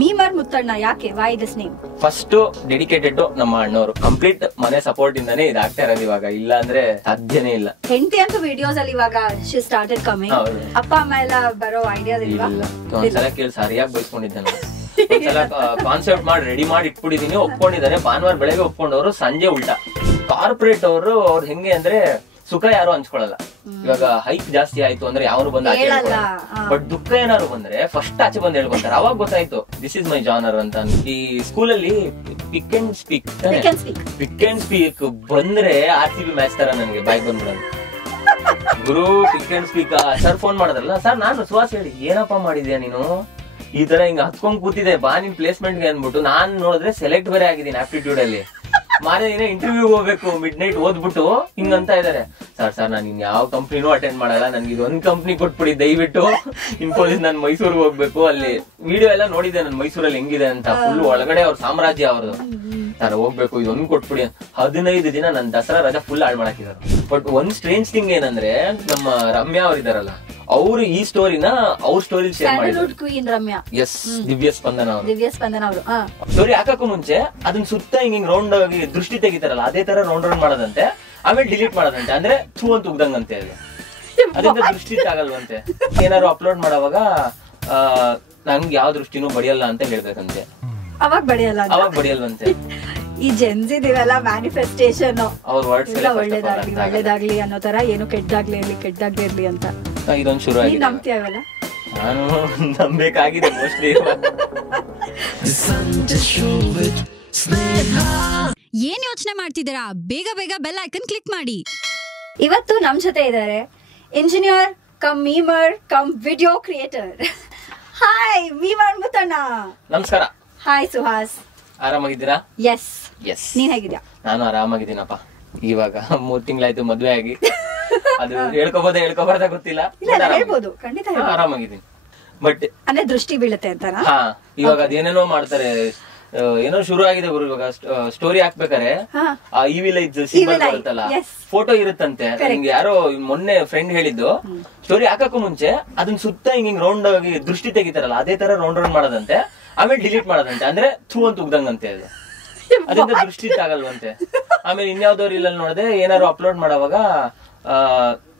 ಮೀಮರ್ ಮುತ್ತಣ್ಣ ಯಾಕೆ why this name? First dedicated ನಮ್ಮ ಅಣ್ಣವರು ಕಂಪ್ಲೀಟ್ ಮನೆ ಸಪೋರ್ಟ್ ಇಂದಾನೆ ಇದಾಗ್ತಾ ಇರೋದು ಇವಾಗ, ಇಲ್ಲ ಅಂದ್ರೆ ಸಾಧ್ಯನೇ ಇಲ್ಲ. ಹೆಂಡತಿ ಅಂತೂ ವಿಡಿಯೋಸ್ ಅಲ್ಲಿ ಇವಾಗ ಶಿ ಸ್ಟಾರ್ಟೆಡ್ ಕಮಿಂಗ್. ಅಪ್ಪ ಅಮ್ಮ ಎಲ್ಲ ಬರೋ ಐಡಿಯಾ ಇಲ್ವಾ? ಒಂದ್ಸಲ ಕೇಳಿ ಸರಿಯಾಗಿ ಬೈಸ್ಕೊಂಡಿದ್ದೆ ನಾನು. ಒಂದ್ಸಲ ಕಾನ್ಸೆಪ್ಟ್ ಮಾಡಿ ರೆಡಿ ಮಾಡಿ ಇಟ್ಬಿಟ್ಟಿದೀನಿ, ಒಪ್ಕೊಂಡಿದ್ದಾರೆ. ಭಾನುವಾರ ಬೆಳಗ್ಗೆ ಒಪ್ಕೊಂಡವರು ಸಂಜೆ ಉಲ್ಟಾ. ಕಾರ್ಪೊರೇಟ್ ಅವರು ಅವ್ರು ಹೆಂಗೆ ಅಂದ್ರೆ ಸುಖ ಯಾರು ಹಂಚ್ಕೊಳಲ್ಲ. ಇವಾಗ ಹೈಕ್ ಜಾಸ್ತಿ ಆಯ್ತು ಅಂದ್ರೆ ಯಾರು ಬಂದ ಬಟ್ ದುಃಖ ಏನಾದ್ರು ಬಂದ್ರೆ ಫಸ್ಟ್ ಆಚೆ ಬಂದ್ ಹೇಳ್ಕೊಂತಾರೆ. ಅವಾಗ ಗೊತ್ತಾಯ್ತು ದಿಸ್ ಇಸ್ ಮೈ ಜಾನರ್ ಅಂತ. ಈ ಸ್ಕೂಲಲ್ಲಿ ಪಿಕ್ ಅಂಡ್ ಸ್ಪೀಕ್ ಬಂದ್ರೆ RCB ಮ್ಯಾಚ್ ತರ ನನಗೆ ಬಾಯ್ ಬಂದ್ಬಿಡೋದು. ಗುರು pick and speak sir phone ಮಾಡಿದ್ರಲ್ಲ, ಸರ್ ನಾನು ಸುಹಾಸ್ ಹೇಳಿ ಏನಪ್ಪಾ ಮಾಡಿದ್ಯಾ ನೀನು ಈ ತರ ಹಿಂಗ ಹತ್ಕೊಂಡ್ ಕೂತಿದೆ ಬಾ ನಿನ್ ಪ್ಲೇಸ್ಮೆಂಟ್ ಗೆ ಅನ್ಬಿಟ್ಟು, ನಾನ್ ನೋಡಿದ್ರೆ ಸೆಲೆಕ್ಟ್ ಬೇರೆ ಆಗಿದ್ದೀನಿ ಆಪ್ಟಿಟ್ಯೂಡ್ ಅಲ್ಲಿ. ಮಾರೇ ದಿನ ಇಂಟರ್ವ್ಯೂ ಹೋಗ್ಬೇಕು, ಮಿಡ್ ನೈಟ್ ಓದ್ಬಿಟ್ಟು ಹಿಂಗಂತ ಇದಾರೆ. ಸರ್ ನಾನು ಇನ್ ಯಾವ ಕಂಪ್ನಿನೂ ಅಟೆಂಡ್ ಮಾಡಲ್ಲ, ನನ್ಗೆ ಇದೊಂದ್ ಕಂಪ್ನಿ ಕೊಟ್ಬಿಡಿ ದಯವಿಟ್ಟು. ಇನ್ಫೋಸಿಸ್ ನಾನು ಮೈಸೂರ್ಗೆ ಹೋಗ್ಬೇಕು. ಅಲ್ಲಿ ವಿಡಿಯೋ ಎಲ್ಲ ನೋಡಿದ್ದೆ ನಾನು ಮೈಸೂರಲ್ಲಿ ಹೆಂಗಿದೆ ಅಂತ, ಫುಲ್ ಒಳಗಡೆ ಅವ್ರ ಸಾಮ್ರಾಜ್ಯ ಅವ್ರದ್ದು. ನಾನು ಹೋಗ್ಬೇಕು, ಇದೊಂದು ಕೊಟ್ಬಿಡಿ. 15 ದಿನ ನನ್ ದಸರಾ ರಜಾ ಫುಲ್ ಹಾಳು ಮಾಡಾಕಿದಾರೆ. ಬಟ್ ಒಂದ್ ಸ್ಟ್ರೇಂಜ್ ಥಿಂಗ್ ಏನಂದ್ರೆ ನಮ್ಮ ರಮ್ಯಾ ಅವ್ರ ಇದಾರಲ್ಲ, ಅವರು ಈ ಸ್ಟೋರಿನ ಅವ್ರ ಸ್ಟೋರಿ ಶೇರ್ ಮಾಡಿದ್ರು. ಎಸ್, ದಿವ್ಯ ಸ್ಪಂದನ ಅವರು ಸ್ಟೋರಿ ಹಾಕಕ್ಕೂ ಮುಂಚೆ ಅದನ್ನ ಸುತ್ತ ಹಿಂಗ್ ರೌಂಡ್ ಆಗಿ ದೃಷ್ಟಿ ತೆಗಿತಾರಲ್ಲ, ಅದೇ ತರ ರೌಂಡ್ ಮಾಡೋದಂತೆ. ಆಮೇಲೆ ಡಿಲೀಟ್ ಮಾಡೋದಂತೆ, ಅಂದ್ರೆ ಥೂ ಅಂತ ಉಗ್ದಂಗಂತೆ. ಅದು ಅದರಿಂದ ದೃಷ್ಟಿ ಆಗಲ್ವಂತೆ. ಏನಾದ್ರು ಅಪ್ಲೋಡ್ ಮಾಡೋವಾಗ ನಂಗೆ ಯಾವ ದೃಷ್ಟಿನೂ ಬಡಿಯಲ್ಲ ಅಂತ ಹೇಳ್ಬೇಕಂತೆ. ಅವಾಗ ಬಡಿಯಲ್ವಂತೆ. ಈ ಜೆನ್ಸಿದಿವೆಲ್ಲ ಮ್ಯಾನಿಫೆಸ್ಟೇಷನ್ ಅವ್ರ ವರ್ಡ್ಸ್ ಒಳ್ಳೇದಾಗ್ಲಿ ಅನ್ನೋ ತರ, ಏನು ಕೆಟ್ಟದಾಗ್ಲಿ ಇರ್ಲಿ ಅಂತ ಇದೊಂದು ಶುರು ಆಗಿದೆ. ನಂಬ್ತೀವಲ್ಲ, ನಾನು ನಂಬೇಕಾಗಿದೆ ಮೋಸ್ಟ್ಲಿ. ಏನ್ ಯೋಚನೆ ಮಾಡ್ತಿದ್ದೀರಾ? ಬೇಗ ಬೇಗ ಬೆಲ್ ಐಕನ್ ಕ್ಲಿಕ್ ಮಾಡಿ. ಇವತ್ತು ನಮ್ ಜೊತೆ ಇದ್ದಾರೆ engineer cum memer cum video creator. Hi memer Muttanna. ನಮಸ್ಕಾರ. ಹಾಯ್ ಸುಹಾಸ್. ಆರಾಮಾಗಿದ್ದೀರಾ? ಎಸ್. ನೀನ್ ಹೇಗಿದ್ಯಾ? ನಾನು ಆರಾಮಾಗಿದ್ದೀನಪ್ಪ. ಇವಾಗ 3 ತಿಂಗಳಾಯ್ತು ಮದ್ವೆ ಆಗಿ. ಅದು ಹೇಳ್ಕೋಬಾರ್ದ ಗೊತ್ತಿಲ್ಲ, ಹೇಳ್ಬೋದು. ಖಂಡಿತ ಆರಾಮಾಗಿದ್ದೀನಿ. ಬಟ್ ಅಂದ್ರೆ ದೃಷ್ಟಿ ಬೀಳುತ್ತೆ ಅಂತ. ಹಾ, ಇವಾಗ ಅದೇನೇನೋ ಮಾಡ್ತಾರೆ, ಏನೋ ಶುರು ಆಗಿದೆ ಗುರು. ಇವಾಗ ಸ್ಟೋರಿ ಹಾಕ್ಬೇಕಾರೆ ಆ ಇವಿಲ್ ಐಸ್ ಸಿಂಬಲ್ ಬರುತ್ತಲ್ಲ, ಫೋಟೋ ಇರುತ್ತಂತೆ. ನಿಮ್ಗೆ ಯಾರೋ ಮೊನ್ನೆ ಫ್ರೆಂಡ್ ಹೇಳಿದ್ದು, ಸ್ಟೋರಿ ಹಾಕಕ್ಕೂ ಮುಂಚೆ ಅದನ್ನ ಸುತ್ತ ಹಿಂಗ್ ರೌಂಡ್ ಆಗಿ ದೃಷ್ಟಿ ತೆಗಿತಾರಲ್ಲ, ಅದೇ ತರ ರೌಂಡ್ ಮಾಡೋದಂತೆ. ಆಮೇಲೆ ಡಿಲೀಟ್ ಮಾಡೋದಂತೆ, ಅಂದ್ರೆ ಥೂ ಅಂತ ಉಗ್ದಂಗಂತೆ. ಅದು ಅದರಿಂದ ದೃಷ್ಟಿ ಆಗಲ್ವಂತೆ. ಆಮೇಲೆ ಇನ್ಯಾವ್ದವ್ರು ಇಲ್ಲ ನೋಡಿದೆ, ಏನಾದ್ರು ಅಪ್ಲೋಡ್ ಮಾಡೋವಾಗ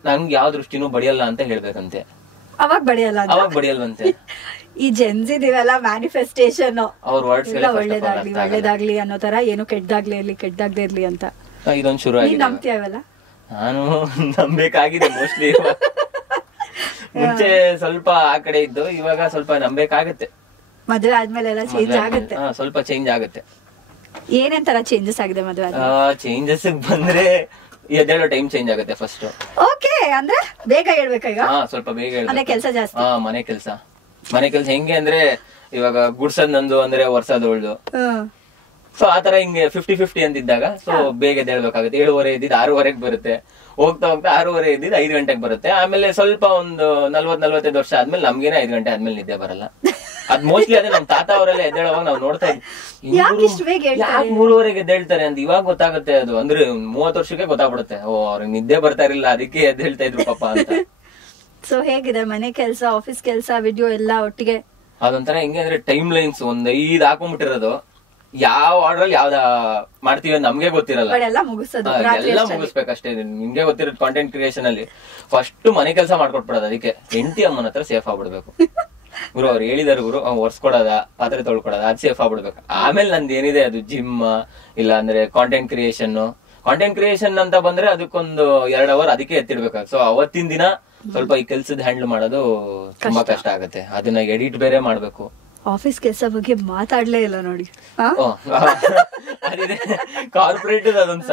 ನಂಗೆ ಯಾವ ದೃಷ್ಟಿನೂ ಬಡಿಯಲ್ಲ ಅಂತ ಹೇಳ್ಬೇಕಂತೆ. ಅವಾಗ ಬಡಿಯಲ್ವಂತೆ. ಈ ಜೆನ್ಸಿದಿವೆಲ್ಲ ಮ್ಯಾನಿಫೆಸ್ಟೇಷನ್ ಅವ್ರ ವರ್ಡ್ಸ್ ಒಳ್ಳೇದಾಗ್ಲಿ ಅನ್ನೋ ತರ, ಏನು ಕೆಟ್ಟದಾಗ್ಲಿ ಇರ್ಲಿ ಅಂತ ಇದೊಂದು ಶುರು ಆಗಿದೆ. ನಂಬ್ತೀವಲ್ಲ, ನಾನು ನಂಬೇಕಾಗಿದೆ ಮೋಸ್ಟ್ಲಿ. ಮುಂಚೆ ಸ್ವಲ್ಪ ಆ ಕಡೆ ಇದ್ದು, ಇವಾಗ ಸ್ವಲ್ಪ ನಂಬೇಕಾಗತ್ತೆ. ಮದುವೆ ಆದ್ಮೇಲೆ ಎಲ್ಲ ಚೇಂಜ್ ಆಗುತ್ತೆ, ಸ್ವಲ್ಪ ಚೇಂಜ್ ಆಗುತ್ತೆ. ಏನೇನ್ ತರ ಚೇಂಜಸ್ ಆಗಿದೆ ಮದುವೆ? ಚೇಂಜಸ್ ಬಂದ್ರೆ ಎದ್ದೇಳೋ ಟೈಮ್ ಚೇಂಜ್ ಆಗುತ್ತೆ ಫಸ್ಟ್. ಓಕೆ, ಅಂದ್ರೆ ಬೇಗ ಹೇಳ್ಬೇಕಾಗ? ಸ್ವಲ್ಪ ಬೇಗ ಹೇಳ್ಬೇಕು. ಕೆಲಸ ಜಾಸ್ತಿ. ಮನೆ ಕೆಲಸ ಹೆಂಗೆ ಅಂದ್ರೆ, ಇವಾಗ ಗುಡ್ಸದ್ ನಂದು ಅಂದ್ರೆ ವರ್ಷದೊಳ್ದು. ಸೊ ಆತರ ಹಿಂಗೆ 50-50 ಅಂತಿದ್ದಾಗ ಸೊ ಬೇಗ ಎದ್ದೇಳ್ಬೇಕಾಗುತ್ತೆ. 7:30 ಇದ್ದಿದ್ದು 6:30 ಬರುತ್ತೆ. ಹೋಗ್ತಾ 6:30 ಇದ್ದಿದ್ದು 5 ಗಂಟೆಗೆ ಬರುತ್ತೆ. ಆಮೇಲೆ ಸ್ವಲ್ಪ ಒಂದು 40-45 ವರ್ಷ ಆದ್ಮೇಲೆ ನಮ್ಗೇನೆ 5 ಗಂಟೆ ಆದ್ಮೇಲೆ ನಿದ್ದೆ ಬರಲ್ಲ. ಅದ್ ಮೋಸ್ಟ್ಲಿ ಅದೇ ನಮ್ ತಾತ ಅವರೆಲ್ಲ ಎದ್ದೇಳುವಾಗ ನಾವ್ ನೋಡ್ತಾ ಇದ್ವಿ, ಯಾಕೆ 3:30 ಎದ್ದೇಳ್ತಾರೆ ಅಂತ. ಇವಾಗ ಗೊತ್ತಾಗುತ್ತೆ ಅದು, ಅಂದ್ರೆ 30 ವರ್ಷಕ್ಕೆ ಗೊತ್ತಾಗ್ಬಿಡುತ್ತೆ, ಓ ಅವ್ರಿಗೆ ನಿದ್ದೆ ಬರ್ತಾ ಇರಲಿಲ್ಲ ಅದಕ್ಕೆ ಎದ್ದೇಳ್ತಾ ಇದ್ರು ಪಾಪ ಅಂತ. ಸೊ ಹೇಗಿದೆ ಮನೆ ಕೆಲಸ, ಆಫೀಸ್ ಕೆಲಸ, ವಿಡಿಯೋ ಎಲ್ಲ ಒಟ್ಟಿಗೆ? ಅದೊಂಥರ ಹೆಂಗೆ ಅಂದ್ರೆ ಟೈಮ್ ಲೈನ್ಸ್ ಒಂದ್ 5 ಹಾಕೊಂಡ್ಬಿಟ್ಟಿರೋದು. ಯಾವ ಆರ್ಡರ್ ಅಲ್ಲಿ ಯಾವ್ದ ಮಾಡ್ತೀವಿ ಅಂತ ನಮ್ಗೆ ಗೊತ್ತಿರಲ್ಲ, ಎಲ್ಲ ಮುಗಿಸ್ಬೇಕಷ್ಟೇ. ನಿಮ್ಗೆ ಗೊತ್ತಿರೋದು ಕಾಂಟೆಂಟ್ ಕ್ರಿಯೇಷನ್ ಅಲ್ಲಿ ಫಸ್ಟ್ ಮನೆ ಕೆಲಸ ಮಾಡ್ಕೊಟ್ಬಿಡೋದು. ಅದಕ್ಕೆ ಹೆಂಡತಿ ಅಮ್ಮನ ಹತ್ರ ಸೇಫ್ ಆಗ್ಬಿಡ್ಬೇಕು. ಗುರು ಅವ್ರು ಹೇಳಿದಾರೆ, ಗುರು ಒರ್ಸ್ಕೊಡೋದ, ಪಾತ್ರೆ ತೊಳ್ಕೊಡೋದ, ಅದ್ ಸೇಫ್ ಆಗ್ಬಿಡ್ಬೇಕು. ಆಮೇಲೆ ನಂದು ಏನಿದೆ ಅದು ಜಿಮ್, ಇಲ್ಲ ಅಂದ್ರೆ ಕಾಂಟೆಂಟ್ ಕ್ರಿಯೇಷನ್ ಅಂತ ಬಂದ್ರೆ ಅದಕ್ಕೊಂದು 2 ಅವರ್ ಅದಕ್ಕೆ ಎತ್ತಿಡ್ಬೇಕು. ಸೊ ಅವತ್ತಿನ ದಿನ ಸ್ವಲ್ಪ ಈ ಕೆಲ್ಸದ ಹ್ಯಾಂಡಲ್ ಮಾಡೋದು ತುಂಬಾ ಕಷ್ಟ ಆಗುತ್ತೆ. ಅದನ್ನ ಎಡಿಟ್ ಬೇರೆ ಮಾಡ್ಬೇಕು. ಆಫೀಸ್ ಕೆಲಸ ಬಗ್ಗೆ ಮಾತಾಡ್ಲೇ ಇಲ್ಲ ನೋಡಿ. ಅದಿದೆ ಕಾರ್ಪೊರೇಟ್, ಅದೊಂದು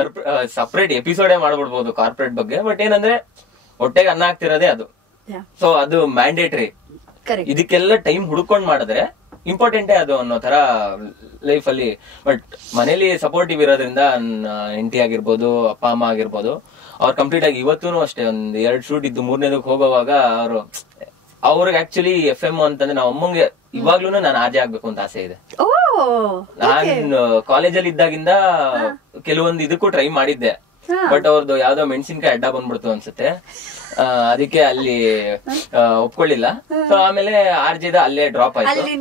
ಸಪರೇಟ್ ಎಪಿಸೋಡೇ ಮಾಡ್ಬಿಡ್ಬೋದು ಕಾರ್ಪೊರೇಟ್ ಬಗ್ಗೆ. ಬಟ್ ಏನಂದ್ರೆ ಹೊಟ್ಟೆಗೆ ಅನ್ನ ಹಾಕ್ತಿರೋದೇ ಅದು. ಸೊ ಅದು ಮ್ಯಾಂಡೇಟರಿ. ಇದಕ್ಕೆಲ್ಲ ಟೈಮ್ ಹುಡ್ಕೊಂಡ್ ಮಾಡಿದ್ರೆ ಇಂಪಾರ್ಟೆಂಟೇ ಅದು ಅನ್ನೋ ತರ ಲೈಫ್ ಅಲ್ಲಿ. ಬಟ್ ಮನೇಲಿ ಸಪೋರ್ಟಿವ್ ಇರೋದ್ರಿಂದ ಹೆಂಡತಿ ಆಗಿರ್ಬೋದು, ಅಪ್ಪ ಅಮ್ಮ ಆಗಿರ್ಬೋದು, ಅವ್ರು ಕಂಪ್ಲೀಟ್ ಆಗಿ ಇವತ್ತೂ ಅಷ್ಟೇ ಒಂದ್ 2 ಶೂಟ್ ಇದ್ದು 3ನೇದಕ್ಕೆ ಹೋಗೋವಾಗ ಅವ್ರಿಗೆ ಆಕ್ಚುಲಿ FM ಅಂತಂದ್ರೆ ನಾವು ಅಮ್ಮಂಗೆ ಇವಾಗ್ಲೂ ನಾನು ಆಜೆ ಆಗ್ಬೇಕು ಅಂತ ಆಸೆ ಇದೆ. ನಾನು ಕಾಲೇಜಲ್ಲಿ ಇದ್ದಾಗಿಂದ ಕೆಲವೊಂದು ಇದಕ್ಕೂ ಟ್ರೈ ಮಾಡಿದ್ದೆ. ಬಟ್ ಅವ್ರದ್ದು ಯಾವ್ದೋ ಮೆಣಸಿನ್ಕಾಯಿ ಅಡ್ಡ ಬಂದ್ಬಿಡ್ತು ಅನ್ಸುತ್ತೆ. ಅದಕ್ಕೆ ಅಲ್ಲಿ ಒಪ್ಕೊಳ್ಳಿಲ್ಲ. ಸೊ ಆಮೇಲೆ RJ ಅಲ್ಲೇ ಡ್ರಾಪ್ ಆಯ್ತು. ಅದಕ್ಕೆ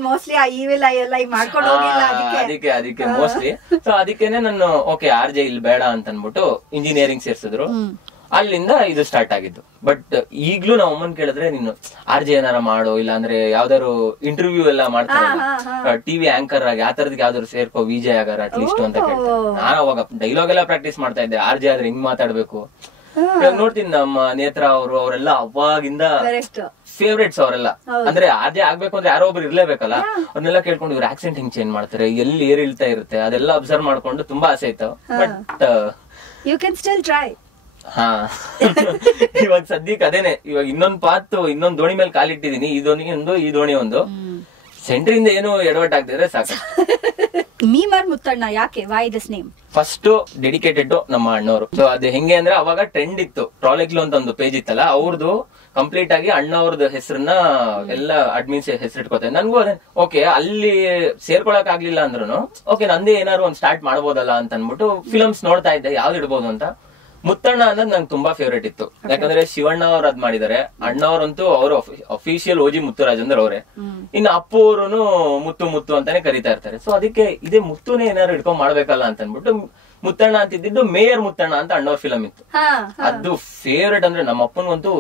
ಮೋಸ್ಟ್ಲಿ. ಸೊ ಅದಕ್ಕೇನೆ ನಾನು ಓಕೆ RJ ಇಲ್ಲಿ ಬೇಡ ಅಂತ ಅನ್ಬಿಟ್ಟು ಇಂಜಿನಿಯರಿಂಗ್ ಸೇರ್ಸಿದ್ರು. ಅಲ್ಲಿಂದ ಇದು ಸ್ಟಾರ್ಟ್ ಆಗಿದ್ದು. ಬಟ್ ಈಗ್ಲೂ ನಾವ್ ಅಮ್ಮನ್ ಕೇಳಿದ್ರೆ ನೀನು RJ ಏನಾರ ಮಾಡು, ಇಲ್ಲ ಅಂದ್ರೆ ಯಾವ್ದಾರು ಇಂಟರ್ವ್ಯೂ ಎಲ್ಲ ಮಾಡ್ತಾರೆ TV ಆಂಕರ್ ಆಗಿ ಆ ತರದಕ್ಕೆ ಯಾವ್ದಾದ್ರು ಸೇರ್ಕೋ, ವಿಜಯ್ ಆಗಾರ ಅಟ್ಲೀಸ್ಟ್ ಅಂತ ಕೇಳ್ತಾರೆ. ನಾನು ಅವಾಗ ಡೈಲಾಗ್ ಎಲ್ಲ ಪ್ರಾಕ್ಟೀಸ್ ಮಾಡ್ತಾ ಇದ್ದೆ, RJ ಆದ್ರೆ ಹಿಂಗ್ ಮಾತಾಡ್ಬೇಕು. ನೋಡ್ತೀನಿ ನಮ್ಮ ನೇತ್ರ ಅವರೆಲ್ಲ ಅವಾಗಿಂದ ಫೇವ್ರೇಟ್ಸ್ ಅವರೆಲ್ಲ. ಅಂದ್ರೆ RJ ಆಗ್ಬೇಕು ಅಂದ್ರೆ ಯಾರೋ ಒಬ್ರು ಇರ್ಲೇಬೇಕಲ್ಲ, ಅವ್ರನ್ನೆಲ್ಲ ಕೇಳ್ಕೊಂಡು ಇವ್ರ ಆಕ್ಸೆಂಟ್ ಹಿಂಗ್ ಚೇಂಜ್ ಮಾಡ್ತಾರೆ, ಎಲ್ಲಿ ಏರಿಳ್ತಾ ಇರುತ್ತೆ ಅದೆಲ್ಲ ಅಬ್ಸರ್ವ್ ಮಾಡ್ಕೊಂಡು ತುಂಬಾ ಆಸೆ ಇತ್ತು. But you can still try. ಹಾ ಇವಾಗ ಸದ್ಯಕ್ಕೆ ಅದೇನೆ. ಇವಾಗ ಇನ್ನೊಂದ್ ದೋಣಿ ಮೇಲೆ ಕಾಲಿಟ್ಟಿದೀನಿ. ಈ ದೋಣಿ ಒಂದು ಸೆಂಟ್ರಿಂದ ಏನು ಎಡವಟ್ ಆಗ್ತಿದ್ರೆ ಸಾಕು. ಮೀಮರ್ ಮುತ್ತಣ್ಣ ಯಾಕೆ? Why this name? First dedicated ನಮ್ಮ ಅಣ್ಣವರು. ಸೊ ಅದು ಹೆಂಗೆ ಅಂದ್ರೆ ಅವಾಗ ಟ್ರೆಂಡ್ ಇತ್ತು, ಟ್ರಾಲೆಕ್ಲು ಅಂತ ಒಂದು ಪೇಜ್ ಇತ್ತಲ್ಲ, ಅವ್ರದ್ದು ಕಂಪ್ಲೀಟ್ ಆಗಿ ಅಣ್ಣವ್ರದ್ದು ಹೆಸರನ್ನ ಎಲ್ಲ ಅಡ್ಮಿನ್ಸ್ ಹೆಸರು ಇಟ್ಕೋತಾರೆ. ನನ್ಗೂ ಅದೇ ಓಕೆ ಅಲ್ಲಿ ಸೇರ್ಕೊಳಕ್ ಆಗ್ಲಿಲ್ಲ ಅಂದ್ರೂ ಓಕೆ ನಂದೇ ಏನಾದ್ರು ಒಂದ್ ಸ್ಟಾರ್ಟ್ ಮಾಡ್ಬೋದಲ್ಲ ಅಂತ ಅನ್ಬಿಟ್ಟು ಫಿಲಮ್ಸ್ ನೋಡ್ತಾ ಇದ್ದೆ ಯಾವ್ದು ಇಡ್ಬೋದು ಅಂತ. ಮುತ್ತಣ್ಣ ಅನ್ನೋದು ನಂಗೆ ತುಂಬಾ ಫೇವ್ರೇಟ್ ಇತ್ತು. ಯಾಕಂದ್ರೆ ಶಿವಣ್ಣ ಅವ್ರು ಅದ್ ಮಾಡಿದಾರೆ, ಅಣ್ಣವ್ರಂತೂ ಅವರು ಅಫಿಷಿಯಲ್ OG ಮುತ್ತುರಾಜ್ ಅಂದ್ರೆ ಅವ್ರೆ. ಇನ್ನು ಅಪ್ಪು ಅವ್ರು ಮುತ್ತು ಅಂತಾನೆ ಕರೀತಾ ಇರ್ತಾರೆ. ಸೊ ಅದಕ್ಕೆ ಇದೇ ಮುತ್ತುನೇ ಏನಾದ್ರು ಇಟ್ಕೊಂಡ್ ಮಾಡ್ಬೇಕಲ್ಲ ಅಂತ ಅನ್ಬಿಟ್ಟು ಮುತ್ತಣ್ಣ ಅಂತಿದ್ದು ಮೇಯರ್ ಮುತ್ತಣ್ಣ ಅಂತ ಅಣ್ಣವ್ರ ಫಿಲಮ್ ಇತ್ತು. ಅದು ಫೇವ್ರೇಟ್. ಅಂದ್ರೆ ನಮ್ಮ ಅಪ್ಪನಿಗಂತೂ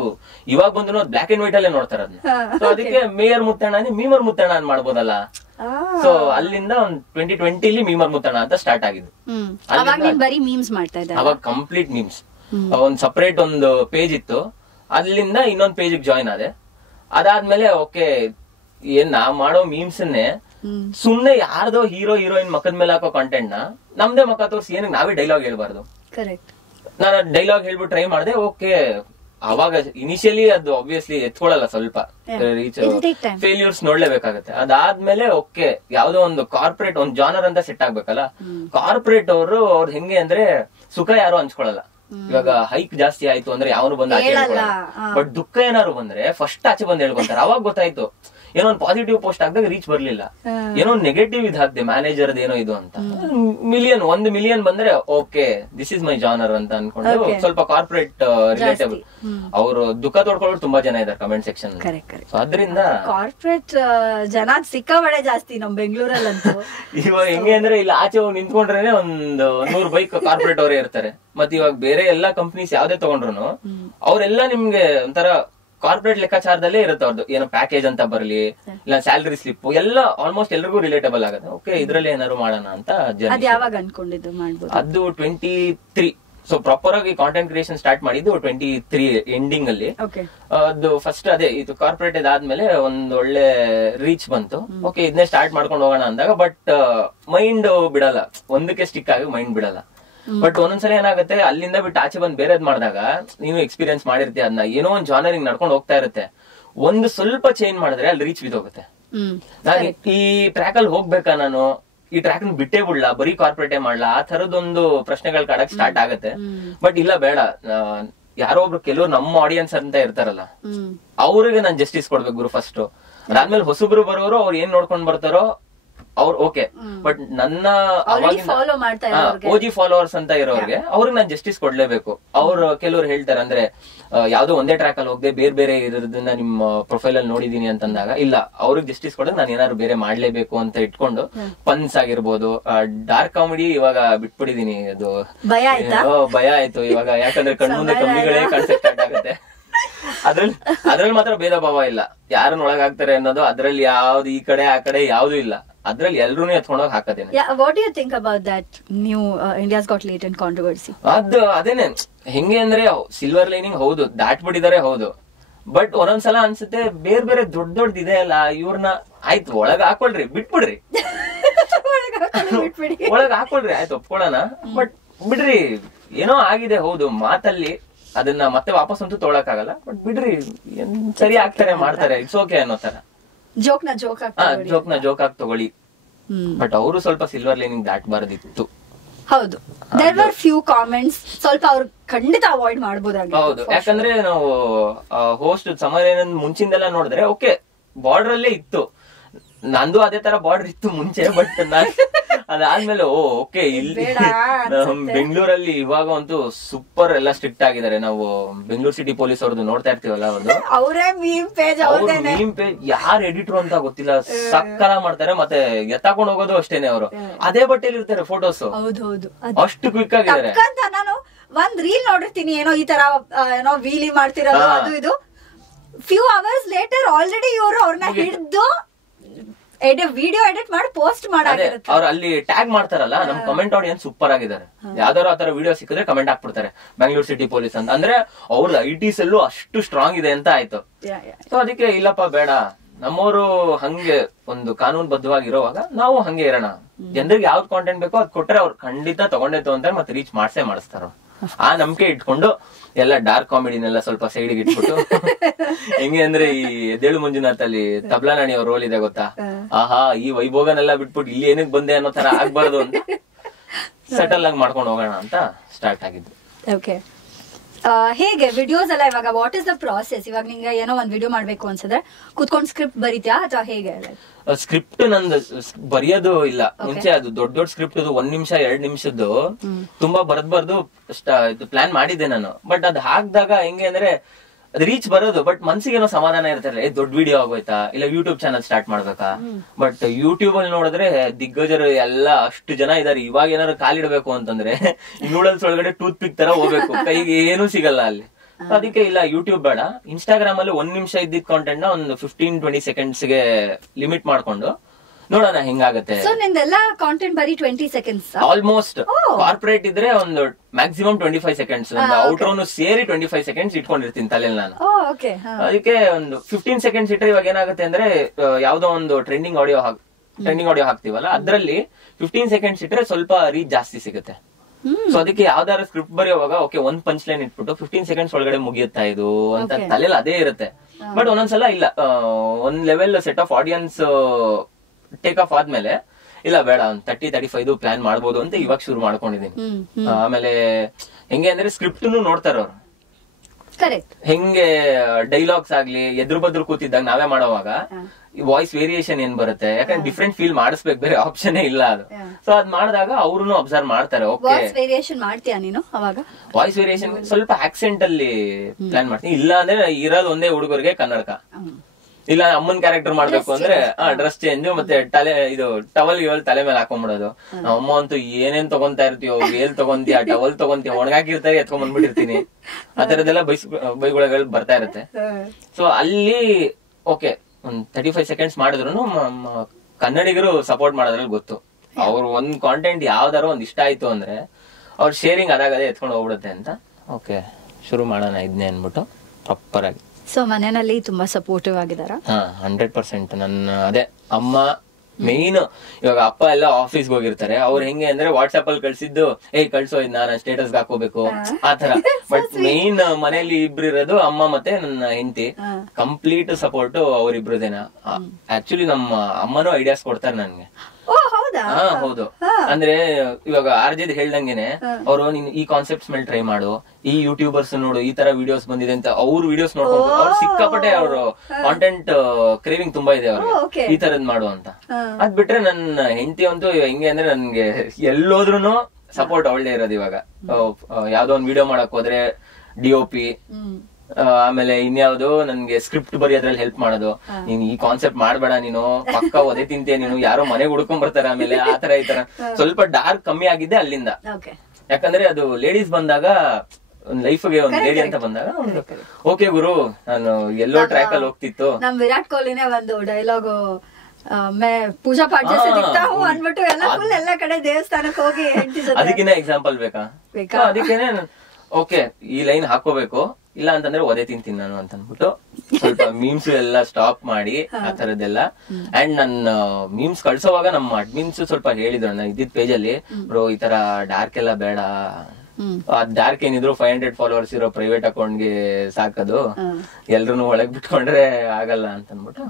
ಇವಾಗ ಬಂದು ಬ್ಲಾಕ್ ಅಂಡ್ ವೈಟ್ ಅಲ್ಲೇ ನೋಡ್ತಾರೆ ಅದನ್ನ. ಸೊ ಅದಕ್ಕೆ ಮೇಯರ್ ಮುತ್ತಣ್ಣ ಮೀಮರ್ ಮುತ್ತಣ್ಣ ಅಂತ ಮಾಡ್ಬೋದಲ್ಲ. ಸೊ ಅಲ್ಲಿಂದ ಒಂದ್ 2020 ಮೀಮರ್ ಮುತ್ತಣ್ಣ ಅಂತ ಸ್ಟಾರ್ಟ್ ಆಗಿದ್ದು. ಅವಾಗ ಕಂಪ್ಲೀಟ್ ಮೀಮ್ಸ್. ಒಂದ್ ಸಪರೇಟ್ ಒಂದು ಪೇಜ್ ಇತ್ತು, ಅಲ್ಲಿಂದ ಇನ್ನೊಂದ್ ಪೇಜ್ ಜಾಯಿನ್ ಆದೆ. ಅದಾದ್ಮೇಲೆ ಓಕೆ ಏನ್ ನಾವ್ ಮಾಡೋ ಮೀಮ್ಸ್ ಸುಮ್ನೆ ಯಾರ್ದೋ ಹೀರೋಯಿನ್ ಮಕ್ಕದ ಮೇಲೆ ಹಾಕೋ ಕಂಟೆಂಟ್ ನ ನಮ್ದೇ ಮಕ್ಕ ತೋರಿಸಿ ಏನಕ್ಕೆ ನಾವೇ ಡೈಲಾಗ್ ಹೇಳ್ಬಾರ್ದು. ನಾನು ಡೈಲಾಗ್ ಹೇಳ್ಬಿಟ್ಟು ಟ್ರೈ ಮಾಡಿದೆ. ಓಕೆ ಅವಾಗ ಇನಿಷಿಯಲಿ ಅದು ಆಬ್ವಿಯಸ್ಲಿ ಎತ್ಕೊಳ್ಳಲ್ಲ, ಸ್ವಲ್ಪ ರೀಚ್ ಫೇಲ್ಯೂರ್ಸ್ ನೋಡ್ಲೇಬೇಕಾಗತ್ತೆ. ಅದಾದ್ಮೇಲೆ ಓಕೆ ಯಾವ್ದೋ ಒಂದು ಕಾರ್ಪೊರೇಟ್ ಒಂದ್ ಜಾನರ್ ಅಂತ ಸೆಟ್ ಆಗ್ಬೇಕಲ್ಲ. ಕಾರ್ಪೊರೇಟ್ ಅವ್ರು ಹೆಂಗೆ ಅಂದ್ರೆ ಸುಖ ಯಾರು ಹಂಚ್ಕೊಳಲ್ಲ. ಇವಾಗ ಹೈಕ್ ಜಾಸ್ತಿ ಆಯ್ತು ಅಂದ್ರೆ ಯಾವನು ಬಂದು ಆಚೆ ಹೇಳ್ಕೊಳಲ್ಲ. ಬಟ್ ದುಃಖ ಏನಾರು ಬಂದ್ರೆ ಫಸ್ಟ್ ಆಚೆ ಬಂದು ಹೇಳ್ಕೊಂತಾರೆ. ಅವಾಗ ಗೊತ್ತಾಯ್ತು ಏನೋ ಒಂದು ಪಾಸಿಟಿವ್ ಪೋಸ್ಟ್ ಹಾಕಿದಾಗ ರೀಚ್ ಬರ್ಲಿಲ್ಲ, ಏನೋ ನೆಗೆಟಿವ್ ಇದು ಹಾಕ್ದೆ ಮ್ಯಾನೇಜರ್ ಏನೋ ಇದು ಅಂತ. 1 ಮಿಲಿಯನ್ ಬಂದ್ರೆ okay this is my genre ಅಂತ ಅನ್ಕೊಂಡು ಸ್ವಲ್ಪ ಕಾರ್ಪೊರೇಟ್ ರಿಲೇಟಬಲ್. ಅವರು ದುಃಖ ತೋಡ್ಕೊಳ್ಳೋರು ತುಂಬಾ ಜನ ಇದಾರೆ ಕಮೆಂಟ್ ಸೆಕ್ಷನ್. ಅದರಿಂದ ಕಾರ್ಪೊರೇಟ್ ಜನ ಸಿಕ್ಕಾಬಡೆ ಜಾಸ್ತಿ ನಮ್ ಬೆಂಗಳೂರಲ್ಲಂತೂ. ಇವಾಗ ಹೆಂಗೆ ಅಂದ್ರೆ ಇಲ್ಲಿ ಆಚೆ ಹೋಗಿ ನಿಂತ್ಕೊಂಡ್ರೇನೆ ಒಂದು 100 ಬೈಕ್ ಕಾರ್ಪೊರೇಟ್ ಅವರೇ ಇರ್ತಾರೆ. ಮತ್ತೆ ಇವಾಗ ಬೇರೆ ಎಲ್ಲಾ ಕಂಪನೀಸ್ ಯಾವ್ದೇ ತಗೊಂಡ್ರು ಅವರೆಲ್ಲ ನಿಮ್ಗೆ ಒಂಥರ ಕಾರ್ಪೊರೇಟ್ ಲೆಕ್ಕಾಚಾರದಲ್ಲೇ ಇರುತ್ತೆ ಅವ್ರದ್ದು. ಏನೋ ಪ್ಯಾಕೇಜ್ ಅಂತ ಬರ್ಲಿ, ಇಲ್ಲ ಸ್ಯಾಲರಿ ಸ್ಲಿಪ್ ಎಲ್ಲ ಆಲ್ಮೋಸ್ಟ್ ಎಲ್ರಿಗೂ ರಿಲೇಟಬಲ್ ಆಗುತ್ತೆ. ಓಕೆ ಇದ್ರಲ್ಲಿ ಏನಾದ್ರು ಮಾಡೋಣ ಅಂತ ಯಾವಾಗ ಅನ್ಕೊಂಡಿದ್ದು ಮಾಡ್ಬೋದು. ಅದು 23. ಸೊ ಪ್ರಾಪರ್ ಆಗಿ ಕಾಂಟೆಂಟ್ ಕ್ರಿಯೇಷನ್ ಸ್ಟಾರ್ಟ್ ಮಾಡಿದ್ದು 23 ಎಂಡಿಂಗ್ ಅಲ್ಲಿ. ಅದು ಫಸ್ಟ್ ಅದೇ ಇದು ಕಾರ್ಪೊರೇಟ್ ಇದಾದ್ಮೇಲೆ ಒಂದ್ ಒಳ್ಳೆ ರೀಚ್ ಬಂತು. ಓಕೆ ಇದನ್ನೇ ಸ್ಟಾರ್ಟ್ ಮಾಡ್ಕೊಂಡು ಹೋಗೋಣ ಅಂದಾಗ ಬಟ್ ಮೈಂಡ್ ಬಿಡಲ್ಲ, ಒಂದಕ್ಕೆ ಸ್ಟಿಕ್ ಆಗಿ ಮೈಂಡ್ ಬಿಡಲ್ಲ. ಬಟ್ ಒಂದೊಂದ್ಸಲ ಏನಾಗುತ್ತೆ ಅಲ್ಲಿಂದ ಬಿಟ್ಟು ಆಚೆ ಬಂದ್ ಬೇರೆದ್ ಮಾಡಿದಾಗ ನೀನು ಎಕ್ಸ್ಪೀರಿಯನ್ಸ್ ಮಾಡಿರ್ತೀಯ, ಅದನ್ನ ಏನೋ ಒಂದ್ ಜಾನರಿಂಗ್ ನಡ್ಕೊಂಡು ಹೋಗ್ತಾ ಇರುತ್ತೆ. ಒಂದು ಸ್ವಲ್ಪ ಚೇಂಜ್ ಮಾಡಿದ್ರೆ ಅಲ್ಲಿ ರೀಚ್ ಬಿದ್ದೋಗುತ್ತೆ. ನಾನು ಈ ಟ್ರ್ಯಾಕ್ ಅಲ್ಲಿ ಹೋಗ್ಬೇಕಾ, ನಾನು ಈ ಟ್ರ್ಯಾಕ್ ಬಿಟ್ಟೇ ಬಿಡ್ಲಾ, ಬರೀ ಕಾರ್ಪೊರೇಟೇ ಮಾಡ್ಲಾ, ಆ ತರದೊಂದು ಪ್ರಶ್ನೆಗಳು ಕಾಡಕ್ ಸ್ಟಾರ್ಟ್ ಆಗತ್ತೆ. ಬಟ್ ಇಲ್ಲ ಬೇಡ, ಯಾರೋ ಒಬ್ರು ಕೆಲವರು ನಮ್ಮ ಆಡಿಯನ್ಸ್ ಅಂತ ಇರ್ತಾರಲ್ಲ ಅವ್ರಿಗೆ ನಾನ್ ಜಸ್ಟಿಸ್ ಕೊಡ್ಬೇಕು ಗುರು ಫಸ್ಟ್. ಅದಾದ್ಮೇಲೆ ಹೊಸಬ್ರು ಬರೋರು ಅವ್ರು ಏನ್ ನೋಡ್ಕೊಂಡ್ ಬರ್ತಾರೋ ಅವ್ರು ಓಕೆ. ಬಟ್ ನನ್ನ OG ಫಾಲೋವರ್ಸ್ ಅಂತ ಇರೋರಿಗೆ ಅವ್ರಿಗೆ ನಾನ್ ಜಸ್ಟಿಸ್ ಕೊಡ್ಲೇಬೇಕು. ಅವ್ರು ಕೆಲವ್ರು ಹೇಳ್ತಾರೆ ಅಂದ್ರೆ ಯಾವ್ದೋ ಒಂದೇ ಟ್ರ್ಯಾಕ್ ಅಲ್ಲಿ ಹೋಗದೆ ಬೇರೆ ಬೇರೆ ಇರೋದನ್ನ ನಿಮ್ಮ ಪ್ರೊಫೈಲ್ ಅಲ್ಲಿ ನೋಡಿದೀನಿ ಅಂತಂದಾಗ ಇಲ್ಲ ಅವ್ರಿಗೆ ಜಸ್ಟಿಸ್ ಕೊಡೋದು ನಾನು ಏನಾದ್ರು ಬೇರೆ ಮಾಡ್ಲೇಬೇಕು ಅಂತ ಇಟ್ಕೊಂಡು ಪನ್ಸ್ ಆಗಿರ್ಬೋದು, ಡಾರ್ಕ್ ಕಾಮಿಡಿ ಇವಾಗ ಬಿಟ್ಬಿಟ್ಟಿದೀನಿ. ಅದು ಭಯ ಆಯ್ತು ಇವಾಗ, ಯಾಕಂದ್ರೆ ಕಣ್ಮುಂದೆ ಕಂಬಿಗಳೇ ಕಾಣಿಸಕ್ ಸ್ಟಾರ್ಟ್ ಆಗುತ್ತೆ. ಅದ್ರಲ್ಲಿ ಮಾತ್ರ ಭೇದ ಭಾವ ಇಲ್ಲ, ಯಾರನ್ನ ಒಳಗಾಗ್ತಾರೆ ಅನ್ನೋದು ಅದ್ರಲ್ಲಿ ಯಾವ್ದು ಈ ಕಡೆ ಆ ಕಡೆ ಯಾವ್ದು ಇಲ್ಲ. ಅದ್ರಲ್ಲಿ ಎಲ್ರೂನು ಎತ್ಕೊಂಡೋಗಿ ಹಾಕದೇನೆ. What do you think about that new India's Got Talent controversy? ಅದೇನೆ ಹೆಂಗೆ ಅಂದ್ರೆ ಸಿಲ್ವರ್ ಲೈನಿಂಗ್ ಹೌದು ದಾಟ್ಬಿಟ್ಟಿದ್ದಾರೆ, ಹೌದು. ಬಟ್ ಒಂದೊಂದ್ಸಲ ಅನ್ಸುತ್ತೆ ಬೇರೆ ಬೇರೆ ದೊಡ್ಡ ಇದೆ ಅಲ್ಲ, ಇವ್ರನ್ನ ಆಯ್ತು ಒಳಗ್ ಹಾಕೊಳ್ರಿ, ಬಿಟ್ಬಿಡ್ರಿ, ಒಳಗ್ ಹಾಕೊಳ್ರಿ, ಆಯ್ತು ಒಪ್ಕೊಳ್ಳೋಣ. ಬಟ್ ಬಿಡ್ರಿ, ಏನೋ ಆಗಿದೆ ಹೌದು ಮಾತಲ್ಲಿ, ಅದನ್ನ ಮತ್ತೆ ವಾಪಸ್ ಅಂತೂ ತೊಗೊಳಕ್ ಆಗಲ್ಲ. ಬಟ್ ಬಿಡ್ರಿ, ಸರಿ ಆಗ್ತಾರೆ ಮಾಡ್ತಾರೆ, ಇಟ್ಸ್ ಓಕೆ ಅನ್ನೋ ತರ ಜೋಕ್ನ ಜೋಕ್ ಆಗಿ ತಗೊಳ್ಳಿ. ಬಟ್ ಅವರು ಸ್ವಲ್ಪ ಸಿಲ್ವರ್ ಲೈನಿಂಗ್ ದಾಟಬಾರ್ದಿತ್ತು. ಹೌದು, ದೇರ್ ವರ್ ಫ್ಯೂ ಕಾಮೆಂಟ್ಸ್ ಸ್ವಲ್ಪ ಅವ್ರು ಖಂಡಿತ ಅವಾಯ್ಡ್ ಮಾಡಬಹುದಾಗಿತ್ತು. ಹೌದು, ಯಾಕಂದ್ರೆ ನಾವು ಹೋಸ್ಟ್ ಸಮರ್ ಮುಂಚಿಂದೆಲ್ಲ ನೋಡಿದ್ರೆ ಓಕೆ ಬಾರ್ಡರ್ ಅಲ್ಲೇ ಇತ್ತು, ನಂದು ಅದೇ ತರ ಬಾರ್ಡರ್ ಇತ್ತು ಮುಂಚೆ. ಬಟ್ ಅದಾದ್ಮೇಲೆ ಓಕೆ ಇಲ್ಲಿ ಬೆಂಗಳೂರಲ್ಲಿ ಇವಾಗ ಅಂತೂ ಸೂಪರ್ ಎಲ್ಲ ಸ್ಟ್ರಿಕ್ಟ್ ಆಗಿದ್ದಾರೆ. ನಾವು ಬೆಂಗಳೂರು ಸಿಟಿ ಪೊಲೀಸ್ ಅವ್ರದ್ದು ನೋಡ್ತಾ ಇರ್ತೀವಲ್ಲ, ಅವರೇ ಮೀಮ್ ಪೇಜ್ ಯಾರು ಎಡಿಟರ್ ಅಂತ ಗೊತ್ತಿಲ್ಲ, ಸಕ್ಕರ ಮಾಡ್ತಾರೆ. ಮತ್ತೆ ಎತ್ತಾಕೊಂಡು ಹೋಗೋದು ಅಷ್ಟೇನೆ, ಅವರು ಅದೇ ಬಟ್ಟೆಲಿ ಇರ್ತಾರೆ ಫೋಟೋಸ್. ಅಷ್ಟು ಕ್ವಿಕ್ ಆಗಿದ್ದಾರೆ. ನಾನು ಒಂದ್ ರೀಲ್ ನೋಡಿರ್ತೀನಿ, ಏನೋ ಈ ತರ ಏನೋ ವೀಲಿ ಮಾಡ್ತಿರೋದು ಅದು ಇದು. ಫ್ಯೂ ಅವರ್ಸ್ ಲೇಟರ್ ಆಲ್ರೆಡಿ ಇವರು ಅವ್ರನ್ನ ಹಿಡಿದು ವಿಡಿಯೋ ಎಡಿಟ್ ಮಾಡಿ ಪೋಸ್ಟ್ ಮಾಡಾಗಿರುತ್ತೆ. ಅವ್ರು ಅಲ್ಲಿ ಟ್ಯಾಗ್ ಮಾಡ್ತಾರಲ್ಲ, ನಮ್ ಕಮೆಂಟ್ ಆಡಿಯನ್ಸ್ ಸೂಪರ್ ಆಗಿದ್ದಾರೆ. ಯಾವ್ದಾರು ಆತರ ವಿಡಿಯೋ ಸಿಕ್ಕಿದ್ರೆ ಕಮೆಂಟ್ ಹಾಕ್ಬಿಡ್ತಾರೆ ಬೆಂಗಳೂರು ಸಿಟಿ ಪೊಲೀಸ್ ಅಂತ. ಅಂದ್ರೆ ಅವ್ರದ್ದು IT ಸೆಲ್ಲು ಅಷ್ಟು ಸ್ಟ್ರಾಂಗ್ ಇದೆ ಅಂತ ಆಯ್ತು. ಸೊ ಅದಕ್ಕೆ ಇಲ್ಲಪ್ಪ ಬೇಡ, ನಮ್ಮವರು ಹಂಗೆ ಒಂದು ಕಾನೂನು ಬದ್ಧವಾಗಿರೋವಾಗ ನಾವು ಹಂಗೆ ಇರೋಣ. ಜನರಿಗೆ ಯಾವ್ದು ಕಾಂಟೆಂಟ್ ಬೇಕೋ ಅದ್ ಕೊಟ್ರೆ ಅವ್ರು ಖಂಡಿತ ತಗೊಂಡೇ ತಗೊಂತಾರೆ, ಮತ್ತೆ ರೀಚ್ ಮಾಡಿಸ್ತಾರ. ಆ ನಂಬಿಕೆ ಇಟ್ಕೊಂಡು ಎಲ್ಲ ಡಾರ್ಕ್ ಕಾಮಿಡಿನೆಲ್ಲ ಸ್ವಲ್ಪ ಸೈಡ್ಗೆ ಇಟ್ಬಿಟ್ಟು ಹೆಂಗೆ ಅಂದ್ರೆ ಈ ಎದ್ದೇಳು ಮಂಜುನಾಥ್ ಅಲ್ಲಿ ತಬ್ಲಾ ನಾಣಿ ಅವ್ರ ರೋಲ್ ಇದೆ ಗೊತ್ತಾ, ಆಹಾ ಈ ವೈಭೋಗನೆಲ್ಲ ಬಿಟ್ಬಿಟ್ಟು ಇಲ್ಲಿ ಏನಕ್ಕೆ ಬಂದೆ ಅನ್ನೋ ತರ ಆಗ್ಬಾರ್ದು ಅಂತ ಸೆಟಲ್ ಆಗಿ ಮಾಡ್ಕೊಂಡು ಹೋಗೋಣ ಅಂತ ಸ್ಟಾರ್ಟ್ ಆಗಿದ್ದು. ಓಕೆ, ಹೇಗೆ ವಿಡಿಯೋಸ್ ಎಲ್ಲ ಇವಾಗ ವಾಟ್ ಇಸ್ ದ ಪ್ರಾಸೆಸ್? ಇವಾಗ ನಿಂಗೆ ಏನೋ ಒಂದ್ ವಿಡಿಯೋ ಮಾಡ್ಬೇಕು ಅನ್ಸಿದ್ರೆ ಕೂತ್ಕೊಂಡು ಸ್ಕ್ರಿಪ್ಟ್ ಬರೀತ್ಯಾ ಅಥವಾ ಹೇಗೆ? ಸ್ಕ್ರಿಪ್ಟ್ ನಂದು ಬರೆಯೋದು ಇಲ್ಲ. ಮುಂಚೆ ಅದು ದೊಡ್ಡ ದೊಡ್ಡ ಸ್ಕ್ರಿಪ್ಟ್ 1 ನಿಮಿಷ 2 ನಿಮಿಷದ್ದು ತುಂಬಾ ಬರದ್ಬಾರ್ದು ಪ್ಲಾನ್ ಮಾಡಿದ್ದೆ ನಾನು. ಬಟ್ ಅದ್ ಹಾಕ್ದಾಗ ಹೆಂಗೆ ಅಂದ್ರೆ ಅದು ರೀಚ್ ಬರೋದು, ಬಟ್ ಮನ್ಸಿಗೆ ಏನೋ ಸಮಾಧಾನ ಇರ್ತಾರೆ. ದೊಡ್ಡ ವಿಡಿಯೋ ಆಗೋಯ್ತಾ, ಇಲ್ಲ ಯೂಟ್ಯೂಬ್ ಚಾನಲ್ ಸ್ಟಾರ್ಟ್ ಮಾಡ್ಬೇಕಾ. ಬಟ್ ಯೂಟ್ಯೂಬ್ ಅಲ್ಲಿ ನೋಡಿದ್ರೆ ದಿಗ್ಗಜರು ಎಲ್ಲ ಅಷ್ಟು ಜನ ಇದಾರೆ. ಇವಾಗ ಏನಾದ್ರು ಕಾಲಿಡ್ಬೇಕು ಅಂತಂದ್ರೆ ನೂಡಲ್ಸ್ ಒಳಗಡೆ ಟೂತ್ ಪಿಕ್ ತರ ಹೋಗ್ಬೇಕು, ಕೈಗೆ ಏನೂ ಸಿಗಲ್ಲ ಅಲ್ಲಿ. ಅದಕ್ಕೆ ಇಲ್ಲ, ಯೂಟ್ಯೂಬ್ ಬೇಡ, ಇನ್ಸ್ಟಾಗ್ರಾಮ್ ಅಲ್ಲಿ 1 ನಿಮಿಷ ಇದ್ದಿದ್ ಕಾಂಟೆಂಟ್ ನ ಒಂದು 15-20 ಸೆಕೆಂಡ್ಸ್ ಗೆ ಲಿಮಿಟ್ ಮಾಡ್ಕೊಂಡು ನೋಡೋಣ ಹೆಂಗಾಗತ್ತೆ. ನಿಂದೆಲ್ಲ ಕಾಂಟೆಂಟ್ ಬರೀ 20 ಸೆಕೆಂಡ್ಸ್ ಆಲ್ಮೋಸ್ಟ್. ಕಾರ್ಪೊರೇಟ್ ಇದ್ರೆ ಒಂದು ಮ್ಯಾಕ್ಸಿಮಮ್ 25 ಸೆಕೆಂಡ್ಸ್, ಒಂದು ಔಟ್ರೋನು ಸೇರಿ 25 ಸೆಕೆಂಡ್ಸ್ ಇಟ್ಕೊಂಡಿರ್ತೀನಿ ತಲೆಯಲ್ಲಿ ನಾನು. ಅದಕ್ಕೆ ಒಂದು 15 ಸೆಕೆಂಡ್ಸ್ ಇಟ್ರೆ ಇವಾಗ ಏನಾಗುತ್ತೆ ಅಂದ್ರೆ ಯಾವ್ದೋ ಒಂದು ಟ್ರೆಂಡಿಂಗ್ ಆಡಿಯೋ ಹಾಕ್ತಿವಲ್ಲ, ಅದ್ರಲ್ಲಿ 15 ಸೆಕೆಂಡ್ಸ್ ಇಟ್ರೆ ಸ್ವಲ್ಪ ರೀಚ್ ಜಾಸ್ತಿ ಸಿಗುತ್ತೆ. ಸೊ ಅದಕ್ಕೆ ಯಾವ್ದಾದ್ರು ಸ್ಕ್ರಿಪ್ಟ್ ಬರೆಯುವಾಗ ಓಕೆ ಒಂದ್ ಪಂಚ್ ಲೈನ್ ಇಟ್ಬಿಟ್ಟು 15 ಸೆಕೆಂಡ್ಸ್ ಒಳಗಡೆ ಮುಗಿಯುತ್ತಾ ಇದು ಅಂತ ತಲೆಯಲ್ಲಿ ಅದೇ ಇರುತ್ತೆ. ಬಟ್ ಒಂದೊಂದ್ಸಲ ಇಲ್ಲ, ಒಂದ್ level set of audience take off ಆದ್ಮೇಲೆ ಇಲ್ಲ ಬೇಡ, 30-35 ಪ್ಲಾನ್ ಮಾಡ್ಬೋದು ಅಂತ ಇವಾಗ ಶುರು ಮಾಡ್ಕೊಂಡಿದೀನಿ. ಆಮೇಲೆ ಹೆಂಗೆ ಅಂದ್ರೆ ಸ್ಕ್ರಿಪ್ಟ್ ನೋಡ್ತಾರ ಅವ್ರು, ಹೆಂಗೆ ಡೈಲಾಗ್ಸ್ ಆಗ್ಲಿ ಎದುರು ಬದ್ರು ಕೂತಿದ್ದಾಗ ನಾವೇ ಮಾಡೋವಾಗ ವಾಯ್ಸ್ ವೇರಿಯೇಷನ್ ಏನ್ ಬರುತ್ತೆ, ಯಾಕಂದ್ರೆ ಡಿಫ್ರೆಂಟ್ ಫೀಲ್ ಮಾಡಿಸ್ಬೇಕು, ಬೇರೆ ಆಪ್ಷನ್ ಇಲ್ಲ ಅದು. ಸೊ ಅದ್ ಮಾಡಿದಾಗ ಅವ್ರು ಅಬ್ಸರ್ವ್ ಮಾಡ್ತಾರೆ. ವಾಯ್ಸ್ ವೇರಿಯೇಷನ್ ಮಾಡ್ತೀಯಾ ನೀನು? ಅವಾಗ ವಾಯ್ಸ್ ವೇರಿಯೇಷನ್ ಸ್ವಲ್ಪ ಆಕ್ಸೆಂಟ್ ಅಲ್ಲಿ ಪ್ಲಾನ್ ಮಾಡ್ತೀನಿ. ಇಲ್ಲ ಅಂದ್ರೆ ಇರೋದು ಒಂದೇ ಹುಡುಗರಿಗೆ ಕನ್ನಡಕ, ಇಲ್ಲ ಅಮ್ಮನ್ ಕ್ಯಾರೆಕ್ಟರ್ ಮಾಡ್ಬೇಕು ಅಂದ್ರೆ ಡ್ರೆಸ್ ಚೇಂಜ್, ಮತ್ತೆ ಟವಲ್ ತಲೆ ಮೇಲೆ ಹಾಕೊಂಡ್ಬಿಡೋದು. ಅಮ್ಮ ಅಂತೂ ಏನೇನ್ ತಗೊಂತಾ ಇರ್ತೀವೋ, ಏಲ್ ತಗೊಂತೀಯ, ಟವಲ್ ತಗೊಂತೀಯ, ಒಣಗಾಕಿರ್ತಾರೆ ಎತ್ಕೊಂಡ್ ಬಂದ್ಬಿಟ್ಟಿರ್ತೀನಿ. ಆ ತರದೆಲ್ಲ ಬೈಗುಳಗಳು ಬರ್ತಾ ಇರುತ್ತೆ. ಸೊ ಅಲ್ಲಿ ಓಕೆ ಒಂದ್ 35 ಸೆಕೆಂಡ್ಸ್ ಮಾಡಿದ್ರು ಕನ್ನಡಿಗರು ಸಪೋರ್ಟ್ ಮಾಡೋದ್ರಲ್ಲಿ ಗೊತ್ತು. ಅವ್ರು ಒಂದ್ ಕಾಂಟೆಂಟ್ ಯಾವ್ದಾರು ಒಂದ್ ಇಷ್ಟ ಆಯ್ತು ಅಂದ್ರೆ ಅವ್ರ ಶೇರಿಂಗ್ ಅದಾಗದೇ ಎತ್ಕೊಂಡು ಹೋಗ್ಬಿಡುತ್ತೆ ಅಂತ ಓಕೆ ಶುರು ಮಾಡೋಣ ಇದನ್ನೇ ಅನ್ಬಿಟ್ಟು ಪ್ರಾಪರ್ ಆಗಿ. ಸೊ ಮನೆಯಲ್ಲಿ ತುಂಬಾ ಸಪೋರ್ಟಿವ್ ಆಗಿದಾರ? 100%. ನನ್ನ ಅದೇ ಅಮ್ಮ ಮೇನ್. ಇವಾಗ ಅಪ್ಪ ಎಲ್ಲ ಆಫೀಸ್ಗೆ ಹೋಗಿರ್ತಾರೆ, ಅವ್ರು ಹೆಂಗೆ ಅಂದ್ರೆ ವಾಟ್ಸ್ಆಪ್ ಅಲ್ಲಿ ಕಳ್ಸಿದ್ದು ಕಳ್ಸೋ ಇದ್ ನಾನು ಸ್ಟೇಟಸ್ ಹಾಕೋಬೇಕು ಆತರ. ಬಟ್ ಮೇನ್ ಮನೇಲಿ ಇಬ್ರು ಇರೋದು ಅಮ್ಮ ಮತ್ತೆ ನನ್ನ ಹೆಂಡತಿ. Complete support ಅವ್ರಿಬ್ರದೇನ. ಆಕ್ಚುಲಿ ನಮ್ಮ ಅಮ್ಮನೂ ಐಡಿಯಾಸ್ ಕೊಡ್ತಾರೆ ನನ್ಗೆ. ಹೌದು, ಅಂದ್ರೆ ಇವಾಗ ಆರ್ಜೆದ್ ಹೇಳ್ದಂಗೆನೆ ಅವರು ನೀನ್ ಈ ಕಾನ್ಸೆಪ್ಟ್ಸ್ ಮೇಲೆ ಟ್ರೈ ಮಾಡು, ಈ ಯೂಟ್ಯೂಬರ್ಸ್ ನೋಡು, ಈ ತರ ವಿಡಿಯೋಸ್ ಬಂದಿದೆ ಅಂತ ಅವ್ರ ವಿಡಿಯೋಸ್ ನೋಡ್ಕೊಂಡು ಅವ್ರು ಸಿಕ್ಕಾಪಟ್ಟೆ ಅವರು ಕಾಂಟೆಂಟ್ ಕ್ರೇವಿಂಗ್ ತುಂಬಾ ಇದೆ ಅವ್ರಿಗೆ, ಈ ತರದ್ ಮಾಡು ಅಂತ. ಅದ್ ಬಿಟ್ರೆ ನನ್ನ ಹೆಂಡತಿ ಅಂತೂ ಹೆಂಗೆ ಅಂದ್ರೆ ನನ್ಗೆ ಎಲ್ಲೋದ್ರುನು ಸಪೋರ್ಟ್ ಒಳ್ಳೆ ಇರೋದು. ಇವಾಗ ಯಾವ್ದೋ ಒಂದ್ ವಿಡಿಯೋ ಮಾಡಕ್ ಹೋದ್ರೆ DOP, ಆಮೇಲೆ ಇನ್ಯಾವ್ದು ನನ್ಗೆ ಸ್ಕ್ರಿಪ್ಟ್ ಬರೆಯೋದ್ರಲ್ಲಿ ಹೆಲ್ಪ್ ಮಾಡೋದು. ನೀನ್ ಈ ಕಾನ್ಸೆಪ್ಟ್ ಮಾಡ್ಬೇಡ, ನೀನು ಪಕ್ಕ ಒದೆ ತಿಂತೀಯ, ನೀನು ಯಾರೋ ಮನೆಗೆ ಹುಡ್ಕೊಂಡ್ ಬರ್ತಾರೆ ಆಮೇಲೆ ಆತರ ಈ ತರ. ಸ್ವಲ್ಪ ಡಾರ್ಕ್ ಕಮ್ಮಿ ಆಗಿದ್ದೆ ಅಲ್ಲಿಂದ. ಯಾಕಂದ್ರೆ ಅದು ಲೇಡೀಸ್ ಬಂದಾಗ ಒಂದ್ ಲೈಫ್ಗೆ ಒಂದ್ ಲೇಡಿ ಅಂತ ಬಂದಾಗ ಓಕೆ ಗುರು ನಾನು ಎಲ್ಲೋ ಟ್ರ್ಯಾಕ್ ಅಲ್ಲಿ ಹೋಗ್ತಿತ್ತು. ನಮ್ ವಿರಾಟ್ ಕೊಹ್ಲಿನೇ ಒಂದು ಡೈಲಾಗ್ ಪೂಜಾ ಪಾಠ ಜೈಸೆ ದಿಕ್ತಾ ಹೂ ಅನ್ಬಿಟ್ಟು ಎಲ್ಲ ಕಡೆ ದೇವಸ್ಥಾನಕ್ಕೆ ಹೋಗಿ ಅದಕ್ಕಿನ್ನ ಎಕ್ಸಾಂಪಲ್ ಬೇಕಾ? ಅದಕ್ಕೇನೆ ಓಕೆ ಈ ಲೈನ್ ಹಾಕೋಬೇಕು, ಇಲ್ಲ ಅಂತಂದ್ರೆ ಒದೆ ತಿಂತೀನಿ ನಾನು ಅಂತ ಅನ್ಬಿಟ್ಟು ಸ್ವಲ್ಪ ಮೀಮ್ಸ್ ಎಲ್ಲ ಸ್ಟಾಪ್ ಮಾಡಿ ಆ ತರದ್ದೆಲ್ಲ. ಅಂಡ್ ನನ್ನ ಮೀಮ್ಸ್ ಕಳ್ಸೋವಾಗ ನಮ್ಮ ಅಡ್ಮಿನ್ಸ್ ಸ್ವಲ್ಪ ಹೇಳಿದ್ರು ನಾನು ಇದ್ದಿದ್ ಪೇಜ್ ಅಲ್ಲಿ, ಬ್ರೋ ಈ ತರ ಡಾರ್ಕ್ ಎಲ್ಲ ಬೇಡ, ಡಾರ್ಕ್ ಏನಿದ್ರು 500 ಫಾಲೋವರ್ಸ್ ಇರೋ ಪ್ರೈವೇಟ್ ಅಕೌಂಟ್ಗೆ ಸಾಕದು, ಎಲ್ರು ಒಳಗ್ ಬಿಟ್ಕೊಂಡ್ರೆ ಆಗಲ್ಲ ಅಂತ ಅನ್ಬಿಟ್ಟು.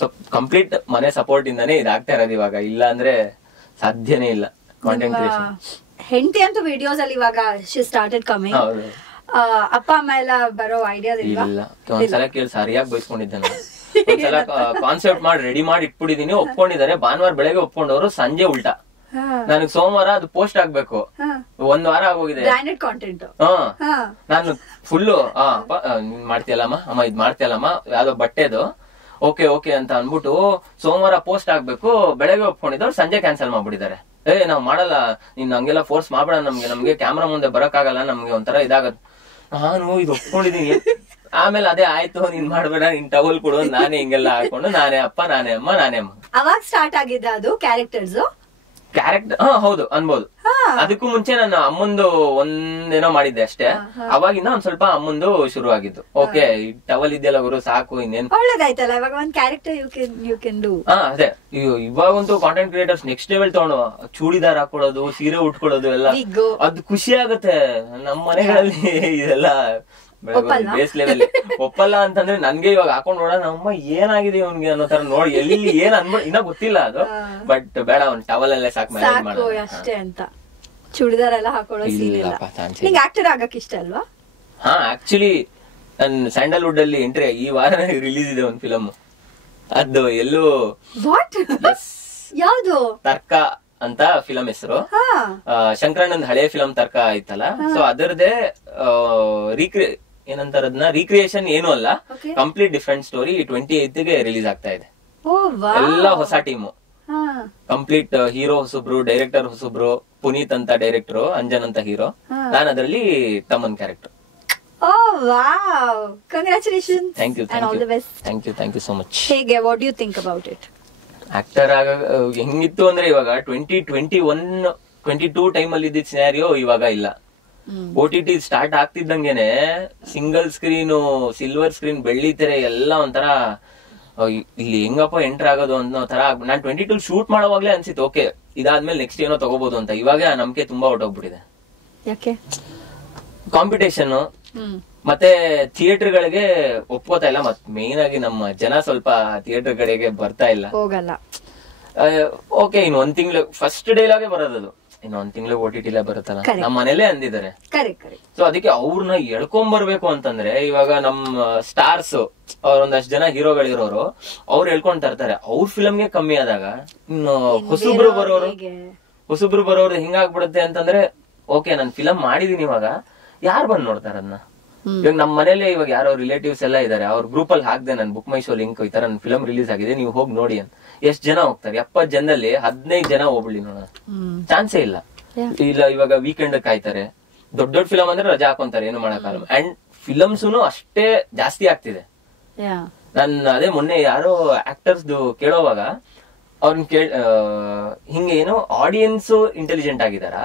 ಸೊ ಕಂಪ್ಲೀಟ್ ಮನೆ ಸಪೋರ್ಟ್ ಇಂದಾನೇ ಇದಾಗ್ತಾ ಇರೋದು ಇವಾಗ, ಇಲ್ಲ ಅಂದ್ರೆ ಸಾಧ್ಯನೇ ಇಲ್ಲ ಕಾಂಟೆಂಟ್ ಕ್ರಿಯೇಷನ್. ಹೆಂಡತಿ ಅಂತೂ ವಿಡಿಯೋಸ್ ಅಲ್ಲಿ ಇವಾಗ ಶಿ ಸ್ಟಾರ್ಟೆಡ್ ಕಮಿಂಗ್. ಅಪ್ಪ ಅಮ್ಮ ಎಲ್ಲ ಬರೋ ಐಡಿಯಾಸ್ ಇಲ್ಲ? ಒಂದ್ಸಲ ಕೇಳಿ ಸರಿಯಾಗಿ ಬೈಸ್ಕೊಂಡಿದ್ದೆ ನಾನು. ಒಂದ್ಸಲ ಕಾನ್ಸೆಪ್ಟ್ ಮಾಡಿ ರೆಡಿ ಮಾಡಿ ಇಟ್ಬಿಟ್ಟಿದೀನಿ, ಒಪ್ಕೊಂಡಿದ್ದಾರೆ. ಭಾನುವಾರ ಬೆಳಗ್ಗೆ ಒಪ್ಕೊಂಡವ್ರು, ಸಂಜೆ ಉಲ್ಟಾ ನನಗ್ ಸೋಮವಾರ ಅದು ಪೋಸ್ಟ್ ಆಗ್ಬೇಕು, 1 ವಾರ ಆಗೋಗಿದೆ. Branded content. ನಾನು ಫುಲ್ಲು ನೀನ್ ಮಾಡ್ತೀಯಲ್ಲಮ್ಮ ಅಮ್ಮ ಇದ್ ಮಾಡ್ತೀಯಲ್ಲಮ್ಮ ಯಾವ್ದೋ ಬಟ್ಟೆದು, ಓಕೆ ಓಕೆ ಅಂತ ಅನ್ಬಿಟ್ಟು ಸೋಮವಾರ ಪೋಸ್ಟ್ ಆಗ್ಬೇಕು, ಬೆಳಗ್ಗೆ ಒಪ್ಕೊಂಡಿದ್ದವ್ರು ಸಂಜೆ ಕ್ಯಾನ್ಸಲ್ ಮಾಡ್ಬಿಟ್ಟಿದ್ದಾರೆ. ನಾವ್ ಮಾಡಲ್ಲ, ನೀನ್ ಹಂಗೆಲ್ಲ ಫೋರ್ಸ್ ಮಾಡ್ಬೇಡ, ನಮ್ಗೆ ಕ್ಯಾಮ್ರಾ ಮುಂದೆ ಬರಕ್ಕಾಗಲ್ಲ, ನಮ್ಗೆ ಒಂಥರ ಇದಾಗತ್. ನಾನು ಇದು ಒಪ್ಕೊಂಡಿದೀನಿ. ಆಮೇಲೆ ಅದೇ ಆಯ್ತು, ನೀನ್ ಮಾಡ್ಬೇಡ, ನೀನ್ ಟವಲ್ ಕೊಡು, ನಾನೇ ಹಿಂಗೆಲ್ಲ ಹಾಕೊಂಡು ನಾನೇ ಅಪ್ಪ ನಾನೇ ಅಮ್ಮ ನಾನೇ ಅಮ್ಮ. ಅವಾಗ ಸ್ಟಾರ್ಟ್ ಆಗಿದೆ ಅದು ಕ್ಯಾರೆಕ್ಟರ್. ಹೌದು ಅನ್ಬೋದು. ಅದಕ್ಕೂ ಮುಂಚೆ ನಾನು ಅಮ್ಮಂದು ಒಂದೇನೋ ಮಾಡಿದ್ದೆ ಅಷ್ಟೇ. ಅವಾಗಿಂದ ಒಂದ್ ಸ್ವಲ್ಪ ಅಮ್ಮಂದು ಶುರು ಆಗಿದ್ದು. ಓಕೆ ಟವಲ್ ಇದೆಯಲ್ಲ ಗುರು ಸಾಕು, ಇನ್ನೇನ್ ಒಳ್ಳೇದಾಯ್ತಲ್ಲ ಇವಾಗ ಒಂದ್ ಕ್ಯಾರೆಕ್ಟರ್ ಯು ಕ್ಯಾನ್ ಡೂ. ಅದೇ ಇವಾಗಂತೂ ಕಾಂಟೆಂಟ್ ಕ್ರಿಯೇಟರ್ಸ್ ನೆಕ್ಸ್ಟ್ ಲೆವೆಲ್ ತಗೊಂಡು ಚೂಡಿದಾರ್ ಹಾಕೊಳ್ಳೋದು, ಸೀರೆ ಉಟ್ಕೊಳ್ಳೋದು ಎಲ್ಲ, ಅದು ಖುಷಿ ಆಗುತ್ತೆ. ನಮ್ಮ ಮನೆಗಳಲ್ಲಿ ಇದೆಲ್ಲ ಬೇಸ್ ಲೆವೆಲ್ ಒಪ್ಪಲ್ಲ ಅಂತಂದ್ರೆ ನನ್ಗೆ ಇವಾಗ ಹಾಕೊಂಡ್ ನೋಡ ನಮ್ಮಮ್ಮ ಏನಾಗಿದೆ ಇವ್ನಿಗೆ ಅನ್ನೋ ತರ ನೋಡಿ ಎಲ್ಲಿ ಏನ್ ಅನ್ಬಿಡ್ ಇನ್ನ ಗೊತ್ತಿಲ್ಲ ಅದು. ಬಟ್ ಬೇಡ ಒಂದ್ ಟವಲ್ ಅಲ್ಲೇ ಸಾಕು ಅಷ್ಟೇ ಅಂತ. ಚೂಡಿದಾರ್ ಎಲ್ಲ ಹಾಕೊಳ್ಳೋ ಆಕ್ಟರ್ ಆಗಕ್ ಇಷ್ಟ ಅಲ್ವಾ? ಹಾ ಆಕ್ಚುಲಿ ನನ್ ಸ್ಯಾಂಡಲ್ವುಡ್ ಅಲ್ಲಿ ಎಂಟ್ರಿ ಈ ವಾರ ರಿಲೀಸ್ ಇದೆ ಒಂದ್ ಫಿಲಮ್. ಅದು ಎಲ್ಲೂ ಯಾವ್ದು ತರ್ಕ ಅಂತ ಫಿಲಂ ಹೆಸರು. ಶಂಕರಣ್ಣನ್ ಹಳೆ ಫಿಲಂ ತರ್ಕ ಆಯ್ತಲ್ಲ, ಸೊ ಅದರದೇ ಏನಂತಾರ ಅದನ್ನ ರೀಕ್ರಿಯೇಷನ್ ಏನು ಅಲ್ಲ, ಕಂಪ್ಲೀಟ್ ಡಿಫ್ರೆಂಟ್ ಸ್ಟೋರಿ. 28th ಗೆ ರಿಲೀಸ್ ಆಗ್ತಾ ಇದೆ. ಎಲ್ಲ ಹೊಸ ಟೀಮು, ಕಂಪ್ಲೀಟ್ ಹೀರೋ ಹೊಸಬ್ರು, ಡೈರೆಕ್ಟರ್ ಹೊಸಬ್ರು, ಪುನೀತ್ ಅಂತ ಡೈರೆಕ್ಟರ್, ಅಂಜನ್ ಅಂತ ಹೀರೋ, ನಾನು ಅದರಲ್ಲಿ ತಮ್ಮನ್ character. Congratulation. Thank you thank you so much. ಹೇಗೆ, what do you think about it? Actor ಆಗ ಹೆಂಗಿತ್ತು ಅಂದ್ರೆ ಇವಾಗ 2021-22 ಟೈಮ್ ಅಲ್ಲಿ ಇದ್ದಿದ್ ಸಿನಾರಿಯೋ ಇವಾಗ ಇಲ್ಲ. OTT ಸ್ಟಾರ್ಟ್ ಆಗ್ತಿದ್ದಂಗೆನೆ ಸಿಂಗಲ್ ಸ್ಕ್ರೀನ್, ಸಿಲ್ವರ್ ಸ್ಕ್ರೀನ್, ಬೆಳ್ಳಿ ತೆರೆ ಎಲ್ಲ ಒಂಥರ ಇಲ್ಲಿ ಹೆಂಗಪ್ಪ ಎಂಟರ್ ಆಗೋದು ಅನ್ನೋ ತರ. ನಾನ್ 22 ಶೂಟ್ ಮಾಡೋವಾಗ್ಲೇ ಅನ್ಸಿತ್ತು ಓಕೆ ಇದಾದ್ಮೇಲೆ ನೆಕ್ಸ್ಟ್ ಏನೋ ತಗೋಬಹುದು ಅಂತ. ಇವಾಗ ನಂಬಿಕೆ ತುಂಬಾ ಹೊಟ್ಟೋಗ್ಬಿಟ್ಟಿದೆ. ಯಾಕೆ? ಕಾಂಪಿಟೇಷನ್ ಮತ್ತೆ ಥಿಯೇಟರ್ ಗಳಿಗೆ ಒಪ್ಕೋತಾ ಇಲ್ಲ. ಮತ್ ಮೇನ್ ಆಗಿ ನಮ್ಮ ಜನ ಸ್ವಲ್ಪ ಥಿಯೇಟರ್ ಕಡೆಗೆ ಬರ್ತಾ ಇಲ್ಲ, ಹೋಗಲ್ಲ. ಓಕೆ ಇನ್ ಒಂದ್ ತಿಂಗಳು ಫಸ್ಟ್ ಡೇಲಾಗೆ ಬರೋದದು, ಇನ್ನು ಒಂದ್ ತಿಂಗಳು OTT ಬರುತ್ತಲ್ಲ, ನಮ್ಮ ಮನೇಲೆ ಅಂದಿದ್ದಾರೆ. ಸೊ ಅದಕ್ಕೆ ಅವ್ರನ್ನ ಎಳ್ಕೊಂಬರ್ಬೇಕು ಅಂತಂದ್ರೆ ಇವಾಗ ನಮ್ಮ ಸ್ಟಾರ್ಸ್ ಒಂದಷ್ಟು ಜನ ಹೀರೋಗಳಿರೋರು ಅವ್ರು ಎಳ್ಕೊಂಡ್ ತರ್ತಾರೆ. ಅವ್ರ ಫಿಲಮ್ಗೆ ಕಮ್ಮಿ ಆದಾಗ ಇನ್ನು ಹೊಸಬ್ರು ಬರೋರು ಹಿಂಗಾಗ್ಬಿಡುತ್ತೆ ಅಂತಂದ್ರೆ ಓಕೆ ನನ್ ಫಿಲಂ ಮಾಡಿದೀನಿ, ಇವಾಗ ಯಾರು ಬಂದ್ ನೋಡ್ತಾರ ಅದನ್ನ? ಇವಾಗ ನಮ್ಮ ಮನೇಲಿ ಇವಾಗ ಯಾರೋ ರಿಲೇಟಿವ್ಸ್ ಎಲ್ಲ ಇದಾರೆ, ಅವ್ರ ಗ್ರೂಪ್ ಅಲ್ಲಿ ಹಾಕ್ದೆ ನನ್ ಬುಕ್ ಮೈ ಶೋ ಲಿಂಕ್, ಈ ತರ ನನ್ ಫಿಲಂ ರಿಲೀಸ್ ಆಗಿದೆ ನೀವು ಹೋಗಿ ನೋಡಿ ಅಂತ. ಎಷ್ಟ್ ಜನ ಹೋಗ್ತಾರೆ? 70 ಜನದಲ್ಲಿ 15 ಜನ ಹೋಗ್ಬಿಡಿ ನೋಡೋಣ, ಚಾನ್ಸೇ ಇಲ್ಲ. ಇಲ್ಲ ಇವಾಗ ವೀಕೆಂಡ್ ಕಾಯ್ತಾರೆ, ದೊಡ್ಡ ಫಿಲಂ ಅಂದ್ರೆ ರಜಾ ಹಾಕೊಂತಾರೆ, ಏನು ಮಾಡಕ್ಕಾಗಲ್ಲ. ಅಂಡ್ ಫಿಲಮ್ಸ್ ಅಷ್ಟೇ ಜಾಸ್ತಿ ಆಗ್ತಿದೆ. ನನ್ ಅದೇ ಮೊನ್ನೆ ಯಾರೋ ಆಕ್ಟರ್ಸ್ ಕೇಳೋವಾಗ ಅವ್ರನ್ನ ಹಿಂಗೆ ಏನೋ ಆಡಿಯನ್ಸ್ ಇಂಟೆಲಿಜೆಂಟ್ ಆಗಿದಾರ,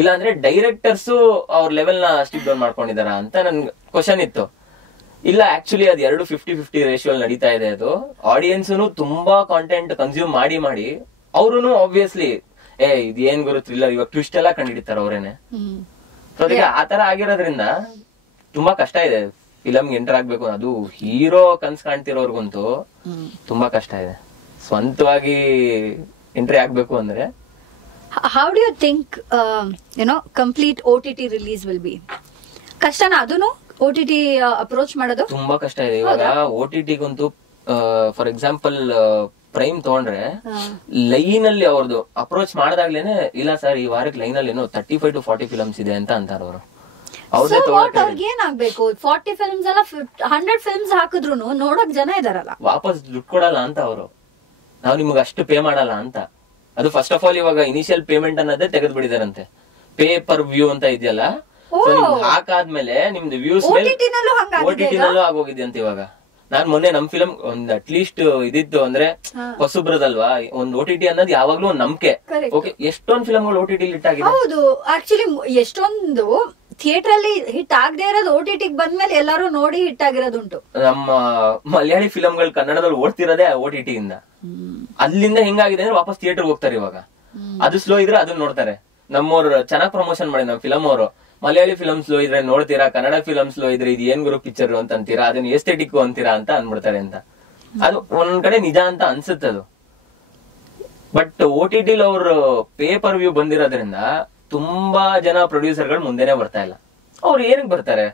ಇಲ್ಲ ಅಂದ್ರೆ ಡೈರೆಕ್ಟರ್ಸ್ ಅವ್ರ ಲೆವೆಲ್ ನ ಸ್ಟಿಕ್ ಡೌನ್ ಮಾಡ್ಕೊಂಡಿದಾರ ಅಂತ ನನ್ ಕ್ವಶನ್ ಇತ್ತು. ಇಲ್ಲ ಆಕ್ಚುಲಿ ಅದು 50-50 ರೇಷಿಯೋ ನಡೀತಾ ಇದೆ. ಅದು ಆಡಿಯನ್ಸ್ ತುಂಬಾ ಕಾಂಟೆಂಟ್ ಕನ್ಸ್ಯೂಮ್ ಮಾಡಿ ಅವ್ರು ಆಬ್ವಿಯಸ್ಲಿ ಇದು ಏನ್ ಗುರು ಥ್ರಿಲ್ಲರ್, ಇವಾಗ ಟ್ವಿಸ್ಟ್ ಎಲ್ಲ ಕಂಡಿಡ್ತಾರ ಅವ್ರೇನೆ. ಸೊ ಅದಕ್ಕೆ ಆತರ ಆಗಿರೋದ್ರಿಂದ ತುಂಬಾ ಕಷ್ಟ ಇದೆ ಫಿಲಮ್ಗೆ ಎಂಟರ್ ಆಗ್ಬೇಕು. ಅದು ಹೀರೋ ಕನ್ಸ್ ಕಾಣ್ತಿರೋರ್ಗಂತೂ ತುಂಬಾ ಕಷ್ಟ ಇದೆ ಸ್ವಂತವಾಗಿ ಎಂಟ್ರಿ ಆಗ್ಬೇಕು ಅಂದ್ರೆ. How do you think complete OTT release will be? ಕಷ್ಟನಾ ಅದನ್ನು OTT ಅಪ್ರೋಚ್ ಮಾಡೋದು? ತುಂಬಾ ಕಷ್ಟ ಇದೆ ಇವಾಗ OTTಗಂತೂ. ಫಾರ್ ಎಕ್ಸಾಂಪಲ್ ಪ್ರೈಮ್ ತಗೊಂಡ್ರೆ ಲೈನ್ ಅಲ್ಲಿ ಅವ್ರದ್ದು ಅಪ್ರೋಚ್ ಮಾಡಿದಾಗ್ಲೇನೆ ಇಲ್ಲ ಸರ್ ಈ ವಾರಕ್ಕೆ ಲೈನ್ ಅಲ್ಲಿ ಏನೋ 35 to 40 ಫಿಲಮ್ಸ್ ಇದೆ ಅಂತ ಅಂತಾರ ಅವರು. ಏನಾಗ್ಬೇಕು 40 ಫಿಲ್ಮ್ಸ್ ಅಲ್ಲ 100 ಫಿಲ್ಮ್ಸ್ ಹಾಕಿದ್ರು ನೋಡಕ್ ಜನ ಇದಾರಲ್ಲ, ವಾಪಸ್ ದುಡ್ಡು ಕೊಡಲ್ಲ ಅಂತ ಅವರು. ನಾವು ನಿಮ್ಗೆ ಅಷ್ಟು ಪೇ ಮಾಡಲ್ಲ ಅಂತ. ಅದು ಫಸ್ಟ್ ಆಫ್ ಆಲ್ ಇವಾಗ ಇನಿಷಿಯಲ್ ಪೇಮೆಂಟ್ ಅನ್ನೋದೇ ತೆಗೆದು ಬಿಡಿದಾರಂತೆ. ಪೇ ಪರ್ ವ್ಯೂ ಅಂತ ಇದೆಯಲ್ಲ, ಹಾಕಾದ್ಮೇಲೆ ನಿಮ್ದು ವ್ಯೂಸ್ OTT ನಲ್ಲೂ ಆಗೋಗಿದೆ ಅಂತ. ಇವಾಗ ನಾನ್ ಮೊನ್ನೆ ನಮ್ ಫಿಲಂ ಒಂದ್ ಅಟ್ಲೀಸ್ಟ್ ಇದಿತ್ತು ಅಂದ್ರೆ ಹೊಸಬ್ರದಲ್ವಾ, ಒಂದ್ OTT ಅನ್ನೋದು ಯಾವಾಗ್ಲೂ ಒಂದ್ ನಂಬಿಕೆ. ಓಕೆ ಎಷ್ಟೊಂದ್ ಫಿಲಂಗಳು OTT ಹಿಟ್ ಆಗಿದೆ. ಹೌದು, ಆಕ್ಚುಲಿ ಎಷ್ಟೊಂದು ಥಿಯೇಟರ್ ಅಲ್ಲಿ ಹಿಟ್ ಆಗದೆ ಇರೋದು OTT ಬಂದ್ಮೇಲೆ ಎಲ್ಲಾರು ನೋಡಿ ಹಿಟ್ ಆಗಿರೋದುಂಟು. ನಮ್ಮ ಮಲಯಾಳಿ ಫಿಲಂಗಳು ಕನ್ನಡದಲ್ಲಿ ಓಡ್ತಿರೋದೇ OTT ಇಂದ. ಅಲ್ಲಿಂದ ಹೆಂಗಾಗಿದೆ ಅಂದ್ರೆ ವಾಪಸ್ ಥಿಯೇಟರ್ ಹೋಗ್ತಾರೆ. ಇವಾಗ ಅದು ಸ್ಲೋ ಇದ್ರೆ ಅದನ್ನ ನೋಡ್ತಾರೆ. ನಮ್ಮವ್ರು ಚೆನ್ನಾಗ್ ಪ್ರಮೋಷನ್ ಮಾಡಿ ನಮ್ ಫಿಲಂ ಅವರು, ಮಲಯಾಳಿ ಫಿಲಂ ಸ್ಲೋ ಇದ್ರೆ ನೋಡ್ತೀರಾ, ಕನ್ನಡ ಫಿಲಂ ಸ್ಲೋ ಇದ್ರೆ ಇದು ಏನ್ ಗುರು ಪಿಕ್ಚರ್ ಅಂತ ಅಂತೀರಾ, ಅದನ್ನ ಎಸ್ಥೆಟಿಕ್ ಅಂತೀರಾ ಅಂತ ಅನ್ಬಿಡ್ತಾರೆ ಅಂತ. ಅದು ಒಂದ್ ಕಡೆ ನಿಜ ಅಂತ ಅನ್ಸುತ್ತೆ ಅದು. ಬಟ್ OTT ಅವ್ರು ಪೇ ಪರ್ ವ್ಯೂ ಬಂದಿರೋದ್ರಿಂದ ತುಂಬಾ ಜನ ಪ್ರೊಡ್ಯೂಸರ್ ಗಳು ಮುಂದೆನೆ ಬರ್ತಾ ಇಲ್ಲ. ಅವ್ರು ಏನಕ್ಕೆ ಬರ್ತಾರೆ?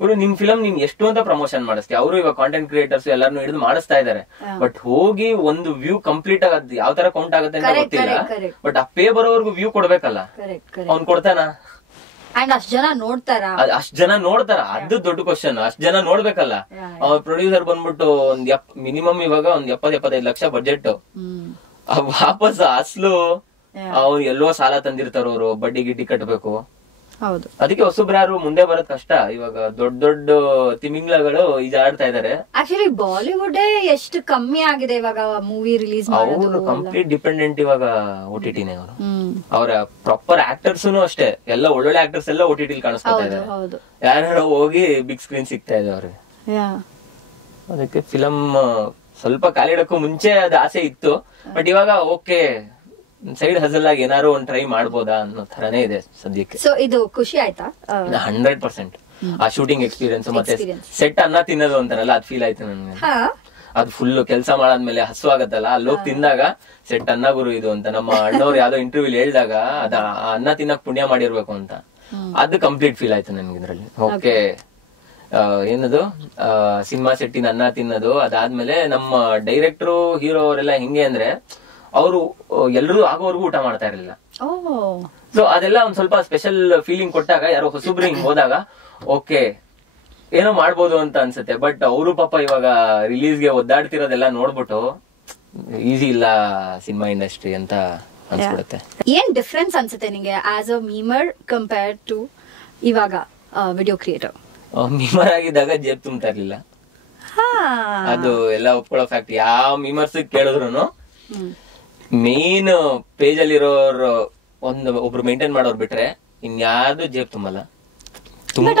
ಇವರು ನಿಮ್ ಫಿಲಂ ನೀನ್ ಎಷ್ಟು ಅಂತ ಪ್ರಮೋಷನ್ ಮಾಡಿಸ್ತೀವಿ. ಅವರು ಇವಾಗ ಕಾಂಟೆಂಟ್ ಕ್ರಿಯೇಟರ್ಸ್ ಎಲ್ಲಾರು ಹಿಡಿದು ಮಾಡಿಸ್ತಾ ಇದಾರೆ. ಬಟ್ ಹೋಗಿ ಒಂದು ವ್ಯೂ ಕಂಪ್ಲೀಟ್ ಆಗದ್ ಯಾವ ತರ ಕೌಂಟ್ ಆಗುತ್ತೆ ಅಂತ ಗೊತ್ತಿಲ್ಲ. ಬಟ್ ಆ ಪೇ ಬರೋವರೆಗೂ ವ್ಯೂ ಕೊಡ್ಬೇಕಲ್ಲ, ಅವ್ನ್ ಕೊಡ್ತಾನ? ಅಂಡ್ ಅಷ್ಟ್ ಜನ ನೋಡ್ತಾರ, ಅದು ದೊಡ್ಡ ಕ್ವಶನ್. ಅಷ್ಟ್ ಜನ ನೋಡ್ಬೇಕಲ್ಲ. ಅವ್ರ ಪ್ರೊಡ್ಯೂಸರ್ ಬಂದ್ಬಿಟ್ಟು ಮಿನಿಮಮ್ ಇವಾಗ ಒಂದ್ 70-75 ಲಕ್ಷ ಬಜೆಟ್. ವಾಪಸ್ ಅಸ್ಲು ಅವ್ರು ಎಲ್ಲೋ ಸಾಲ ತಂದಿರ್ತಾರ, ಅವರು ಬಡ್ಡಿ ಗಿಡ್ಡಿ ಕಟ್ಬೇಕು. ಅದಕ್ಕೆ ಹೊಸಬ್ರು ಯಾರು ಮುಂದೆ ಬರೋದ್ ಕಷ್ಟ. ಇವಾಗ ದೊಡ್ಡ ತಿಮಿಂಗ್ಲಗಳು ಈಜಾಡ್ತಾ ಇದಾರೆ. ಆಕ್ಚುಲಿ ಬಾಲಿವುಡ್ ಎಷ್ಟು ಕಮ್ಮಿ ಆಗಿದೆ ಇವಾಗ ಮೂವಿ ರಿಲೀಸ್ ಮಾಡೋದು. ಕಂಪ್ಲೀಟ್ ಡಿಪೆಂಡೆಂಟ್ ಇವಾಗ OTTನೇ. ಅವರು ಅವರ ಪ್ರಾಪರ್ ಆಕ್ಟರ್ಸ್ ಅಷ್ಟೇ, ಎಲ್ಲ ಒಳ್ಳೊಳ್ಳೆ ಆಕ್ಟರ್ಸ್ ಎಲ್ಲ OTT ಕಾಣಿಸ್ತಾ ಇದಾರೆ. ಯಾರು ಹೋಗಿ ಬಿಗ್ ಸ್ಕ್ರೀನ್ ಸಿಗ್ತಾ ಇದೆ ಅವ್ರಿಗೆ. ಅದಕ್ಕೆ ಫಿಲಂ ಸ್ವಲ್ಪ ಕಾಲಿಡಕ್ಕೂ ಮುಂಚೆ ಅದು ಆಸೆ ಇತ್ತು. ಬಟ್ ಇವಾಗ ಓಕೆ, ಸೈಡ್ ಹಸಲ್ ಆಗಿ ಏನಾರು ಒಂದ್ ಟ್ರೈ ಮಾಡ್ಬೋದಾ ಅನ್ನೋ ತರನೇ ಇದೆ ಸದ್ಯಕ್ಕೆ. ಸೊ ಇದು ಖುಷಿ ಆಯ್ತಾ? 100%. ಆ ಶೂಟಿಂಗ್ ಎಕ್ಸ್ಪೀರಿಯನ್ಸ್ ಮತ್ತೆ ಸೆಟ್ ಅನ್ನ ತಿನ್ನೋದು ಅಂತಾರಲ್ಲ, ಅದ್ ಫೀಲ್ ಆಯ್ತು ನನ್ಗೆ. ಅದು ಫುಲ್ ಕೆಲಸ ಮಾಡಾದ್ಮೇಲೆ ಹಸು ಆಗತ್ತಲ್ಲ, ಅಲ್ಲಿ ಹೋಗಿ ತಿಂದಾಗ ಸೆಟ್ ಅನ್ನ ಗುರು ಇದು ಅಂತ ನಮ್ಮ ಅಣ್ಣವ್ರು ಯಾವ್ದೋ ಇಂಟರ್ವ್ಯೂ ಹೇಳ್ದಾಗ ಅದ ಅನ್ನ ತಿನ್ನಕ್ ಪುಣ್ಯ ಮಾಡಿರ್ಬೇಕು ಅಂತ. ಅದು ಕಂಪ್ಲೀಟ್ ಫೀಲ್ ಆಯ್ತು ನನ್ಗೆ ಇದ್ರಲ್ಲಿ. ಓಕೆ, ಏನದು ಸಿನಿಮಾ ಸೆಟ್ಟಿನ ಅನ್ನ ತಿನ್ನೋದು. ಅದಾದ್ಮೇಲೆ ನಮ್ಮ ಡೈರೆಕ್ಟರ್ ಹೀರೋ ಅವರೆಲ್ಲ ಹೆಂಗೆ ಅಂದ್ರೆ ಅವರು ಎಲ್ರು ಆಗೋವರೆಗೂ ಊಟ ಮಾಡ್ತಾ ಇರಲಿಲ್ಲ. ಸೊ ಅದೆಲ್ಲ ಒಂದ್ ಸ್ವಲ್ಪ ಸ್ಪೆಷಲ್ ಫೀಲಿಂಗ್ ಕೊಟ್ಟಾಗ, ಯಾರೋ ಹೊಸಬ್ರು ಹಿಂಗ್ ಹೋದಾಗ ಓಕೆ ಏನೋ ಮಾಡ್ಬೋದು ಅಂತ ಅನ್ಸುತ್ತೆ. ಬಟ್ ಅವರು ಪಾಪ ಇವಾಗ ರಿಲೀಸ್ಗೆ ಒದ್ದಾಡ್ತಿರೋದೆಲ್ಲ ನೋಡ್ಬಿಟ್ಟು ಈಸಿ ಇಲ್ಲ ಸಿನಿಮಾ ಇಂಡಸ್ಟ್ರಿ ಅಂತ ಅನ್ಸ್ಬಿಡುತ್ತೆ. ಏನ್ ಡಿಫ್ರೆನ್ಸ್ ಅನ್ಸುತ್ತೆ ನಿಂಗೆ ಆಸ್ ಅ ಮೀಮರ್ ಕಂಪೇರ್ ಟು ಇವಾಗ ವಿಡಿಯೋ ಕ್ರಿಯೇಟರ್? ಮೀಮರ್ ಆಗಿದ್ದಾಗ ಜೇಬ್ ತುಂಬ್ತಾ ಇರ್ಲಿಲ್ಲ, ಅದು ಎಲ್ಲ ಒಪ್ಕೊಳ್ಳೋ ಫ್ಯಾಕ್ಟ್. ಯಾವ ಮೀಮರ್ಸ್ ಕೇಳಿದ್ರು ಮೇನ್ ಪೇಜ್ ಅಲ್ಲಿ ಇರೋರು ಒಬ್ರು ಮೇಂಟೈನ್ ಮಾಡೋರು ಬಿಟ್ರೆ ಇನ್ಯಾರ್ದು ಜೇಬ್ ತುಂಬಲ್ಲ.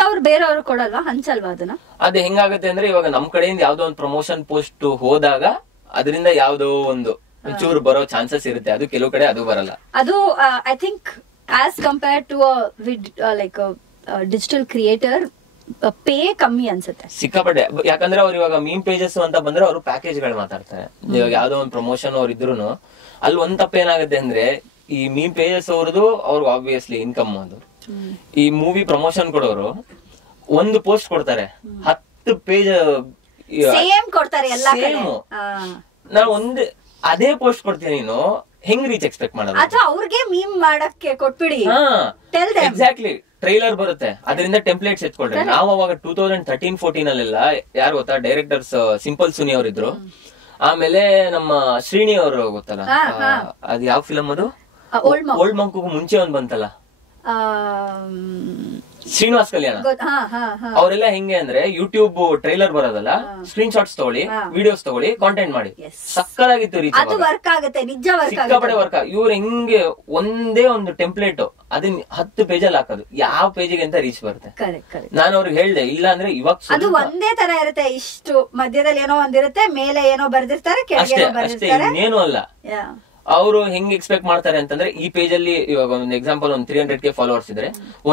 ಅವ್ರು ಬೇರೆಯವ್ರು ಕೊಡಲ್ವಾ, ಹಂಚಲ್ವಾ ಅದನ್ನ? ಅದು ಹೆಂಗಾಗುತ್ತೆ ಅಂದ್ರೆ ಇವಾಗ ನಮ್ ಕಡೆಯಿಂದ ಯಾವ್ದೋ ಒಂದು ಪ್ರಮೋಷನ್ ಪೋಸ್ಟ್ ಹೋದಾಗ ಅದರಿಂದ ಯಾವ್ದೋ ಒಂದು ಒಂಚೂರು ಬರೋ ಚಾನ್ಸಸ್ ಇರುತ್ತೆ. ಅದು ಕೆಲವು ಕಡೆ ಅದು ಬರಲ್ಲ. ಅದು I think as compare to like digital creator pay ಕಮ್ಮಿ ಅನ್ಸುತ್ತೆ ಸಿಕ್ಕಾಪಟ್ಟೆ. ಯಾಕಂದ್ರೆ ಅವ್ರು ಇವಾಗ ಮೀಮ್ ಪೇಜಸ್ ಅಂತ ಬಂದ್ರೆ ಅವರು ಪ್ಯಾಕೇಜ್ ಗಳು ಮಾತಾಡ್ತಾರೆ. ಇವಾಗ ಯಾವ್ದೋ ಒಂದು ಪ್ರಮೋಷನ್ ಅವ್ರು ಇದ್ರು ಅಲ್ಲಿ ಒಂದ್ ತಪ್ಪ ಏನಾಗುತ್ತೆ ಅಂದ್ರೆ, ಈ ಮೀಮ್ ಪೇಜಸ್ ಅವ್ರದ್ದು ಅವ್ರಿಗೆ ಆಬ್ವಿಯಸ್ಲಿ ಇನ್ಕಮ್. ಅದು ಈ ಮೂವಿ ಪ್ರಮೋಷನ್ ಕೊಡೋರು ಒಂದು ಪೋಸ್ಟ್ ಕೊಡ್ತಾರೆ, 10 ಪೇಜ್ ಸೇಮ್ ಕೊಡ್ತಾರೆ ಎಲ್ಲ ಕಡೆ. ನಾನು ಒಂದ್ ಅದೇ ಪೋಸ್ಟ್ ಕೊಡ್ತೀನಿ, ನೀನು ಹೆಂಗ್ ರೀಚ್ ಎಕ್ಸ್ಪೆಕ್ಟ್ ಮಾಡೋದು? ಅಥವಾ ಅವ್ರಿಗೆ ಮೀಮ್ ಮಾಡಕ್ಕೆ ಕೊಟ್ಬಿಡಿ. ಎಕ್ಸಾಕ್ಟ್ಲಿ. ಟ್ರೈಲರ್ ಬರುತ್ತೆ, ಅದರಿಂದ ಟೆಂಪ್ಲೇಟ್ಸ್ ಎತ್ಕೊಳ್ರಿ. ನಾವು ಅವಾಗ 2013-14 ಅಲ್ಲೆಲ್ಲ ಯಾರು ಗೊತ್ತಾ, ಡೈರೆಕ್ಟರ್ಸ್ ಸಿಂಪಲ್ ಸುನಿ ಅವ್ರಿದ್ರು. ಆಮೇಲೆ ನಮ್ಮ ಶ್ರೀನಿ ಅವರು ಗೊತ್ತಲ್ಲ, ಅದ್ ಯಾವ ಫಿಲಂ ಅದು, ಓಲ್ಡ್ ಮಂಕು ಮುಂಚೆ ಒಂದ್ ಬಂತಲ್ಲ, ಶ್ರೀನಿವಾಸ್ ಕಲ್ಯಾಣ. ಅವರೆಲ್ಲ ಹೆಂಗೆ ಅಂದ್ರೆ ಯೂಟ್ಯೂಬ್ ಟ್ರೈಲರ್ ಬರೋದಲ್ಲ, ಸ್ಕ್ರೀನ್ ಶಾಟ್ಸ್ ತಗೊಳ್ಳಿ, ವಿಡಿಯೋಸ್ ತಗೊಳ್ಳಿ, ಕಾಂಟೆಂಟ್ ಮಾಡಿ. ಸಕ್ಕದಾಗಿತ್ತು ರೀಚ್, ಸಿಕ್ಕಾಪಡೆ ವರ್ಕ್. ಇವ್ರು ಹೆಂಗೆ ಒಂದೇ ಒಂದು ಟೆಂಪ್ಲೇಟ್ ಅದನ್ನ 10 ಪೇಜಲ್ಲಿ ಹಾಕೋದು, ಯಾವ ಪೇಜಿಗೆ ಅಂತ ರೀಚ್ ಬರುತ್ತೆ. ನಾನು ಅವ್ರಿಗೆ ಹೇಳ್ದೆ, ಇಲ್ಲ ಅಂದ್ರೆ ಇವಾಗ ಅದು ಒಂದೇ ತರ ಇರುತ್ತೆ, ಇಷ್ಟು ಮಧ್ಯದಲ್ಲಿ ಏನೋ ಒಂದಿರುತ್ತೆ, ಮೇಲೆ ಏನೋ ಬರ್ದಿರ್ತಾರೆ, ಅಷ್ಟೇ, ಇನ್ನೇನು ಅಲ್ಲ. ಅವರು ಹೆಂಗ್ ಎಕ್ಸ್ಪೆಕ್ಟ್ ಮಾಡ್ತಾರೆ ಅಂತಂದ್ರೆ, ಈ ಪೇಜ್ ಅಲ್ಲಿ ಇವಾಗ ಒಂದು ಎಕ್ಸಾಂಪಲ್ ಒಂದು 300K ಫಾಲೋವರ್ಸ್ ಇದ್ರೆ,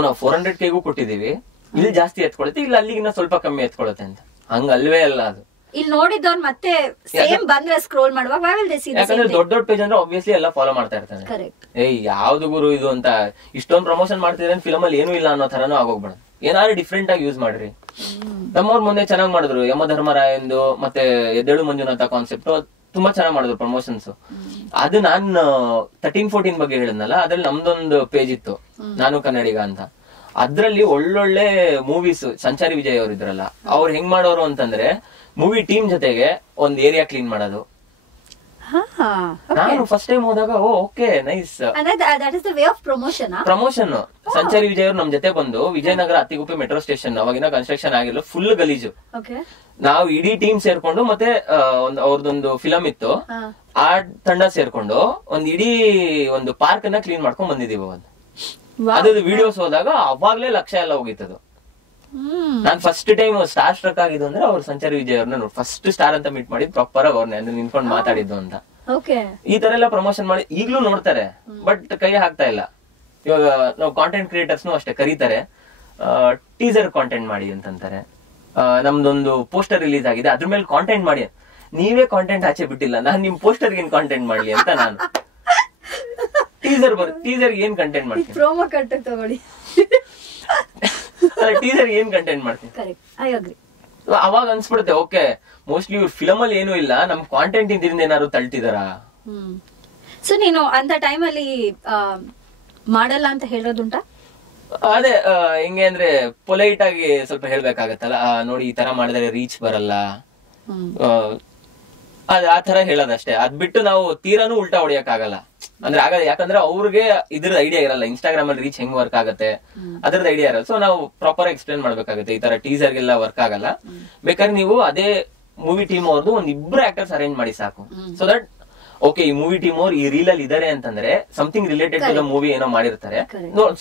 ನಾವು 400Kಗೂ ಕೊಟ್ಟಿದೀವಿ, ಇಲ್ಲಿ ಜಾಸ್ತಿ ಎತ್ಕೊಳುತ್ತೆ, ಇಲ್ಲ ಅಲ್ಲಿಗಿನ್ನ ಸ್ವಲ್ಪ ಕಮ್ಮಿ ಎತ್ಕೊಳುತ್ತೆ ಅಂತ. ಹಂಗ ಅಲ್ವೇ ಅಲ್ಲ ಅದು. ಇಲ್ಲಿ ನೋಡಿದವ್ರು ಮತ್ತೆ ಸೇಮ್ ಬಂದ್ರೆ ಸ್ಕ್ರೋಲ್ ಮಾಡುವಾಗ ಯಾಕಂದ್ರೆ ದೊಡ್ಡ ಪೇಜ್ ಅಂದ್ರೆ ಆಬ್ವಿಯಸ್ಲಿ ಎಲ್ಲ ಫಾಲೋ ಮಾಡ್ತಾ ಇರ್ತಾನೆ. ಯಾವ್ದು ಗುರು ಇದು ಅಂತ ಇಷ್ಟೊಂದು ಪ್ರಮೋಷನ್ ಮಾಡ್ತಿದ್ರೆ ಫಿಲಮ್ ಅಲ್ಲಿ ಏನೂ ಇಲ್ಲ ಅನ್ನೋ ತರನೂ ಆಗೋಗ್ಬೇಡ. ಏನಾದ್ರು ಡಿಫ್ರೆಂಟ್ ಆಗಿ ಯೂಸ್ ಮಾಡ್ರಿ. ನಮ್ಮವ್ರು ಮೊನ್ನೆ ಚೆನ್ನಾಗ್ ಮಾಡಿದ್ರು, ಯಮಧರ್ಮರಾಯಂದು ಮತ್ತೆ ಎದ್ದೇಳು ಮಂಜುನಾಥ ಕಾನ್ಸೆಪ್ಟ್ ತುಂಬಾ ಚೆನ್ನಾಗ್ ಮಾಡಿದ್ರು ಪ್ರಮೋಷನ್ಸ್. ಅದು ನಾನು 13-14 ಬಗ್ಗೆ ಹೇಳಿದ್ನಲ್ಲ, ಅದ್ರಲ್ಲಿ ನಮ್ದೊಂದು ಪೇಜ್ ಇತ್ತು, ನಾನು ಕನ್ನಡಿಗ ಅಂತ. ಅದ್ರಲ್ಲಿ ಒಳ್ಳೊಳ್ಳೆ ಮೂವೀಸ್ ಸಂಚಾರಿ ವಿಜಯ್ ಅವ್ರು ಇದ್ರಲ್ಲ, ಅವ್ರು ಹೆಂಗ್ ಮಾಡೋರು ಅಂತಂದ್ರೆ, ಮೂವಿ ಟೀಮ್ ಜೊತೆಗೆ ಒಂದ್ ಏರಿಯಾ ಕ್ಲೀನ್ ಮಾಡೋದು. ನಾನು ಫಸ್ಟ್ ಟೈಮ್ ಹೋದಾಗ okay nice promotion. Sanchari Vijay ಅವ್ರು ನಮ್ ಜೊತೆ ಬಂದು ವಿಜಯನಗರ ಅತ್ತಿಗುಪ್ಪೆ ಮೆಟ್ರೋ ಸ್ಟೇಷನ್, ಅವಾಗಿನ ಕನ್ಸ್ಟ್ರಕ್ಷನ್ ಆಗಿಲ್ಲ, ಫುಲ್ ಗಲೀಜು. ನಾವು ಇಡೀ ಟೀಮ್ ಸೇರ್ಕೊಂಡು, ಮತ್ತೆ ಅವ್ರದೊಂದು ಫಿಲಂ ಇತ್ತು, ಆ ತಂಡ ಸೇರ್ಕೊಂಡು ಒಂದ್ ಇಡೀ ಒಂದು ಪಾರ್ಕ್ ಅನ್ನ ಕ್ಲೀನ್ ಮಾಡ್ಕೊಂಡ್ ಬಂದಿದೀವಿ. ಅದ್ರದ್ದು ವಿಡಿಯೋಸ್ ಹೋದಾಗ ಅವಾಗ್ಲೇ ಲಕ್ಷ ಎಲ್ಲ ಹೋಗಿತ್ತದು. ನಾನ್ ಫಸ್ಟ್ ಟೈಮ್ ಸ್ಟಾರ್ ಸ್ಟ್ರಕ್ ಆಗಿದ್ದು ಅಂದ್ರೆ ಅವ್ರು ಸಂಚಾರಿ ವಿಜಯ್ ಅವ್ರನ್ನ ಫಸ್ಟ್ ಸ್ಟಾರ್ ಅಂತ ಮೀಟ್ ಮಾಡಿ ಪ್ರಾಪರ್ ಆಗಿ ಅವ್ರನ್ನ ನಿಂತ್ಕೊಂಡು ಮಾತಾಡಿದ್ದು ಅಂತ. ಈ ತರ ಎಲ್ಲ ಪ್ರಮೋಷನ್ ಮಾಡಿ ಈಗ್ಲೂ ನೋಡ್ತಾರೆ, ಬಟ್ ಕೈ ಹಾಕ್ತಾ ಇಲ್ಲ. ಇವಾಗ ನಾವು ಕಾಂಟೆಂಟ್ ಕ್ರಿಯೇಟರ್ಸ್ ಅಷ್ಟೇ ಕರೀತಾರೆ, ಟೀಸರ್ ಕಾಂಟೆಂಟ್ ಮಾಡಿ ಅಂತಂತಾರೆ. ನಮ್ದೊಂದು ಪೋಸ್ಟರ್ ರಿಲೀಸ್ ಆಗಿದೆ, ಅದ್ರ ಮೇಲೆ ಕಾಂಟೆಂಟ್ ಮಾಡಿ. ನೀವೇ ಕಾಂಟೆಂಟ್ ಆಚೆ ಬಿಟ್ಟಿಲ್ಲ, ನಾನ್ ನಿಮ್ ಪೋಸ್ಟರ್ ಏನ್ ಕಾಂಟೆಂಟ್ ಮಾಡ್ಲಿ ಅಂತ ನಾನು. ಟೀಸರ್ ಏನ್ ಕಂಟೆಂಟ್ ಮಾಡ್ತೀನಿ, ಪ್ರೋಮೋ ಕಟ್ ತಗೊಳ್ಳಿ. ಟೀಸರ್ ಏನ್ ಕಂಟೆಂಟ್ ಮಾಡ್ತೀನಿ. Correct, I agree. ಅವಾಗ ಅನ್ಸ್ಬಿಡುತ್ತೆ ಓಕೆ ಮೋಸ್ಟ್ಲಿ ಇವ್ರು ಫಿಲಮ್ ಅಲ್ಲಿ ಏನೂ ಇಲ್ಲ, ನಮ್ ಕಾಂಟೆಂಟ್ ಇಂದ ಏನಾದ್ರು ತಳ್ತಿದಾರ. ಸೊ ನೀನು ಅಂತ ಟೈಮಲ್ಲಿ ಮಾಡಲ್ಲ ಅಂತ ಹೇಳೋದುಂಟಾ? ಅದೇ ಹೆಂಗೆ ಅಂದ್ರೆ ಪೊಲೈಟ್ ಆಗಿ ಸ್ವಲ್ಪ ಹೇಳ್ಬೇಕಾಗತ್ತಲ್ಲ, ನೋಡಿ ಈ ತರ ಮಾಡಿದ್ರೆ ರೀಚ್ ಬರಲ್ಲ, ಆ ತರ ಹೇಳೋದಷ್ಟೇ. ಅದ್ ಬಿಟ್ಟು ನಾವು ತೀರಾನು ಉಲ್ಟಾ ಹೊಡಿಯಕ್ ಆಗಲ್ಲ ಅಂದ್ರೆ ಆಗಲ್ಲ, ಯಾಕಂದ್ರೆ ಅವ್ರಿಗೆ ಇದ್ರದ್ದು ಐಡಿಯಾ ಇರಲ್ಲ, ಇನ್ಸ್ಟಾಗ್ರಾಮ್ ಅಲ್ಲಿ ರೀಚ್ ಹೆಂಗ್ ವರ್ಕ್ ಆಗುತ್ತೆ ಅದ್ರದ್ದು ಐಡಿಯಾ ಇರಲ್ಲ. ಸೊ ನಾವು ಪ್ರಾಪರ್ ಎಕ್ಸ್ಪ್ಲೇನ್ ಮಾಡ್ಬೇಕಾಗುತ್ತೆ, ಈ ತರ ಟೀಸರ್ ಗೆಲ್ಲ ವರ್ಕ್ ಆಗಲ್ಲ. ಬೇಕಾದ್ರೆ ನೀವು ಅದೇ ಮೂವಿ ಟೀಮ್ ಅವ್ರದ್ದು ಒಂದ್ ಇಬ್ರು ಆಕ್ಟರ್ಸ್ ಅರೇಂಜ್ ಮಾಡಿ ಸಾಕು. ಸೊ ದಟ್ ಓಕೆ ಈ ಮೂವಿ ಟೀಮ್ ಅವ್ರು ಈ ರೀಲ್ ಅಲ್ಲಿ ಇದಾರೆ ಅಂತಂದ್ರೆ something related to the movie ಏನೋ ಮಾಡಿರ್ತಾರೆ,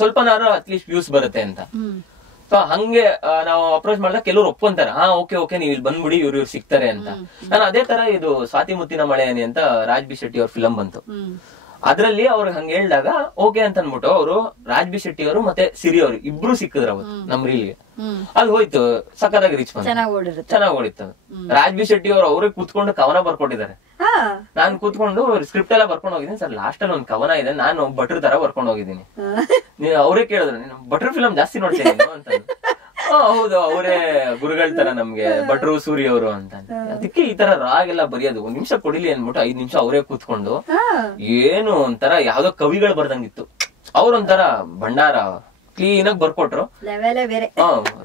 ಸ್ವಲ್ಪ ನಾನು ಅಟ್ಲೀಸ್ಟ್ ವ್ಯೂಸ್ ಬರುತ್ತೆ ಅಂತ. ಸೊ ಹಂಗೆ ನಾವು ಅಪ್ರೋಚ್ ಮಾಡಿದಾಗ ಕೆಲವ್ರು ಒಪ್ಕೊಂತಾರ, ಓಕೆ ನೀವು ಇಲ್ಲಿ ಬಂದ್ಬಿಡಿ, ಇವ್ರು ಸಿಗ್ತಾರೆ ಅಂತ. ನಾನು ಅದೇ ತರ ಇದು ಸ್ವಾತಿ ಮುತ್ತಿನ ಮಳೆ ಅಂತ ರಾಜ್ ಬಿ ಶೆಟ್ಟಿ ಅವ್ರ ಫಿಲಂ ಬಂತು, ಅದ್ರಲ್ಲಿ ಅವ್ರಿಗೆ ಹಂಗ ಹೇಳ್ದಾಗ ಓಕೆ ಅಂತ ಅನ್ಬಿಟ್ಟು ಅವರು ರಾಜ್ ಬಿ ಶೆಟ್ಟಿ ಅವರು ಮತ್ತೆ ಸಿರಿ ಅವರು ಇಬ್ರು ಸಿಕ್ಕಿದ್ರು ಅವತ್ತು ನಮ್ ರೀಲ್ಗೆ. ಅದು ಹೋಯ್ತು, ಸಕ್ಕತ್ತಾಗಿ ರೀಚ್ ಬಂತು, ಚೆನ್ನಾಗಿ ಓಡಿತ್ತು. ರಾಜ್ ಬಿ ಶೆಟ್ಟಿ ಅವರು ಅವ್ರಿಗೆ ಕೂತ್ಕೊಂಡು ಕವನ ಬರ್ಕೊಟ್ಟಿದ್ದಾರೆ, ನಾನ್ ಕೂತ್ಕೊಂಡು ಸ್ಕ್ರಿಪ್ಟ್ ಎಲ್ಲ ಬರ್ಕೊಂಡು ಹೋಗಿದ್ದೀನಿ. ಸರ್ ಲಾಸ್ಟ್ ಅಲ್ಲಿ ಒಂದ್ ಕವನ ಇದೆ, ನಾನು ಭಟ್ರ ತರ ಬರ್ಕೊಂಡು ಹೋಗಿದ್ದೀನಿ. ಅವರೇ ಕೇಳಿದ್ರು, ನೀನು ಭಟ್ರ ಫಿಲಂ ಜಾಸ್ತಿ ನೋಡ್ತೀನಿ ಅಂತ. ಹೌದು, ಅವರೇ ಗುರುಗಳ ತರ ನಮ್ಗೆ ಭಟ್ರು ಸೂರಿ ಅವರು ಅಂತ. ಅದಕ್ಕೆ ಈ ತರ ರಾಗೆಲ್ಲ ಬರೆಯೋದು, ಒಂದ್ ನಿಮಿಷ ಕೊಡಿಲಿ ಅನ್ಬಿಟ್ಟು 5 ನಿಮಿಷ ಅವರೇ ಕೂತ್ಕೊಂಡು ಏನು ಒಂಥರ ಯಾವ್ದೋ ಕವಿಗಳು ಬರ್ದಂಗಿತ್ತು. ಅವ್ರೊಂಥರ ಭಂಡಾರ ಕ್ಲೀನ್ ಆಗಿ ಬರ್ಕೊಟ್ರು.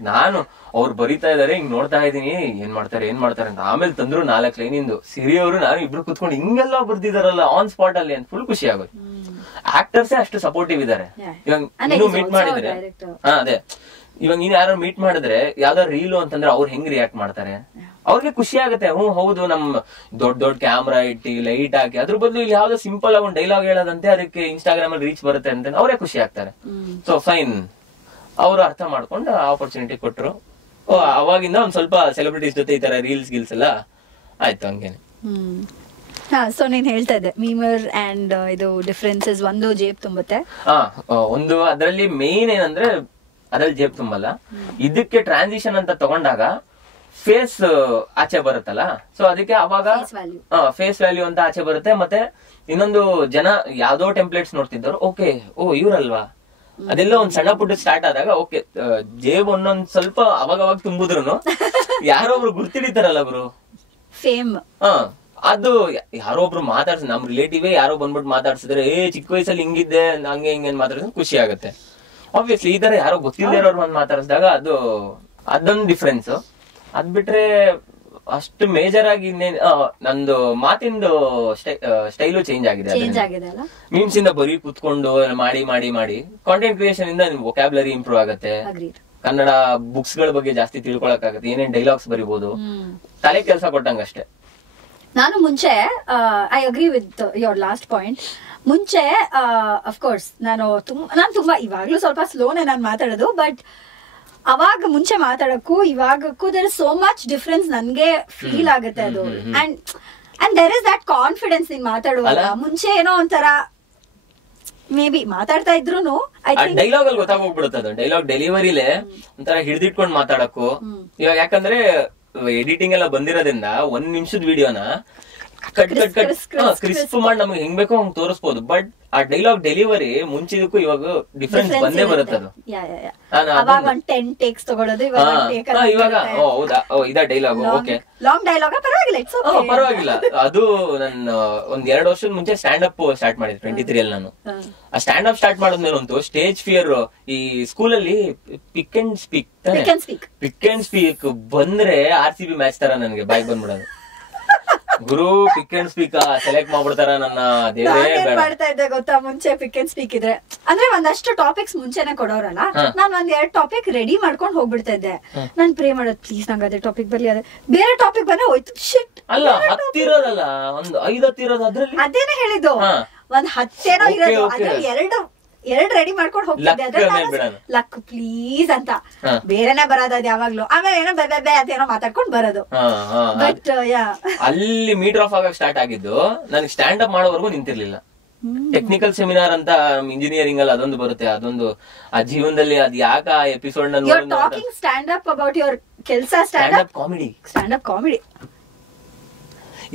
ನಾನು ಅವ್ರು ಬರೀತಾ ಇದಾರೆ ಹಿಂಗ್ ನೋಡ್ತಾ ಇದೀನಿ, ಏನ್ ಮಾಡ್ತಾರೆ ಅಂತ. ಆಮೇಲೆ ತಂದ್ರು 4 ಲೈನಿಂದು. ಸಿರಿ ಅವರು ನಾನು ಇಬ್ರು ಕೂತ್ಕೊಂಡು ಹಿಂಗೆಲ್ಲ ಬರ್ದಿದಾರಲ್ಲ ಆನ್ ಸ್ಪಾಟ್ ಅಲ್ಲಿ ಅಂತ ಫುಲ್ ಖುಷಿ ಆಗೋದು. ಆಕ್ಟರ್ಸೇ ಅಷ್ಟು ಸಪೋರ್ಟಿವ್ ಇದಾರೆ. ಇವಾಗ ನೀನು ಮೀಟ್ ಮಾಡಿದ್ರೆ ಅದೇ ಇವಾಗ ನೀನ್ ಯಾರು ಮೀಟ್ ಮಾಡಿದ್ರೆ ಯಾವ್ದಾರು ರೀಲು ಅಂತಂದ್ರೆ ಅವ್ರು ಹೆಂಗ್ ರಿಯಾಕ್ಟ್ ಮಾಡ್ತಾರೆ, ಅವ್ರಿಗೆ ಖುಷಿ ಆಗುತ್ತೆ. ಹೌದು, ನಮ್ ದೊಡ್ಡ ಕ್ಯಾಮ್ರಾ ಇಟ್ಟಿ ಲೈಟ್ ಹಾಕಿ ಅದ್ರ ಬದಲು ಇಲ್ಲಿ ಯಾವ್ದೋ ಸಿಂಪಲ್ ಆಗಿ ಒಂದ್ ಡೈಲಾಗ್ ಹೇಳೋದಂತೆ ಅದಕ್ಕೆ ಇನ್ಸ್ಟಾಗ್ರಾಮ್ ಅಲ್ಲಿ ರೀಚ್ ಬರುತ್ತೆ ಅಂತ ಅವರೇ ಖುಷಿ ಆಗ್ತಾರೆ. ಸೊ ಫೈನ್, ಅವರು ಅರ್ಥ ಮಾಡ್ಕೊಂಡು ಆಪರ್ಚುನಿಟಿ ಕೊಟ್ರು. ಅವಾಗಿಂದ ಒಂದ್ ಸ್ವಲ್ಪ ಸೆಲೆಬ್ರಿಟೀಸ್ ಜೊತೆ ಈ ತರ ರೀಲ್ಸ್ ಗಿಲ್ಸ್ ಎಲ್ಲ ಆಯ್ತು ಹಂಗೇನೆ. ಸೊ ನೀನ್ ಹೇಳ್ತಾ ಇದ್ದೆ ಮೀಮರ್ ಅಂಡ್ ಇದು ಡಿಫರೆನ್ಸಸ್. ಒಂದು ಜೇಬ್ ತುಂಬುತ್ತೆ, ಒಂದು ಅದ್ರಲ್ಲಿ ಮೇನ್ ಏನಂದ್ರೆ ಅದ್ರಲ್ಲಿ ಜೇಬ್ ತುಂಬಲ್ಲ. ಇದಕ್ಕೆ ಟ್ರಾನ್ಸಿಷನ್ ಅಂತ ತಗೊಂಡಾಗ ಫೇಸ್ ಆಚೆ ಬರುತ್ತಲ್ಲ, ಸೊ ಅದಕ್ಕೆ ಅವಾಗ ಫೇಸ್ ವ್ಯಾಲ್ಯೂ ಅಂತ ಆಚೆ ಬರುತ್ತೆ. ಮತ್ತೆ ಇನ್ನೊಂದು ಜನ ಯಾವ್ದೋ ಟೆಂಪ್ಲೇಟ್ಸ್ ನೋಡ್ತಿದ್ದವ್ರು, ಓಕೆ ಇವ್ರಲ್ವಾ, ಅದೆಲ್ಲ ಒಂದ್ ಸಣ್ಣ ಪುಟ್ಟ ಸ್ಟಾರ್ಟ್ ಆದಾಗ ಓಕೆ ಜೇಬ್ ಒಂದೊಂದ್ ಸ್ವಲ್ಪ ಅವಾಗ ತುಂಬಿದ್ರು ಯಾರೋ ಒಬ್ರು ಗುರ್ತಿಡಿತಾರಲ್ಲ ಗುರು ಫೇಮ್. ಅದು ಯಾರೋ ಒಬ್ರು ಮಾತಾಡ್ಸ, ನಮ್ ರಿಲೇಟಿವ್ ಯಾರೋ ಬಂದ್ಬಿಟ್ಟು ಮಾತಾಡ್ಸಿದ್ರೆ ಚಿಕ್ಕ ವಯಸ್ಸಲ್ಲಿ ಹಿಂಗಿದ್ದೆ ಹಂಗೆ ಹಿಂಗೆ ಮಾತಾಡಿದ್ರೆ ಖುಷಿ ಆಗುತ್ತೆ. ಆಬ್ವಿಯಸ್ಲಿ ಈ ತರ ಯಾರೋ ಗೊತ್ತಿಲ್ಲದಿರೋರು ಬಂದ್ ಮಾತಾಡಿಸಿದಾಗ ಅದೊಂದು ಡಿಫ್ರೆನ್ಸ್. ಅದ್ ಬಿಟ್ರೆ ಅಷ್ಟು ಮೇಜರ್ ಆಗಿ ಇನ್ನೇನ್ ನಂದು ಮಾತಿಂದು ಸ್ಟೈಲು ಚೇಂಜ್ ಆಗಿದೆ. ಮೀಮ್ಸ್ ಇಂದ ಬರೀ ಕುತ್ಕೊಂಡು ಮಾಡಿ ಮಾಡಿ ಮಾಡಿ ಕಾಂಟೆಂಟ್ ಕ್ರಿಯೇಷನ್ ಇಂದ ವೊಕ್ಯಾಬ್ಲರಿ ಇಂಪ್ರೂವ್ ಆಗುತ್ತೆ. ಕನ್ನಡ ಬುಕ್ಸ್ ಗಳ ಬಗ್ಗೆ ಜಾಸ್ತಿ ತಿಳ್ಕೊಳಕಾಗತ್ತೆ, ಏನೇನ್ ಡೈಲಾಗ್ಸ್ ಬರಿಬಹುದು, ತಲೆ ಕೆಲಸ ಕೊಟ್ಟಂಗ ಅಷ್ಟೇ. ನಾನು ಮುಂಚೆ I agree with your last point. ಮುಂಚೆ ಅಫ್ಕೋರ್ಸ್ ನಾನು ತುಂಬಾ ಇವಾಗ್ಲೂ ಸ್ವಲ್ಪ ಸ್ಲೋನೇ ನಾನು ಮಾತಾಡೋದು, ಬಟ್ ಅವಾಗ ಮುಂಚೆ ಮಾತಾಡಕ್ಕೂ ಇವಾಗಕ್ಕೂ there is so much difference ನನ್ಗೆ ಫೀಲ್ ಆಗುತ್ತೆ ಅದು. And there is that confidence ನೀನ್ ಮಾತಾಡುವಾಗ. ಮುಂಚೆ ಏನೋ ಒಂಥರ ಮೇ ಬಿ ಮಾತಾಡ್ತಾ ಇದ್ರು ಡೈಲಾಗ್ ಅಲ್ಲಿ ಗೊತ್ತಾಗೋಗ್ಬಿಡುತ್ತೆ, ಡೈಲಾಗ್ ಡೆಲಿವರಿಲೇ ಒಂಥರ ಹಿಡಿದಿಟ್ಕೊಂಡ್ ಮಾತಾಡಕ್ಕೂ. ಇವಾಗ ಯಾಕಂದ್ರೆ ಎಡಿಟಿಂಗ್ ಎಲ್ಲ ಬಂದಿರೋದ್ರಿಂದ 1 ನಿಮಿಷದ ವಿಡಿಯೋನ ಕ್ರಿಸ್ಪ್ ಮಾಡಿ ನಮ್ಗೆ ಹೆಂಗ್ ಬೇಕೋ ಹಂಗ್ ತೋರಿಸಬಹುದು. ಬಟ್ ಆ ಡೈಲಾಗ್ ಡೆಲಿವರಿ ಮುಂಚಿದಕ್ಕೂ ಇವಾಗ ಡಿಫ್ರೆನ್ಸ್ ಬಂದೇ ಬರುತ್ತೆ. ಅದು ಇವಾಗ ಹೌದಾ ಇದ ಡೈಲಾಗ್ ಓಕೆ ಪರವಾಗಿಲ್ಲ. ಅದು ನಾನು ಒಂದ್ 2 ವರ್ಷದ ಮುಂಚೆ ಸ್ಟ್ಯಾಂಡ್ ಅಪ್ ಸ್ಟಾರ್ಟ್ ಮಾಡಿದ್ದೆ 23 ಅಲ್ಲಿ. ನಾನು ಆ ಸ್ಟ್ಯಾಂಡ್ ಅಪ್ ಸ್ಟಾರ್ಟ್ ಮಾಡಿದ್ಮೇಲಂತೂ ಸ್ಟೇಜ್ ಫಿಯರ್. ಈ ಸ್ಕೂಲಲ್ಲಿ ಪಿಕ್ ಅಂಡ್ ಸ್ಪೀಕ್ ಬಂದ್ರೆ RCB ಮ್ಯಾಚ್ ತರ ನನ್ಗೆ ಬಾಯ್ ಬಂದ್ಬಿಡೋದು. ಗುರು ಪಿಕ್ ಅಂಡ್ ಸ್ಪೀಕ್ ಸೆಲೆಕ್ಟ್ ಮಾಡ್ಬಿಡ್ತಾರ ನನ್ನ. ಮಾಡ್ತಾ ಇದ್ದೆ ಗೊತ್ತಾ ಮುಂಚೆ ಪಿಕ್ ಅಂಡ್ ಸ್ಪೀಕ್ ಇದ್ರೆ ಅಂದ್ರೆ ಒಂದಷ್ಟು ಟಾಪಿಕ್ಸ್ ಮುಂಚೆನೆ ಕೊಡೋರಲ್ಲ, ನಾನ್ 1-2 ಟಾಪಿಕ್ ರೆಡಿ ಮಾಡ್ಕೊಂಡು ಹೋಗ್ಬಿಡ್ತಾ ಇದ್ದೆ. ನಾನ್ ಪ್ರೇ ಮಾಡೋದು ಪ್ಲೀಸ್ ನಂಗೆ ಅದೇ ಟಾಪಿಕ್ ಬರ್ಲಿ, ಅದೇ ಬೇರೆ ಟಾಪಿಕ್ ಬಂದ್ರೆ ಹೋಯ್ತು ಶಿಟ್. ಅಲ್ಲ 10 ಇರೋದಲ್ಲ, ಒಂದು 5 ಇರೋದು. ಅದ್ರಲ್ಲಿ ಅದೇನೆ ಹೇಳಿದ್ದು, ಒಂದ್ 10 ಏನೋ ಇರೋದು, ಅದ್ರಲ್ಲಿ 2 ರೆಡಿ ಮಾಡ್ಕೊಂಡು ಹೋಗ್ತಿದ್ದೆ. ಲಕ್ ಪ್ಲೀಸ್ ಅಂತ ಬೇರೆನೆ ಬರೋದು ಅದು ಯಾವಾಗ್ಲೂ. ಆಮೇಲೆ ಏನೋ ಬೇ ಅದೇನೋ ಮಾತಾಡ್ಕೊಂಡು ಬರೋದು. ಬಟ್ ಅಲ್ಲಿ ಮೀಟರ್ ಆಫ್ ಆಗಕ್ ಸ್ಟಾರ್ಟ್ ಆಗಿದ್ದು ನನಗೆ ಸ್ಟ್ಯಾಂಡ್ ಅಪ್ ಮಾಡೋವರೆಗೂ ನಿಂತಿರ್ಲಿಲ್ಲ. ಟೆಕ್ನಿಕಲ್ ಸೆಮಿನಾರ್ ಅಂತ ಇಂಜಿನಿಯರಿಂಗ್ ಅಲ್ಲಿ ಅದೊಂದು ಬರುತ್ತೆ, ಅದೊಂದು ಆ ಜೀವನದಲ್ಲಿ ಅದ್ ಯಾಕ episode talking stand up about your ಕೆಲಸ. ಸ್ಟ್ಯಾಂಡ್ ಅಪ್ ಕಾಮಿಡಿ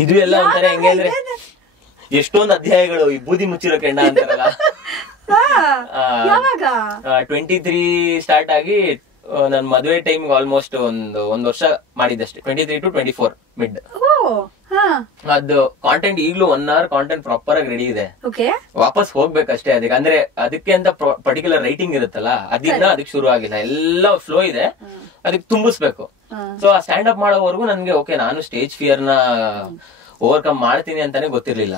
ಇದು ಎಲ್ಲ ಒಂಥರ ಹೆಂಗೆ ಅಂದ್ರೆ ಎಷ್ಟೊಂದು ಅಧ್ಯಾಯಗಳು ಈ ಬೂದಿ ಮುಚ್ಚಿರೋ ಕೆಂಡ ಅಂತಾರಲ್ಲ. 23 ಸ್ಟಾರ್ಟ್ ಆಗಿ ನನ್ ಮದುವೆ ಟೈಮ್ ಆಲ್ಮೋಸ್ಟ್ ಒಂದ್ ವರ್ಷ ಮಾಡಿದ್ದಷ್ಟೇ, 23 to 24 ಮಿಡ್. ಅದು ಕಾಂಟೆಂಟ್ ಈಗ್ಲೂ 1 hour ಕಾಂಟೆಂಟ್ ಪ್ರಾಪರ್ ಆಗಿ ರೆಡಿ ಇದೆ. ವಾಪಸ್ ಹೋಗ್ಬೇಕಷ್ಟೇ ಅದಕ್ಕೆ. ಅಂದ್ರೆ ಅದಕ್ಕೆ ಅಂತ ಪರ್ಟಿಕ್ಯುಲರ್ ರೈಟಿಂಗ್ ಇರುತ್ತಲ್ಲ, ಅದಕ್ಕೆ ಶುರು ಆಗಿಲ್ಲ, ಎಲ್ಲ ಫ್ಲೋ ಇದೆ, ಅದಕ್ಕೆ ತುಂಬಿಸ್ಬೇಕು. ಸೊ ಆ ಸ್ಟ್ಯಾಂಡ್ ಅಪ್ ಮಾಡೋವರೆಗೂ ನನ್ಗೆ ಓಕೆ, ನಾನು ಸ್ಟೇಜ್ ಫಿಯರ್ ನ ಓವರ್ಕಮ್ ಮಾಡ್ತೀನಿ ಅಂತಾನೆ ಗೊತ್ತಿರ್ಲಿಲ್ಲ.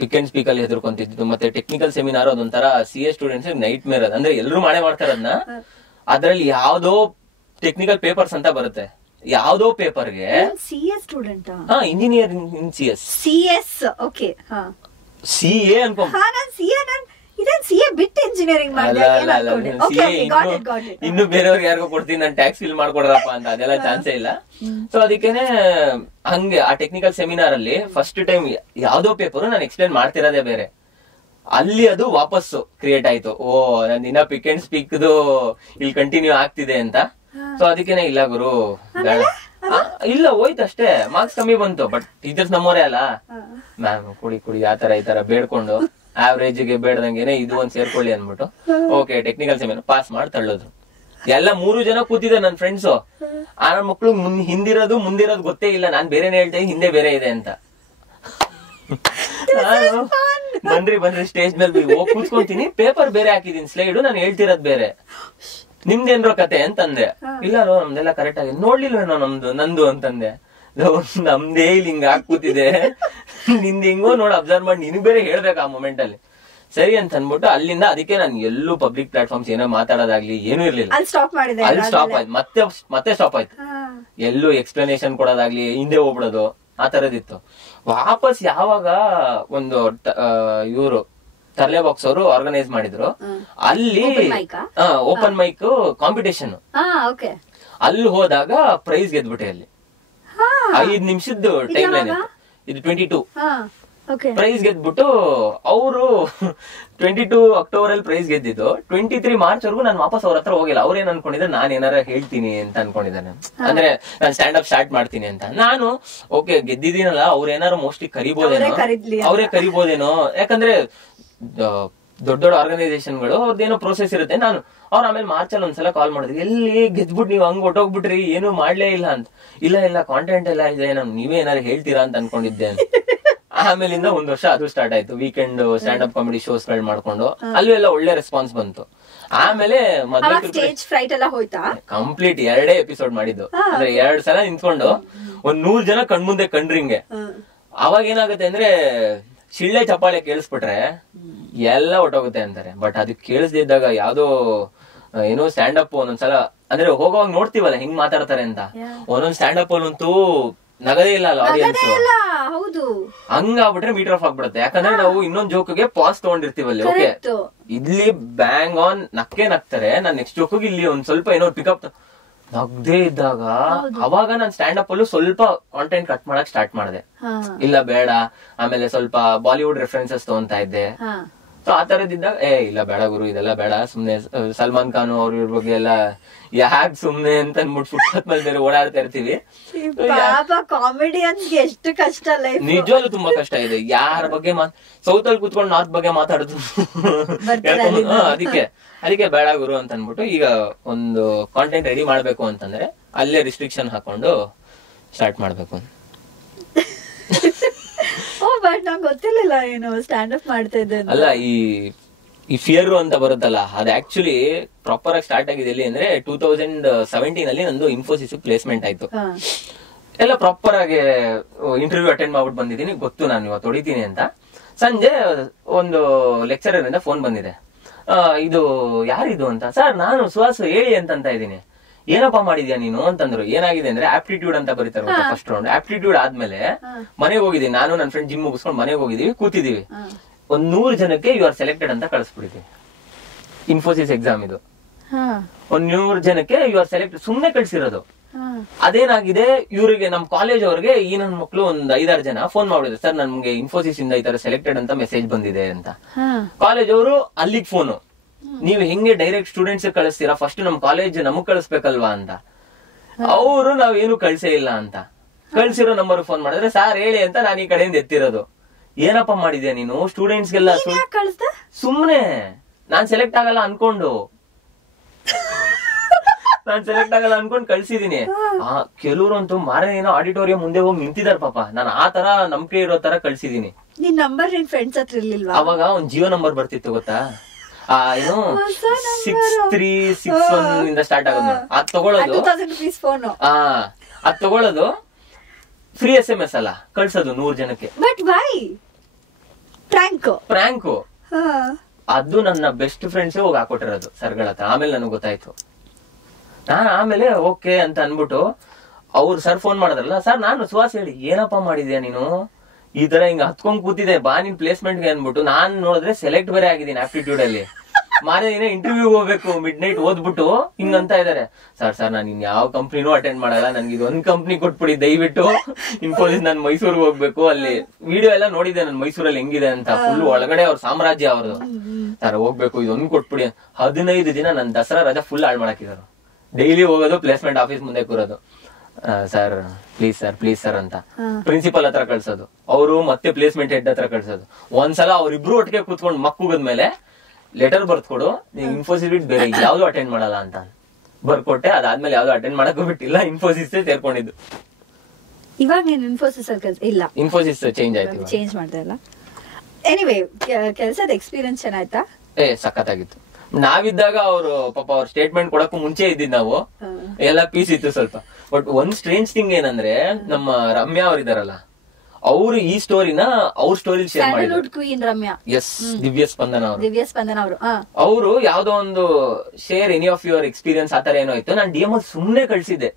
ಪಿಕ್ ಅಂಡ್ ಸ್ಪೀಕ್ ಅಲ್ಲಿ ಹೆದರ್ಕೊಂತಿದ್ದು. ಮತ್ತೆ ಟೆಕ್ನಿಕಲ್ ಸೆಮಿನಾರ್ ಅದೊಂಥರ CA ಸ್ಟೂಡೆಂಟ್ಸ್ ನೈಟ್ ಮೇರ್. ಅಂದ್ರೆ ಎಲ್ಲರೂ ಮಾಡ್ತಾರದನ್ನ. ಅದ್ರಲ್ಲಿ ಯಾವ್ದೋ ಟೆಕ್ನಿಕಲ್ ಪೇಪರ್ಸ್ ಅಂತ ಬರುತ್ತೆ, ಯಾವ್ದೋ ಪೇಪರ್ಗೆ student engineering in CS CA ಅನ್ಕೊ. ಇನ್ನು ಬೇರೆಯವ್ರಿಗೆ ಯಾರಿಗೋ ಕೊಡ್ತೀನಿ, ನಾನು ಟ್ಯಾಕ್ಸ್ ಫಿಲ್ ಮಾಡ್ಕೊಡ್ರಪ್ಪ ಅಂತ, ಅದೆಲ್ಲ ಚಾನ್ಸೇ ಇಲ್ಲ. ಸೊ ಅದಕ್ಕೇನೆ ಹಂಗೆ ಆ ಟೆಕ್ನಿಕಲ್ ಸೆಮಿನಾರ್ ಅಲ್ಲಿ ಫಸ್ಟ್ ಟೈಮ್ ಯಾವ್ದೋ ಪೇಪರ್ ನಾನು ಎಕ್ಸ್ಪ್ಲೇನ್ ಮಾಡ್ತಿರೋದೇ ಬೇರೆ, ಅಲ್ಲಿ ಅದು ವಾಪಸ್ಸು ಕ್ರಿಯೇಟ್ ಆಯ್ತು. ನಾನು ಇನ್ನ ಪಿಕ್ ಅಂಡ್ ಸ್ಪೀಕ್ ಇಲ್ಲಿ ಕಂಟಿನ್ಯೂ ಆಗ್ತಿದೆ ಅಂತ. ಸೊ ಅದಕ್ಕೇನೆ ಇಲ್ಲ ಗುರು ಬೇಡ, ಇಲ್ಲ ಹೋಯ್ತು ಅಷ್ಟೇ, ಮಾರ್ಕ್ಸ್ ಕಮ್ಮಿ ಬಂತು. ಬಟ್ ಟೀಚರ್ಸ್ ನಮ್ಮವರೇ ಅಲ್ಲ, ಮ್ಯಾಮ್ ಕುಡಿ ಆ ತರ ಈ ತರ ಬೇಡ್ಕೊಂಡು ಆವರೇಜ್ ಗೆ ಬೇಡದಂಗೆನೆ ಇದು ಒಂದ್ ಸೇರ್ಕೊಳ್ಳಿ ಅಂದ್ಬಿಟ್ಟು ಓಕೆ ಟೆಕ್ನಿಕಲ್ ಸೆಮಿನಾರ್ ಪಾಸ್ ಮಾಡಿ ತಳ್ಳೋದ್ರು. ಎಲ್ಲ 3 ಜನ ಕೂತಿದ್ದೆ ನನ್ನ ಫ್ರೆಂಡ್ಸು. ಆ ಮಕ್ಳು ಹಿಂದಿರೋದು ಮುಂದಿರೋದು ಗೊತ್ತೇ ಇಲ್ಲ. ನಾನ್ ಬೇರೆನೇ ಹೇಳ್ತೇನೆ, ಹಿಂದೆ ಬೇರೆ ಇದೆ ಅಂತ. ಬಂದ್ರಿ ಸ್ಟೇಜ್ ಮೇಲೆ ಹೋಗಿ ಕೂತ್ಕೊಂತೀನಿ, ಪೇಪರ್ ಬೇರೆ ಹಾಕಿದೀನಿ, ಸ್ಲೈಡ್ ನಾನು ಹೇಳ್ತಿರೋದ್ ಬೇರೆ. ನಿಮ್ದೇನ್ರೋ ಕತೆ ಅಂತಂದೆ. ಇಲ್ಲ ನಮ್ದೆಲ್ಲ ಕರೆಕ್ಟ್ ಆಗಿದೆ. ನೋಡ್ಲಿಲ್ವೇನೋ ನಂದು ಅಂತಂದೆ. ನಮ್ದೇ ಇಲ್ಲಿ ಹಿಂಗ ಕೂತಿದೆ, ನಿಂದ ಹೆಂಗೋ ನೋಡಿ ಅಬ್ಸರ್ವ್ ಮಾಡಿ ನಿನಗ್ ಬೇರೆ ಹೇಳ್ಬೇಕು ಆ ಮೂಮೆಂಟ್ ಅಲ್ಲಿ. ಸರಿ ಅಂತ ಅನ್ಬಿಟ್ಟು ಅಲ್ಲಿಂದ ಅದಕ್ಕೆ ನಾನು ಎಲ್ಲೂ ಪಬ್ಲಿಕ್ ಪ್ಲಾಟ್ಫಾರ್ಮ್ಸ್ ಏನೋ ಮಾತಾಡೋದಾಗ್ಲಿ ಏನೂ ಇರ್ಲಿಲ್ಲ. ಅಲ್ಲಿ ಸ್ಟಾಪ್ ಆಯ್ತು, ಮತ್ತೆ ಸ್ಟಾಪ್ ಆಯ್ತು. ಎಲ್ಲೂ ಎಕ್ಸ್ಪ್ಲನೇಷನ್ ಕೊಡೋದಾಗ್ಲಿ, ಹಿಂದೆ ಹೋಗ್ಬಿಡೋದು, ಆ ತರದಿತ್ತು. ವಾಪಸ್ ಯಾವಾಗ ಒಂದು ಇವರು ತರ್ಲೆ ಬಾಕ್ಸ್ ಅವರು ಆರ್ಗನೈಸ್ ಮಾಡಿದ್ರು, ಅಲ್ಲಿ ಓಪನ್ ಮೈಕ್ ಕಾಂಪಿಟೇಷನ್, ಅಲ್ಲಿ ಹೋದಾಗ ಪ್ರೈಸ್ ಗೆದ್ಬಿಟ್ಟೆ. ಅಲ್ಲಿ 5 ನಿಮಿಷದ್ದು ಟೈಮ್ ಲೈನ್ ಇತ್ತು. ಇದು 22 ಪ್ರೈಸ್ ಗೆದ್ಬಿಟ್ಟು ಅವರು 22 ಅಕ್ಟೋಬರ್ ಅಲ್ಲಿ ಪ್ರೈಸ್ ಗೆದ್ದಿದ್ದು. 23 ಮಾರ್ಚ್ ವರ್ಗು ನಾನು ವಾಪಸ್ ಅವ್ರ ಹತ್ರ ಹೋಗಿಲ್ಲ. ಅವ್ರೇನ್ ಅನ್ಕೊಂಡಿದ್ರೆ ನಾನ್ ಏನಾರ ಹೇಳ್ತೀನಿ ಅಂತ ಅನ್ಕೊಂಡಿದ್ದಾನೆ, ಅಂದ್ರೆ ನಾನು ಸ್ಟ್ಯಾಂಡ್ ಅಪ್ ಸ್ಟಾರ್ಟ್ ಮಾಡ್ತೀನಿ ಅಂತ. ನಾನು ಓಕೆ ಗೆದ್ದಿದ್ದೀನಲ್ಲ, ಅವ್ರೇನಾರು ಮೋಸ್ಟ್ಲಿ ಅವರೇ ಕರಿಬೋದೇನೋ, ಯಾಕಂದ್ರೆ ದೊಡ್ಡ ಆರ್ಗನೈಸೇಷನ್ಗಳು ಅವ್ರದ್ದೇನೋ ಪ್ರೋಸೆಸ್ ಇರುತ್ತೆ. ಅವ್ರ ಆಮೇಲೆ ಮಾರ್ಚ್ ಅಲ್ಲಿ ಒಂದ್ಸಲ ಕಾಲ್ ಮಾಡಿದ್ವಿ, ಎಲ್ಲಿ ಗೆದ್ಬಿಟ್ಟು ನೀವು ಹಂಗ್ ಹೊಟ್ಟೋಗ್ಬಿಟ್ರಿ, ಏನು ಮಾಡ್ಲೇ ಇಲ್ಲ ಅಂತ. ಇಲ್ಲ ಕಾಂಟೆಂಟ್ ಎಲ್ಲ ಇದೆ, ನೀವೇ ಏನಾರು ಹೇಳ್ತೀರಾ ಅಂತ ಅನ್ಕೊಂಡಿದ್ದೆ. ಆಮೇಲಿಂದ 1 ವರ್ಷ ಅದು ಸ್ಟಾರ್ಟ್ ಆಯ್ತು. Weekend stand up comedy shows ಗಳು ಮಾಡ್ಕೊಂಡು ಅಲ್ಲೂ ಎಲ್ಲ ಒಳ್ಳೆ ರೆಸ್ಪಾನ್ಸ್ ಬಂತು. ಆಮೇಲೆ ಕಂಪ್ಲೀಟ್ 2 ಎಪಿಸೋಡ್ ಮಾಡಿದ್ದು. ಅಂದ್ರೆ 2 ಸಲ ನಿಂತ್ಕೊಂಡು 100 ಜನ ಕಣ್ಮುಂದೆ ಕಂಡ್ರಿಂಗೆ. ಅವಾಗ ಏನಾಗುತ್ತೆ ಅಂದ್ರೆ ಶಿಳ್ಳೆ ಚಪ್ಪಾಳೆ ಕೇಳಿಸ್ಬಿಟ್ರೆ ಎಲ್ಲ ಹೊಟ್ಟೋಗುತ್ತೆ ಅಂತಾರೆ. ಬಟ್ ಅದಕ್ಕೆ ಕೇಳಿಸ್ದಿದ್ದಾಗ ಯಾವ್ದೋ ಏನೋ ಸ್ಟ್ಯಾಂಡ್ ಅಪ್ ಒಂದೊಂದ್ಸಲ ಅಂದ್ರೆ ಹೋಗುವಾಗ ನೋಡ್ತೀವಲ್ಲ ಹಿಂಗ್ ಮಾತಾಡ್ತಾರೆ ಅಂತ, ಒಂದೊಂದ್ ಸ್ಟ್ಯಾಂಡ್ ಅಪ್ ಅಲ್ಲಂತೂ ನಗದೇ ಇಲ್ಲ ಅಲ್ಲ ಆಡಿಯನ್ಸ್. ಹಂಗಾಗ್ಬಿಟ್ರೆ ಮೀಟರ್ ಆಫ್ ಆಗ್ಬಿಡುತ್ತೆ. ಯಾಕಂದ್ರೆ ನಾವು ಇನ್ನೊಂದ್ ಜೋಕ್ಗೆ ಪಾಸ್ ತಗೊಂಡಿರ್ತೀವಲ್ಲಿ, ಓಕೆ ಇಲ್ಲಿ ಬ್ಯಾಂಗ್ ಆನ್ ನಕ್ತಾರೆ, ನಾನ್ ನೆಕ್ಸ್ಟ್ ಜೋಕ್ಗೆ ಇಲ್ಲಿ ಒಂದ್ ಸ್ವಲ್ಪ ಏನೋ ಪಿಕಪ್ ನಗ್ದೇ ಇದ್ದಾಗ ಅವಾಗ ನಾನ್ ಸ್ಟ್ಯಾಂಡ್ ಅಪ್ ಅಲ್ಲೂ ಸ್ವಲ್ಪ ಕಾಂಟೆಂಟ್ ಕಟ್ ಮಾಡಕ್ ಸ್ಟಾರ್ಟ್ ಮಾಡಿದೆ. ಇಲ್ಲ ಬೇಡ, ಆಮೇಲೆ ಸ್ವಲ್ಪ ಬಾಲಿವುಡ್ ರೆಫರೆನ್ಸಸ್ ತಗೊಂತಾ ಇದ್ದೆ. ಸೊ ಆ ತರದಿದ್ದಾಗ ಇಲ್ಲ ಬೇಡ ಗುರು, ಇದೆಲ್ಲ ಬೇಡ, ಸುಮ್ನೆ ಸಲ್ಮಾನ್ ಖಾನ್ ಅವ್ರ ಬಗ್ಗೆ ಎಲ್ಲ ಯಾಕೆ ಸುಮ್ನೆ ಅಂತ ಅನ್ಬಿಟ್ಟು ಫುಟ್ಪಾತ್ ಮೇಲೆ ಬೇರೆ ಓಡಾಡ್ತಾ ಇರ್ತೀವಿ. ಕಾಮಿಡಿಯನ್ಸ್ಗೆ ಎಷ್ಟು ಕಷ್ಟ, ನಿಜವಾಗ್ಲೂ ತುಂಬಾ ಕಷ್ಟ ಇದೆ. ಯಾರ ಬಗ್ಗೆ ಸೌತ್ ಅಲ್ಲಿ ಕುತ್ಕೊಂಡು ನಾರ್ತ್ ಬಗ್ಗೆ ಮಾತಾಡುದು, ಅದಕ್ಕೆ ಬೇಡ ಗುರು ಅಂತ ಅನ್ಬಿಟ್ಟು ಈಗ ಒಂದು ಕಾಂಟೆಂಟ್ ರೆಡಿ ಮಾಡ್ಬೇಕು ಅಂತಂದ್ರೆ ಅಲ್ಲೇ ರಿಸ್ಟ್ರಿಕ್ಷನ್ ಹಾಕೊಂಡು ಸ್ಟಾರ್ಟ್ ಮಾಡ್ಬೇಕು. ಬಟ್ ನಂಗೆ ಗೊತ್ತಿರ್ಲಿಲ್ಲ ಏನು ಸ್ಟ್ಯಾಂಡ್ ಅಪ್ ಮಾಡ್ತಾ ಇದ್ದೆ ಅಲ್ಲ. ಈ ಫಿಯರ್ ಅಂತ ಬರುತ್ತಲ್ಲ, ಅದು ಆಕ್ಚುಲಿ ಪ್ರಾಪರ್ ಆಗಿ ಸ್ಟಾರ್ಟ್ ಆಗಿದೆ ಎಲ್ಲಿ ಅಂದ್ರೆ 2017 ಅಲ್ಲಿ ನಂದು ಇನ್ಫೋಸಿಸ್ ಪ್ಲೇಸ್ಮೆಂಟ್ ಆಯ್ತು. ಎಲ್ಲ ಪ್ರಾಪರ್ ಆಗಿ ಇಂಟರ್ವ್ಯೂ ಅಟೆಂಡ್ ಮಾಡ್ಬಿಟ್ಟು ಬಂದಿದ್ದೀನಿ, ಗೊತ್ತು ನಾನು ಇವತ್ತು ಹೊಡಿತೀನಿ ಅಂತ. ಸಂಜೆ ಒಂದು ಲೆಕ್ಚರರ್ ಇಂದ ಫೋನ್ ಬಂದಿದೆ, ಇದು ಯಾರಿದು ಅಂತ. ಸರ್ ನಾನು ಸುಹಾಸ್ ಹೇಳಿ ಅಂತ ಇದ್ದೀನಿ. ಏನಪ್ಪಾ ಮಾಡಿದ್ಯಾ ನೀನು ಅಂತಂದ್ರು. ಏನಾಗಿದೆ ಅಂದ್ರೆ ಆಪ್ಟಿಟ್ಯೂಡ್ ಅಂತ ಬರೀತಾರೆ ಫಸ್ಟ್ ರೌಂಡ್. ಆಪ್ಟಿಟ್ಯೂಡ್ ಆದ್ಮೇಲೆ ಮನೆಗೆ ಹೋಗಿದ್ದೀನಿ, ನಾನು ನನ್ನ ಫ್ರೆಂಡ್ ಜಿಮ್ ಮುಗಿಸ್ಕೊಂಡು ಮನೆಗೆ ಹೋಗಿದೀವಿ, ಕೂತಿದೀವಿ. 100 ಜನಕ್ಕೆ ಯು ಆರ್ ಸೆಲೆಕ್ಟೆಡ್ ಅಂತ ಕಳಿಸ್ಬಿಟ್ಟಿದ್ವಿ. ಇನ್ಫೋಸಿಸ್ ಎಕ್ಸಾಮ್ ಇದು. 100 ಜನಕ್ಕೆ ಯು ಆರ್ ಸೆಲೆಕ್ಟೆಡ್ ಸುಮ್ನೆ ಕಳ್ಸಿರೋದು. ಅದೇನಾಗಿದೆ, ಇವ್ರಿಗೆ ನಮ್ ಕಾಲೇಜ್ ಅವ್ರಿಗೆ ಈ ನನ್ನ ಮಕ್ಳು ಒಂದ್ 5-6 ಜನ ಫೋನ್ ಮಾಡಿದ್ರು, ಸರ್ ನಮ್ಗೆ ಇನ್ಫೋಸಿಸ್ ಇಂದ ಈ ತರ ಸೆಲೆಕ್ಟೆಡ್ ಅಂತ ಮೆಸೇಜ್ ಬಂದಿದೆ ಅಂತ. ಕಾಲೇಜ್ ಅವರು ಅಲ್ಲಿಗೆ ಫೋನು, ನೀವು ಹೆಂಗೆ ಡೈರೆಕ್ಟ್ ಸ್ಟೂಡೆಂಟ್ಸ್ ಕಳಿಸ್ತೀರಾ, ಫಸ್ಟ್ ನಮ್ ಕಾಲೇಜ್ ನಮಗ್ ಕಳಿಸ್ಬೇಕಲ್ವಾ ಅಂತ. ಅವರು ನಾವೇನು ಕಳ್ಸೇ ಇಲ್ಲ ಅಂತ. ಕಳ್ಸಿರೋ ನಂಬರ್ ಫೋನ್ ಮಾಡಿದ್ರೆ ಸಾರ್ ಹೇಳಿ ಅಂತ ನಾನು ಈ ಕಡೆಯಿಂದ ಎತ್ತಿರೋದು. ಏನಪ್ಪಾ ಮಾಡಿದ್ಯಾ ನೀನು ಸ್ಟೂಡೆಂಟ್ಸ್ಗೆಲ್ಲ? ಸುಮ್ನೆ ನಾನ್ ಸೆಲೆಕ್ಟ್ ಆಗಲ್ಲ ಅನ್ಕೊಂಡು ನಾನ್ ಸೆಲೆಕ್ಟ್ ಆಗಲ್ಲ ಅನ್ಕೊಂಡ್ ಕಳ್ಸಿದೀನಿ. ಕೆಲವ್ರಂತೂ ಮಾರನೇ ಏನೋ ಆಡಿಟೋರಿಯಂ ಮುಂದೆ ಹೋಗಿ ನಿಂತಿದಾರ ಪಾಪ. ನಾನು ಆ ತರ ನಂಬಿಕೆ ಇರೋ ತರ ಕಳ್ಸಿದೀನಿ. ನಿನ್ ನಂಬರ್ ನಿನ್ ಫ್ರೆಂಡ್ಸ್ ಹತ್ರ ಇರ್ಲಿಲ್ವಾ? ಅವಾಗ ಒಂದ್ ಜಿಯೋ ನಂಬರ್ ಬರ್ತಿತ್ತು ಗೊತ್ತಾ, ಏನು 6361 ಇಂದ ಸ್ಟಾರ್ಟ್ ಆಗೋದು. ಅದ್ ತಗೊಳ್ಳೋದು 2000 rupees ಫೋನ್. ಅದ್ ತಗೊಳ್ಳೋದು ಫ್ರೀ SMS ಅಲ್ಲ, ಕಳ್ಸೋದು 100 ಜನಕ್ಕೆ. But why prank. ಅದು ನನ್ನ ಬೆಸ್ಟ್ ಫ್ರೆಂಡ್ಸ್ ಹೋಗಿ ಹಾಕೊಟ್ಟಿರೋದು ಸರ್ಗಳ ಹತ್ರ. ಆಮೇಲೆ ನನಗೆ ಗೊತ್ತಾಯ್ತು. ನಾನ್ ಆಮೇಲೆ ಓಕೆ ಅಂತ ಅನ್ಬಿಟ್ಟು ಅವ್ರು ಸರ್ ಫೋನ್ ಮಾಡಿದ್ರಲ್ಲ, ಸರ್ ನಾನು ಸುಹಾಸ್ ಹೇಳಿ ಏನಪ್ಪಾ ಮಾಡಿದ್ಯಾ ನೀನು, ಈ ತರ ಹಿಂಗ ಹತ್ಕೊಂಡ್ ಕೂತಿದೆ ಬಾ ನಿನ್ ಪ್ಲೇಸ್ಮೆಂಟ್ಗೆ ಅನ್ಬಿಟ್ಟು. ನಾನ್ ನೋಡಿದ್ರೆ ಸೆಲೆಕ್ಟ್ ಬೇರೆ ಆಗಿದ್ದೀನಿ ಆಪ್ಟಿಟ್ಯೂಡ್ ಅಲ್ಲಿ. ಮಾರೇ ದಿನ ಇಂಟರ್ವ್ಯೂ ಹೋಗ್ಬೇಕು, ಮಿಡ್ ನೈಟ್ ಓದ್ಬಿಟ್ಟು ಹಿಂಗಂತ ಇದಾರೆ. ಸರ್ ನಾನು ಇನ್ ಯಾವ ಕಂಪ್ನಿನೂ ಅಟೆಂಡ್ ಮಾಡಲ್ಲ, ನನ್ಗೆ ಇದೊಂದ್ ಕಂಪ್ನಿ ಕೊಟ್ಬಿಡಿ ದಯವಿಟ್ಟು, ಇನ್ಫೋಸಿಸ್ ನಾನು ಮೈಸೂರ್ಗೆ ಹೋಗ್ಬೇಕು. ಅಲ್ಲಿ ವಿಡಿಯೋ ಎಲ್ಲ ನೋಡಿದ್ದೆ ನಾನು ಮೈಸೂರಲ್ಲಿ ಹೆಂಗಿದೆ ಅಂತ. ಫುಲ್ ಒಳಗಡೆ ಅವ್ರ ಸಾಮ್ರಾಜ್ಯ ಅವ್ರದ್ದು. ಸರ್ ಹೋಗ್ಬೇಕು, ಇದೊಂದು ಕೊಟ್ಬಿಡಿ. 15 ದಿನ ನನ್ ದಸರಾ ರಜಾ ಫುಲ್ ಹಾಳು ಮಾಡಾಕಿದ್ರು. ಡೈಲಿ ಹೋಗೋದು, ಪ್ಲೇಸ್ಮೆಂಟ್ ಆಫೀಸ್ ಮುಂದೆ ಕೂರೋದು. ಸರ್ ಪ್ಲೀಸ್ ಸರ್ ಅಂತ ಪ್ರಿನ್ಸಿಪಲ್ ಹತ್ರ ಕಳ್ಸೋದು. ಅವರು ಮತ್ತೆ ಪ್ಲೇಸ್ಮೆಂಟ್ ಹೆಡ್ ಹತ್ರ ಕಳ್ಸೋದು. ಒಂದ್ಸಲ ಅವ್ರಿಬ್ರು ಒಟ್ಟಿಗೆ ಕೂತ್ಕೊಂಡು ಮಕ್ಕುಗದ್ಮೇಲೆ ಲೆಟರ್ ಬರ್ದ್ಕೊಡು, ನೀವು ಇನ್ಫೋಸಿಸ್ ಬಿಟ್ಟು ಬೇರೆ ಯಾವ್ದು ಅಟೆಂಡ್ ಮಾಡಲ್ಲ ಅಂತ ಬರ್ಕೊಟ್ಟೆ. ಅದಾದ್ಮೇಲೆ ಯಾವ್ದು ಅಟೆಂಡ್ ಮಾಡಕ್ ಬಿಟ್ಟಿಲ್ಲ, ಇನ್ಫೋಸಿಸ್ ಸೇರ್ಕೊಂಡಿದ್ದು. ಇವಾಗ ನೀನ್ ಇನ್ಫೋಸಿಸ್ ಇಲ್ಲ, ಇನ್ಫೋಸಿಸ್ ಚೇಂಜ್ ಆಯ್ತು, ಚೇಂಜ್ ಮಾಡ್ದೆ ಅಲ್ಲ. ಎನಿವೇ ಕೆಲಸದ ಎಕ್ಸ್ಪೀರಿಯನ್ಸ್ ಚೆನ್ನಾಯ್ತಾ? ಸಖತ್ತಾಗಿತ್ತು. ನಾವಿದ್ದಾಗ ಅವರು ಪಾಪ ಅವ್ರ ಸ್ಟೇಟ್ಮೆಂಟ್ ಕೊಡಕ್ಕೂ ಮುಂಚೆ ಇದ್ದಿದ್ ನಾವು ಎಲ್ಲ ಪೀಸ್ ಇತ್ತು ಸ್ವಲ್ಪ. ಬಟ್ ಒಂದ್ ಸ್ಟ್ರೇಂಜ್ ಥಿಂಗ್ ಏನಂದ್ರೆ, ನಮ್ಮ ರಮ್ಯಾ ಅವ್ರ ಇದಾರಲ್ಲ, ಅವರು ಈ ಸ್ಟೋರಿನ ಅವ್ರ ಸ್ಟೋರಿ ಶೇರ್ ಮಾಡಿದ್ರು. ಎಸ್, ದಿವ್ಯ ಸ್ಪಂದನ ಅವರು. ಅವರು ಯಾವ್ದೋ ಒಂದು share any of your experience ಆತರ ಏನೋ ಇತ್ತು. ನಾನು DM ಸುಮ್ನೆ ಕಳ್ಸಿದ್ದೆ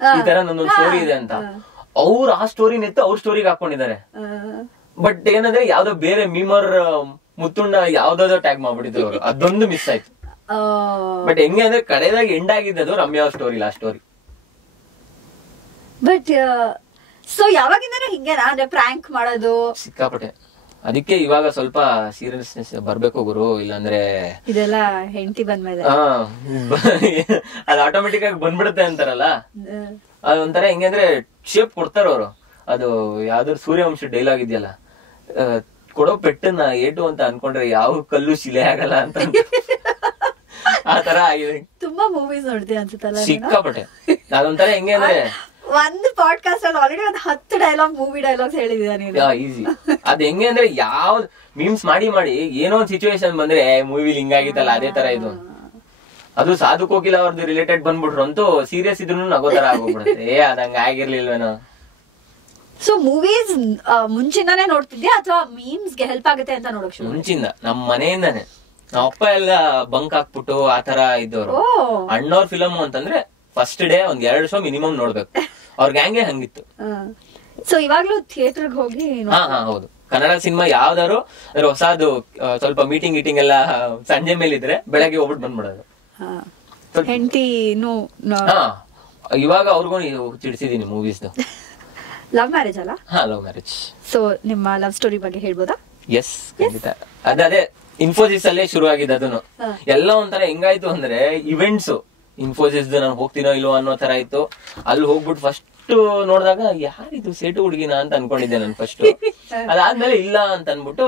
ಈ ತರ ನಂದೊಂದು ಸ್ಟೋರಿ ಇದೆ ಅಂತ. ಅವ್ರು ಆ ಸ್ಟೋರಿನ ಎತ್ತು ಅವ್ರ ಸ್ಟೋರಿಗೆ ಹಾಕೊಂಡಿದ್ದಾರೆ. ಬಟ್ ಏನಂದ್ರೆ ಯಾವ್ದೋ ಬೇರೆ ಮೀಮರ್ ಮುತ್ತುಣ್ಣ ಯಾವ್ದಾವ್ದೋ ಟ್ಯಾಗ್ ಮಾಡ್ಬಿಟ್ಟಿದ್ರು ಅವರು. ಅದೊಂದು ಮಿಸ್ ಆಯ್ತು. ಬಟ್ ಹೆಂಗೆ ಅಂದ್ರೆ ಕಡೆದಾಗ ಎಂಡ್ ಆಗಿದ್ದದು ರಮ್ಯಾ ಅವ್ರ story, last story. But so ಯಾವಾಗಿಂದನೂ ಹಿಂಗೇನಾ ಅಂದ್ರೆ ಪ್ರಾಂಕ್ ಮಾಡೋದು? ಸಿಕ್ಕಾಪಟ್ಟೆ. ಅದಕ್ಕೆ ಇವಾಗ ಸ್ವಲ್ಪ ಸೀರಿಯಸ್ನೆಸ್ ಬರ್ಬೇಕು ಗುರು, ಇಲ್ಲಾಂದ್ರೆ ಇದೆಲ್ಲ ಹೆಂಡತಿ ಬಂದ್ಮೇಲೆ ಅದು ಆಟೋಮೆಟಿಕ್ ಆಗಿ ಬಂದ್ಬಿಡುತ್ತೆ ಅಂತಾರಲ್ಲ. ಅದೊಂಥರ ಹೆಂಗೆ ಅಂದ್ರೆ ಶೇಪ್ ಕೊಡ್ತಾರ ಅವರು. ಅದು ಯಾವ್ದಾದ್ರು ಸೂರ್ಯವಂಶ ಡೈಲಾಗ್ ಇದೆಯಲ್ಲ, ಕೊಡೋ ಪೆಟ್ಟನ್ನ ಏಟು ಅಂತ ಅನ್ಕೊಂಡ್ರೆ ಯಾವ ಕಲ್ಲು ಶಿಲೆ ಆಗಲ್ಲ ಅಂತ. ಆ ತರ ಆಗಿದೆ. ತುಂಬಾ ಮೂವೀಸ್ ನೋಡ್ತೀವಿ ಅನ್ಸುತ್ತಲ್ಲ? ಸಿಕ್ಕಾಪಟ್ಟೆ. ಅದೊಂಥರ ಹೆಂಗೆ ಅಂದ್ರೆ ಒಂದು ಪಾಡ್ಕಾಸ್ಟ್ ಅಲ್ಲಿ ಆಲ್ರೆಡಿ ಒಂದು 10 ಡೈಲಾಗ್, ಮೂವಿ ಡೈಲಾಗ್ಸ್ ಹೇಳಿದ್ದೀನಿ. ಈಸಿ. ಅದ್ ಹೆಂಗೆ ಅಂದ್ರೆ ಯಾವ್ದ್ ಮೀಮ್ಸ್ ಮಾಡಿ ಏನೋ ಒಂದ್ ಸಿಚುವೇಶನ್ ಬಂದ್ರೆ ಮೂವಿಲಿ ಹಿಂಗಾಗಿತ್ತಲ್ಲ ಅದೇ ತರ ಇದು. ಅದು ಸಾಧು ಕೋಕಿಲ ಅವ್ರದ್ದು ರಿಲೇಟೆಡ್ ಬಂದ್ಬಿಟ್ರು ಅಂತೂ ಸೀರಿಯಸ್ ಇದ್ರು ನಗೋ ತರ ಆಗೋಗ್ಬಿಡುತ್ತೆ. ಅದಂಗ ಆಗಿರ್ಲಿಲ್ವೇನೋ. ಸೊ ಮೂವೀಸ್ ಮುಂಚಿಂದಾನೇ ನೋಡ್ತಿದ್ಯಾ ಅಥವಾ ಮೀಮ್ಸ್ ಗೆ ಹೆಲ್ಪ್ ಆಗುತ್ತೆ ಅಂತ ನೋಡಕ್ ಶುರು? ಮುಂಚಿಂದ, ನಮ್ ಮನೆಯಿಂದಾನೆ. ನಾವ್ ಅಪ್ಪ ಎಲ್ಲ ಬಂಕ್ ಹಾಕ್ಬಿಟ್ಟು ಆತರ ಇದ್ದವ್ರು. ಅಣ್ಣವ್ರ ಫಿಲಮ್ ಅಂತಂದ್ರೆ ಫಸ್ಟ್ ಡೇ ಒಂದ್ 2 ಶೋ ಮಿನಿಮಮ್ ನೋಡ್ಬೇಕು. ಅವ್ರ ಗ್ಯಾಂಗೆ ಹಂಗಿತ್ತು. ಸೊ ಇವಾಗ್ಲೂ ಥಿಯೇಟರ್ಗೆ ಹೋಗಿ? ಹೌದು. ಕನ್ನಡ ಸಿನಿಮಾ ಯಾವ್ದಾರು ಅಂದ್ರೆ ಹೊಸದು ಸ್ವಲ್ಪ ಮೀಟಿಂಗ್ ಗೀಟಿಂಗ್ ಎಲ್ಲ ಸಂಜೆ ಮೇಲೆ ಇದ್ರೆ ಬೆಳಗ್ಗೆ ಹೋಗ್ಬಿಟ್ಟು ಬಂದ್ಬಿಡೋದು. ಇವಾಗ ಅವ್ರಿಗೂ ಚಿಡಿಸಿದೀನಿ ಮೂವೀಸ್. ಲವ್ ಮ್ಯಾರೇಜ್ ಅಲ್ಲ? Love marriage. ಸೊ ನಿಮ್ಮ ಲವ್ ಸ್ಟೋರಿ ಬಗ್ಗೆ ಹೇಳ್ಬೋದಾ? ಎಸ್, ಖಂಡಿತ. ಅದೇ ಇನ್ಫೋಸಿಸ್ ಅಲ್ಲೇ ಶುರು ಆಗಿದ್ದು. ಅದನ್ನು ಎಲ್ಲ ಒಂಥರ ಹೆಂಗಾಯ್ತು ಅಂದ್ರೆ ಇವೆಂಟ್ಸ್. ಇನ್ಫೋಸಿಸ್ ನಾನು ಹೋಗ್ತೀನೋ ಇಲ್ವೋ ಅನ್ನೋ ತರ ಇತ್ತು. ಅಲ್ಲಿ ಹೋಗ್ಬಿಟ್ಟು ಫಸ್ಟ್ ನೋಡಿದಾಗ ಯಾರಿದು ಸೇಟು ಹುಡುಗಿನ ಅಂತ ಅನ್ಕೊಂಡಿದ್ದೆ ನಾನು ಫಸ್ಟ್. ಅದಾದ್ಮೇಲೆ ಇಲ್ಲ ಅಂತ ಅನ್ಬಿಟ್ಟು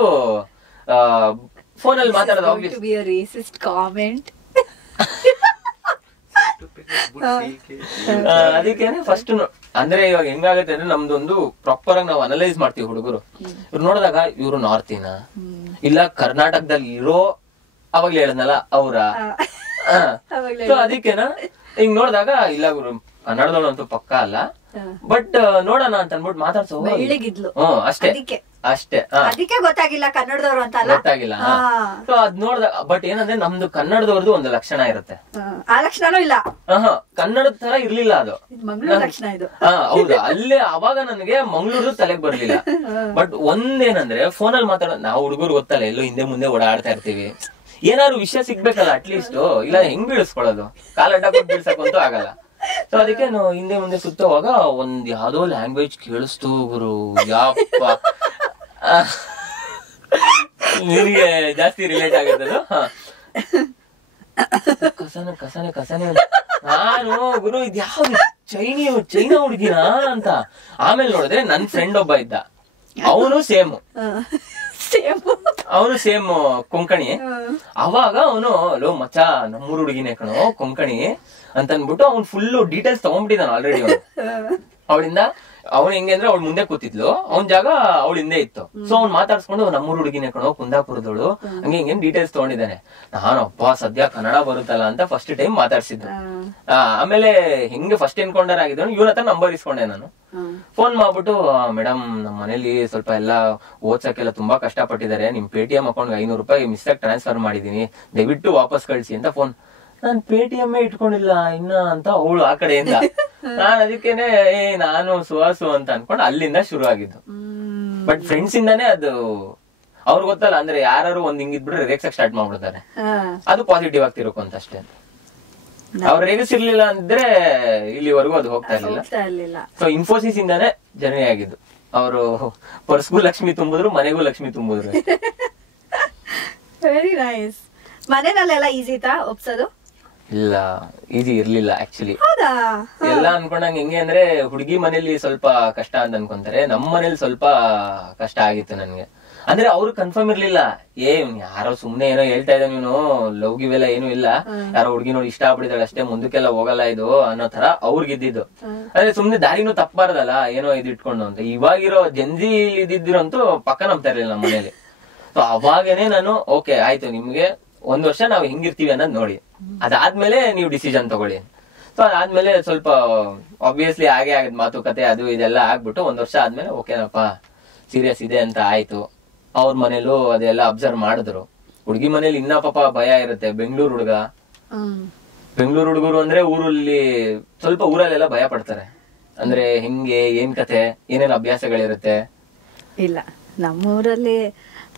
ಫೋನ್ ಅಲ್ಲಿ ಮಾತಾಡೋದು. ಅದಕ್ಕೇನೆ ಫಸ್ಟ್ ಅಂದ್ರೆ ಇವಾಗ ಹೆಂಗಾಗತ್ತೆ ಅಂದ್ರೆ ನಮ್ದೊಂದು ಪ್ರಾಪರ್ ಆಗಿ ನಾವು ಅನಲೈಸ್ ಮಾಡ್ತೀವಿ. ಹುಡುಗರು ಇವ್ರು ನೋಡಿದಾಗ ಇವ್ರು ನಾರ್ತಿನ ಇಲ್ಲ ಕರ್ನಾಟಕದಲ್ಲಿ ಇರೋ, ಅವಾಗ್ಲೇ ಹೇಳದ್ನಲ್ಲ ಅವ್ರ. ಅದಕ್ಕೇನ ಹಿಂಗ್ ನೋಡಿದಾಗ ಇಲ್ಲ ಗುರು ಕನ್ನಡದವಳಂತೂ ಪಕ್ಕ ಅಲ್ಲ, ಬಟ್ ನೋಡೋಣ ಅಂತ ಅನ್ಬಿಟ್ಟು ಮಾತಾಡ್ಸೋ. ಅಷ್ಟೇ ಅಷ್ಟೇ. ಅದಕ್ಕೆ ಗೊತ್ತಾಗಿಲ್ಲ ಕನ್ನಡದವರು ಅಂತ. ಗೊತ್ತಾಗಿಲ್ಲ. ಸೊ ಅದ್ ನೋಡ್ದಾಗ ಬಟ್ ಏನಂದ್ರೆ ನಮ್ದು ಕನ್ನಡದವ್ರದ್ದು ಒಂದು ಲಕ್ಷಣ ಇರುತ್ತೆ. ಆ ಲಕ್ಷಣನೂ ಇಲ್ಲ. ಕನ್ನಡದ ತರ ಇರ್ಲಿಲ್ಲ ಅದು. ಲಕ್ಷಣ ಇದು. ಹೌದು. ಅಲ್ಲೇ ಅವಾಗ ನನಗೆ ಮಂಗ್ಳೂರು ತಲೆಗ್ ಬರ್ಲಿಲ್ಲ. ಬಟ್ ಒಂದೇನಂದ್ರೆ ಫೋನಲ್ಲಿ ಮಾತಾಡೋದು. ನಾವು ಹುಡುಗರು ಗೊತ್ತಲ್ಲ, ಎಲ್ಲೋ ಹಿಂದೆ ಮುಂದೆ ಓಡಾಡ್ತಾ ಇರ್ತೀವಿ. ಏನಾದ್ರು ವಿಷಯ ಸಿಗ್ಬೇಕಲ್ಲ ಅಟ್ಲೀಸ್ಟ್. ಇಲ್ಲ ಹೆಂಗ್ ಬೀಳಿಸ್ಕೊಳ್ಳೋದು, ಕಾಲಡ್ಡ ಕೊಟ್ಟು ಬೀಳ್ಸಕ್ಕಂತೂ ಆಗಲ್ಲ. ಸೊ ಅದಕ್ಕೆ ನಾವು ಹಿಂದೆ ಮುಂದೆ ಸುತ್ತೋವಾಗ ಒಂದ್ ಯಾವ್ದೋ ಲ್ಯಾಂಗ್ವೇಜ್ ಕೇಳಿಸ್ತು ಗುರು. ಯಪ್ಪ, ನಿನಗೆ ಜಾಸ್ತಿ ರಿಲೇಟ್ ಆಗುತ್ತದು. ಕಸನೆ ನಾನು ಗುರು ಇದ್ಯಾವ್ದು ಚೈನಾ ಹುಡುಗಿನ ಅಂತ. ಆಮೇಲೆ ನೋಡಿದ್ರೆ ನನ್ ಫ್ರೆಂಡ್ ಒಬ್ಬ ಇದ್ದ, ಅವನು ಸೇಮ್. ಅವನು ಸೇಮ್ ಕೊಂಕಣಿ. ಅವಾಗ ಅವನು ಲೋ ಮಚ್ಚ ನಮ್ಮೂರ್ ಹುಡುಗಿನೇ ಕಣೋ ಕೊಂಕಣಿ ಅಂತ ಅನ್ಬಿಟ್ಟು ಅವ್ನು ಫುಲ್ ಡೀಟೇಲ್ಸ್ ತಗೊಂಡ್ಬಿಟ್ಟಿದ್ದಾನ ಆಲ್ರೆಡಿ. ಅವಳಿಂದ ಅವ್ನು ಹೆಂಗೆ ಅಂದ್ರೆ ಅವ್ಳು ಮುಂದೆ ಕೂತಿದ್ಲು, ಅವ್ನ್ ಜಾಗ ಅವಳ ಹಿಂದೆ ಇತ್ತು. ಸೊ ಅವ್ನ್ ಮಾತಾಡ್ಸ್ಕೊಂಡು ನಮ್ಮೂರ್ ಹುಡುಗಿನೇ ಕಣೋ ಕುಂದಾಪುರದವಳು ಹಂಗೆ ಹಿಂಗೇನ್ ಡೀಟೇಲ್ಸ್ ತಗೊಂಡಿದ್ದಾನೆ. ನಾನು ಅಪ್ಪ ಸದ್ಯ ಕನ್ನಡ ಬರುತ್ತಲ್ಲ ಅಂತ ಫಸ್ಟ್ ಟೈಮ್ ಮಾತಾಡ್ಸಿದ್ದು. ಆಮೇಲೆ ಹೆಂಗೆ ಫಸ್ಟ್ ಎನ್ಕೌಂಟರ್ ಆಗಿದ್ದು ಇವನ ಹತ್ರ ನಂಬರ್ ಇಸ್ಕೊಂಡೆ ನಾನು. ಫೋನ್ ಮಾಡ್ಬಿಟ್ಟು ಮೇಡಮ್ ನಮ್ಮ ಮನೇಲಿ ಸ್ವಲ್ಪ ಎಲ್ಲ ಓದ್ಸಕ್ಕೆಲ್ಲ ತುಂಬಾ ಕಷ್ಟ ಪಟ್ಟಿದ್ದಾರೆ, ನಿಮ್ ಪೇಟಿಎಂ ಅಕೌಂಟ್ 500 ರೂಪಾಯಿ ಮಿಸ್ ಆಗಿ ಟ್ರಾನ್ಸ್ಫರ್ ಮಾಡಿದೀನಿ, ದಯವಿಟ್ಟು ವಾಪಸ್ ಕಳ್ಸಿ ಅಂತ ಫೋನ್. ನಾನ್ ಪೇಟಿಎಂ ಇಟ್ಕೊಂಡಿಲ್ಲ ಇನ್ನ ಅಂತ ಅವಳು ಆ ಕಡೆಯಿಂದ. ನಾನ್ ಅದಕ್ಕೇನೆ ನಾನು ಸುಹಾಸು ಅಂತ ಅನ್ಕೊಂಡು ಅಲ್ಲಿಂದ ಶುರು ಆಗಿದ್ದು. ಬಟ್ ಫ್ರೆಂಡ್ಸ್ ಇಂದಾನೆ ಅದು ಅವ್ರಿಗೆ ಗೊತ್ತಲ್ಲ, ಅಂದ್ರೆ ಯಾರು ಒಂದ್ ಹಿಂಗಿದ್ಬಿಟ್ರೆ ರೇಗ್ಸಕ್ ಸ್ಟಾರ್ಟ್ ಮಾಡ್ಬಿಡ್ತಾರೆ. ಅದು ಪಾಸಿಟಿವ್ ಆಗಿ ತಿರುಕೊಂತ ಅಷ್ಟೇ. ಅವ್ರು ರೇಗಿಸಿರ್ಲಿಲ್ಲ ಅಂದ್ರೆ ಇಲ್ಲಿವರೆಗೂ ಅದು ಹೋಗ್ತಾ ಇರ್ಲಿಲ್ಲ. ಸೊ ಇನ್ಫೋಸಿಸ್ ಇಂದಾನೆ ಜರ್ನಿ ಆಗಿದ್ದು. ಅವರು ಪರ್ಸ್ಗೂ ಲಕ್ಷ್ಮಿ ತುಂಬಿದ್ರು, ಮನೆಗೂ ಲಕ್ಷ್ಮಿ ತುಂಬಿದ್ರು. Very nice. ಮನೆಯಲ್ಲೆಲ್ಲ ಈಸಿ ಇತ್ತಾ ಒಪ್ಸೋದು? ಇಲ್ಲ, ಈಸಿ ಇರ್ಲಿಲ್ಲ ಆಕ್ಚುಲಿ. ಎಲ್ಲ ಅನ್ಕೊಂಡಂಗ ಹೆಂಗೆ ಅಂದ್ರೆ ಹುಡುಗಿ ಮನೇಲಿ ಸ್ವಲ್ಪ ಕಷ್ಟ ಅಂತ ಅನ್ಕೊಂತಾರೆ, ನಮ್ ಮನೇಲಿ ಸ್ವಲ್ಪ ಕಷ್ಟ ಆಗಿತ್ತು ನನ್ಗೆ. ಅಂದ್ರೆ ಅವ್ರು ಕನ್ಫರ್ಮ್ ಇರ್ಲಿಲ್ಲ, ಯಾರೋ ಸುಮ್ನೆ ಏನೋ ಹೇಳ್ತಾ ಇದ್ದ, ನೀನು ಲವ್ ಗಿವೆಲ್ಲ ಏನು ಇಲ್ಲ, ಯಾರೋ ಹುಡುಗಿ ನೋಡಿ ಇಷ್ಟ ಆಗ್ಬಿಟ್ಟಿದ್ದಾಳೆ ಅಷ್ಟೇ, ಮುಂದಕ್ಕೆಲ್ಲ ಹೋಗಲ್ಲ ಇದು ಅನ್ನೋ ತರ ಅವ್ರಿಗಿದ್ದು. ಅಂದ್ರೆ ಸುಮ್ನೆ ದಾರಿನೂ ತಪ್ಪಬಾರ್ದಲ್ಲ ಏನೋ ಇಟ್ಕೊಂಡು ಅಂತ. ಇವಾಗಿರೋ ಜಂಜಿ ಇದ್ದಿದ್ರಂತೂ ಪಕ್ಕ ನಂಬ್ತಾ ಇರ್ಲಿಲ್ಲ ನಮ್ಮ ಮನೇಲಿ. ಸೊ ಅವಾಗೇನೆ ನಾನು ಓಕೆ ಆಯ್ತು, ನಿಮ್ಗೆ 1 ವರ್ಷ ನಾವ್ ಹಿಂಗಿರ್ತೀವಿ ಅನ್ನೋದ್ ನೋಡಿ, ಅದಾದ್ಮೇಲೆ ನೀವು ಡಿಸಿಷನ್ ತಗೊಳ್ಳಿ. ಸೊ ಅದಾದ್ಮೇಲೆ ಸ್ವಲ್ಪ ಆಬ್ವಿಯಸ್ಲಿ ಹಾಗೆ ಆಗದ್ ಮಾತುಕತೆ ಅದು ಇದೆಲ್ಲ ಆಗ್ಬಿಟ್ಟು 1 ವರ್ಷ ಆದ್ಮೇಲೆ ಓಕೆನಪ್ಪ ಸೀರಿಯಸ್ ಇದೆ ಅಂತ ಆಯ್ತು. ಅವ್ರ ಮನೇಲೂ ಅದೆಲ್ಲ ಅಬ್ಸರ್ವ್ ಮಾಡಿದ್ರು. ಹುಡುಗಿ ಮನೇಲಿ ಇನ್ನ ಪಾಪ ಭಯ ಇರುತ್ತೆ. ಬೆಂಗಳೂರು ಹುಡುಗರು ಅಂದ್ರೆ ಊರಲ್ಲಿ ಸ್ವಲ್ಪ ಊರಲ್ಲೆಲ್ಲ ಭಯ ಪಡ್ತಾರೆ. ಅಂದ್ರೆ ಹೆಂಗೆ ಏನ್ ಕತೆ ಏನೇನ್ ಅಭ್ಯಾಸಗಳಿರುತ್ತೆ. ಇಲ್ಲ ನಮ್ಮೂರಲ್ಲಿ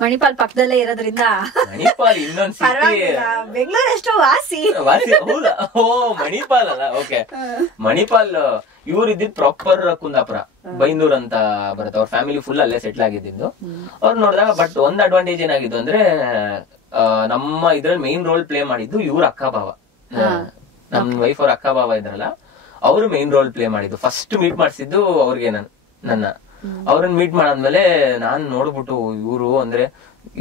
ಮಣಿಪಾಲ್ ಪಕ್ಕದಲ್ಲೇ ಇರೋದ್ರಿಂದ ಮಣಿಪಾಲ್ ಇನ್ನೊಂದ್ ಸಿಟಿ, ಬೆಂಗಳೂರು ಎಷ್ಟೋ ವಾಸಿ. ಹೌದಾ? ಓ ಮಣಿಪಾಲ್ ಅಲ್ಲ, ಓಕೆ. ಮಣಿಪಾಲ್ ಇವ್ರು ಇದ್ದಿದ್ ಪ್ರಾಪರ್ ಕುಂದಾಪುರ, ಬೈಂದೂರ್ ಅಂತ ಬರುತ್ತೆ. ಅವ್ರ ಫ್ಯಾಮಿಲಿ ಫುಲ್ ಅಲ್ಲೇ ಸೆಟ್ಲ್ ಆಗಿದ್ದು. ಅವ್ರು ನೋಡಿದಾಗ ಬಟ್ ಒಂದ್ ಅಡ್ವಾಂಟೇಜ್ ಏನಾಗಿದ್ದು ಅಂದ್ರೆ ನಮ್ಮ ಇದ್ರಲ್ಲಿ ಮೇನ್ ರೋಲ್ ಪ್ಲೇ ಮಾಡಿದ್ದು ಇವ್ರ ಅಕ್ಕ ಭಾವ. ನಮ್ ವೈಫ್ ಅವ್ರ ಅಕ್ಕ ಭಾವ ಇದ್ರಲ್ಲ, ಅವ್ರು ಮೇನ್ ರೋಲ್ ಪ್ಲೇ ಮಾಡಿದ್ದು. ಫಸ್ಟ್ ಮೀಟ್ ಮಾಡ್ಸಿದ್ದು ಅವ್ರಿಗೆ ನನ್ನ. ಅವ್ರನ್ನ ಮೀಟ್ ಮಾಡಾದ್ಮೇಲೆ ನಾನ್ ನೋಡ್ಬಿಟ್ಟು ಇವ್ರು ಅಂದ್ರೆ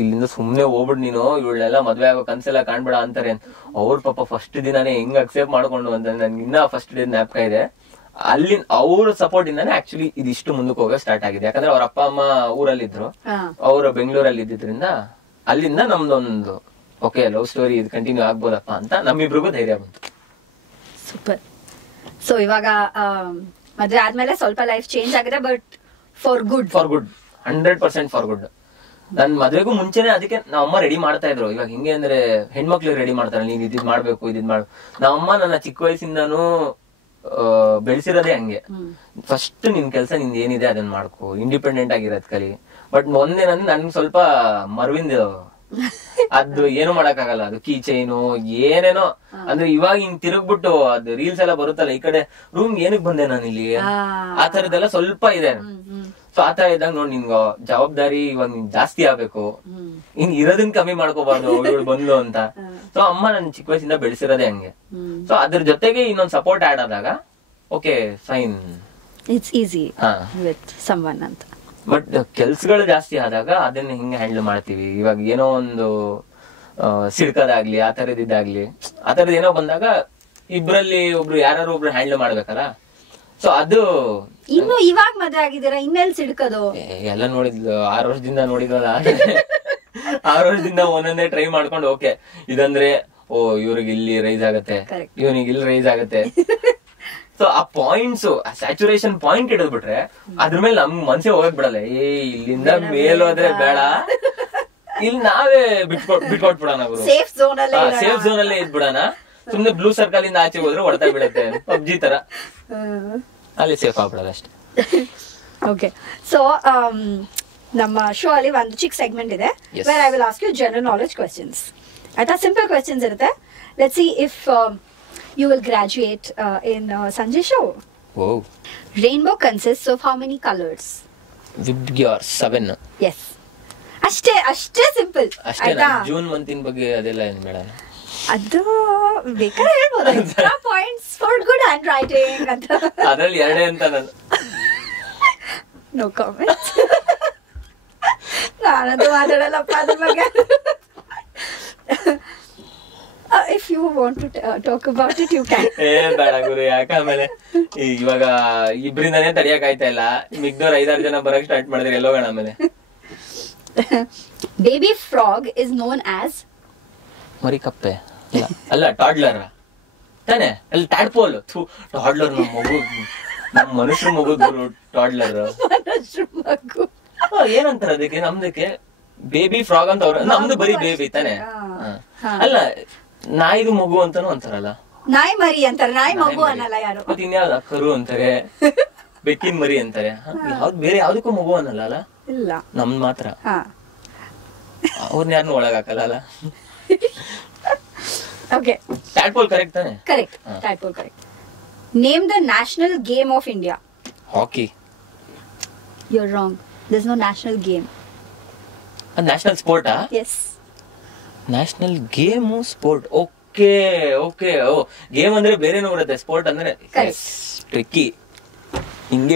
ಇಲ್ಲಿಂದ ಸುಮ್ನೆ ಹೋಗ್ಬಿಡ್ ನೀನು, ಇವಳೆಲ್ಲ ಮದ್ವೆ ಆಗೋ ಕನ್ಸೆಲ್ಲ ಕಾಣ್ಬೇಡ ಅಂತಾರೆ. ಅವ್ರ ಪಾಪ ಫಸ್ಟ್ ದಿನಾನೇ ಹೆಂಗ್ ಅಕ್ಸೆಪ್ಟ್ ಮಾಡ್ಕೊಂಡು ಅಂತ ನನ್ಗೆ ಇನ್ನ ಫಸ್ಟ್ ಡೇ ಜ್ಞಾಪಕ ಇದೆ. ಅಲ್ಲಿ ಅವ್ರ ಸಪೋರ್ಟ್ ಇಂದಾನೆ ಆಕ್ಚುಲಿ ಇದಿಷ್ಟು ಮುಂದಕ್ಕೆ ಹೋಗೋ ಸ್ಟಾರ್ಟ್ ಆಗಿದೆ. ಯಾಕಂದ್ರೆ ಅವ್ರ ಅಪ್ಪ ಅಮ್ಮ ಊರಲ್ಲಿದ್ರು, ಅವ್ರು ಬೆಂಗಳೂರಲ್ಲಿ ಇದ್ದಿದ್ರಿಂದ ಅಲ್ಲಿಂದ ನಮ್ದೊಂದು ಓಕೆ ಲವ್ ಸ್ಟೋರಿ ಇದು ಕಂಟಿನ್ಯೂ ಆಗ್ಬೋದಪ್ಪ ಅಂತ ನಮ್ಮಿಬ್ರಿಗೂ ಧೈರ್ಯ ಬಂತು. ಸೂಪರ್. ಸೊ ಇವಾಗ ಮದ್ವೆ ಆದ್ಮೇಲೆ ಸ್ವಲ್ಪ ಲೈಫ್ ಚೇಂಜ್ ಆಗಿದೆ, but for good 100% for good. ನನ್ ಮದ್ವೆಗೂ ಮುಂಚೆನೆ ಅದಕ್ಕೆ ನಾವಮ್ಮ ರೆಡಿ ಮಾಡ್ತಾ ಇದ್ರು. ಇವಾಗ ಹಿಂಗೆ ಅಂದ್ರೆ ಹೆಣ್ಮಕ್ಳಿಗೆ ರೆಡಿ ಮಾಡ್ತಾರೆ, ನೀನ್ ಇದ್ ಮಾಡ್ಬೇಕು ಇದ್ ಮಾಡು. ನಾವಮ್ಮ ನನ್ನ ಚಿಕ್ಕ ವಯಸ್ಸಿಂದಾನು ಬೆಳೆಸಿರೋದೇ ಹಂಗೆ. ಫಸ್ಟ್ ನಿನ್ ಕೆಲ್ಸ ನಿಂದ ಏನಿದೆ ಅದನ್ನ ಮಾಡ್ಕೋ, ಇಂಡಿಪೆಂಡೆಂಟ್ ಆಗಿರೋದ್ ಕಲಿ. ಬಟ್ ಒಂದೇನಂದ್ರೆ ನನ್ಗೆ ಸ್ವಲ್ಪ ಮರ್ವಿಂದ ಅದು ಏನು ಮಾಡಕ್ ಆಗಲ್ಲ. ಅದು ಕೀ ಚೈನು ಏನೇನೋ ಅಂದ್ರೆ ಇವಾಗ ಹಿಂಗ್ ತಿರುಗ್ಬಿಟ್ಟು ಅದು ರೀಲ್ಸ್ ಎಲ್ಲ ಬರುತ್ತಲ್ಲ, ಈ ಕಡೆ ರೂಮ್ ಏನಕ್ ಬಂದೆ ನಾನು ಇಲ್ಲಿ, ಆ ತರದೆಲ್ಲ ಸ್ವಲ್ಪ ಇದೆ. ಸೊ ಆತರ ಇದ್ದಾಗ ನೋಡ್ ನಿನ್ಗ ಜವಾಬ್ದಾರಿ ಇವಾಗ ನಿನ್ ಜಾಸ್ತಿ ಆಗ್ಬೇಕು, ಹಿಂಗ್ ಇರೋದನ್ ಕಮ್ಮಿ ಮಾಡ್ಕೋಬಾರ್ದು ಇವಳು ಬಂದ್ಲು ಅಂತ. ಸೊ ಅಮ್ಮ ನನ್ ಚಿಕ್ಕ ವಯಸ್ಸಿಂದ ಬೆಳೆಸಿರೋದೇ ಹಂಗೆ. ಸೊ ಅದ್ರ ಜೊತೆಗೆ ಇನ್ನೊಂದ್ ಸಪೋರ್ಟ್ ಆಡ್ ಆದಾಗ okay fine, it's easy with someone ಅಂತ. ಬಟ್ ಕೆಲ್ಸಗಳು ಜಾಸ್ತಿ ಆದಾಗ ಅದನ್ನ ಹಿಂಗೆ ಹ್ಯಾಂಡಲ್ ಮಾಡ್ತೀವಿ. ಇವಾಗ ಏನೋ ಒಂದು ಸಿಡ್ಕದಾಗ್ಲಿ ಆ ತರದಿದ್ದಾಗ್ಲಿ ಆ ತರದ್ ಏನೋ ಬಂದಾಗ ಇಬ್ರಲ್ಲಿ ಒಬ್ರು ಯಾರು ಒಬ್ರು ಹ್ಯಾಂಡಲ್ ಮಾಡ್ಬೇಕಲ್ಲ. ಸೊ ಅದು ಇನ್ನು ಇವಾಗ ಮದ್ವೆ ಆಗಿದ್ದೀರಾ, ಇನ್ನೆಲ್ಲಿ ಸಿಡ್ಕೋದು ಎಲ್ಲ ನೋಡಿದ್ಲು 6 ವರ್ಷದಿಂದ ನೋಡಿದ್ವಲ್ಲ. 6 ವರ್ಷದಿಂದ ಒಂದೊಂದೇ ಟ್ರೈ ಮಾಡ್ಕೊಂಡು ಓಕೆ ಇದಂದ್ರೆ ಓ ಇವ್ರಿಗೆ ಇಲ್ಲಿ ರೈಸ್ ಆಗತ್ತೆ, ಇವನಿಗೆ ಇಲ್ಲಿ ರೈಸ್ ಆಗತ್ತೆ. ಸೊ ಆ ಪಾಯಿಂಟ್ಸ್ ಸ್ಯಾಚುರೇಷನ್ ಪಾಯಿಂಟ್ ಹಿಡಿದ್ಬಿಟ್ರೆ ಅದ್ರ ಮೇಲೆ ನಮ್ ಮನ್ಸೆ ಹೋಗಕ್ ಬಿಡಲ್ಲ. ಇಲ್ಲಿಂದ ಮೇಲೋದ್ರೆ ಬೇಡ, ಇಲ್ಲಿ ನಾವೇ ಬಿಟ್ಕೊಟ್ಬಿಡೋಣ, ಸೇಫ್ ಝೋನ್ ಅಲ್ಲೇ ಇದ್ಬಿಡೋಣ. ಸುಮ್ನೆ ಬ್ಲೂ ಸರ್ಕಲ್ ಇಂದ ಆಚೆ ಹೋದ್ರೆ ಹೊಡ್ತಾ ಬಿಡತ್ತೆ, ಪಬ್ಜಿ ತರ ಅಲ್ಲಿ ಸೇಫ್ ಆಗ್ಬಿಡೋದು ಅಷ್ಟೇ. ಓಕೆ, ಸೊ ನಮ್ಮ ಶೋ ಅಲ್ಲಿ ಒಂದು ಚಿಕ್ಕ ಸೆಗ್ಮೆಂಟ್ ಇದೆ, where I will ask you general knowledge questions. ಆಯ್ತಾ? ಸಿಂಪಲ್ ಕ್ವೆಶ್ಚನ್ಸ್ ಇರುತ್ತೆ. Let's see if you will graduate in Sanjay show. Wow. Rainbow consists of how many colors? With your 7. Yes. ಅಷ್ಟೇ simple. ಆಯ್ತಾ? June ಮಂತಿನ ಬಗ್ಗೆ ಅದೆಲ್ಲ ಏನ್ ಬೇಡ. ಅದು ಬೇಕಾದ್ರೆ ಹೇಳ್ಬೋದು. Extra points for good hand writing ಅಂತ. ಅದರಲ್ಲಿ 2 ಅಂತ ನಾನು. No comment. ನಾನದು ಮಾತಾಡಲ್ಲಪ್ಪ ಅದ್ರ ಬಗ್ಗೆ. If you want to talk about it, you can. ಬೇಡ ಗುರು, ಯಾಕೆ ಆಮೇಲೆ ಇವಾಗ ಇಬ್ರಿಂದಾನೇ ತಡಿಯಕ್ ಆಯ್ತಾ ಇಲ್ಲ, ಮಿಗ್ದವ್ರು 5-6 ಜನ ಬರಕ್ ಸ್ಟಾರ್ಟ್ ಮಾಡಿದ್ರೆ ಎಲ್ಲೋಗೋಣ ಆಮೇಲೆ. Baby frog is known as ಮರಿ ಕಪ್ಪೆ ಅಲ್ಲ ಟಾಡ್ಲರ್ ತಾನೆ, ಅಲ್ಲಿ ಟ್ಯಾಡ್ಪೋಲ್. ಟಾಡ್ಲರ್ ನಮ್ಮ ಮಗು, ನಮ್ಮ ಮನುಷ್ಯರ ಮಗು ಗುರು ಟಾಡ್ಲರ್. ಮಗು ಏನಂತಾರ ಅದಕ್ಕೆ? ನಮ್ದಕ್ಕೆ ಬೇಬಿ ಫ್ರಾಗ್ ಅಂತ ಅವ್ರ, ನಮ್ದು ಬರೀ ಬೇಬಿ ತಾನೆ. ಅಲ್ಲ ನಾಯಿದು ಮಗು ಅಂತಾನು ಅಂತಾರಲ್ಲ, ನಾಯಿ ಮರಿ ಅಂತಾರೆ, ನಾಯಿ ಮಗು ಅನ್ನಲ್ಲ ಯಾರು. ಮತ್ತೆ ಇನ್ಯಾವ್ದ ಕರು ಅಂತಾರೆ, ಬೆಕ್ಕಿನ ಮರಿ ಅಂತಾರೆ. ಯಾವ್ದು ಬೇರೆ ಯಾವ್ದಕ್ಕೂ ಮಗು ಅನ್ನಲ್ಲ ಅಲ್ಲ, ಇಲ್ಲ ನಮ್ದ್ ಮಾತ್ರ. ಅವ್ರನ್ನ ಯಾರನ್ನೂ ಒಳಗ್ ಹಾಕಲ್ಲ. Okay. ಟ್ಯಾಡ್ಪೋಲ್ ಕರೆಕ್ಟ್ ತಾನೆ? Correct. Tadpole correct. Name the national game of India. Hockey. You're wrong. There's no national game. ಅದು ನ್ಯಾಷನಲ್ ಸ್ಪೋರ್ಟಾ? Yes. National game sport. Okay okay. ಓ ಗೇಮ್ ಅಂದ್ರೆ ಬೇರೆನೂ ಬರುತ್ತೆ, ಸ್ಪೋರ್ಟ್ ಅಂದ್ರೆ ಟ್ರಿಕ್ಕಿ. ಹಿಂಗೆ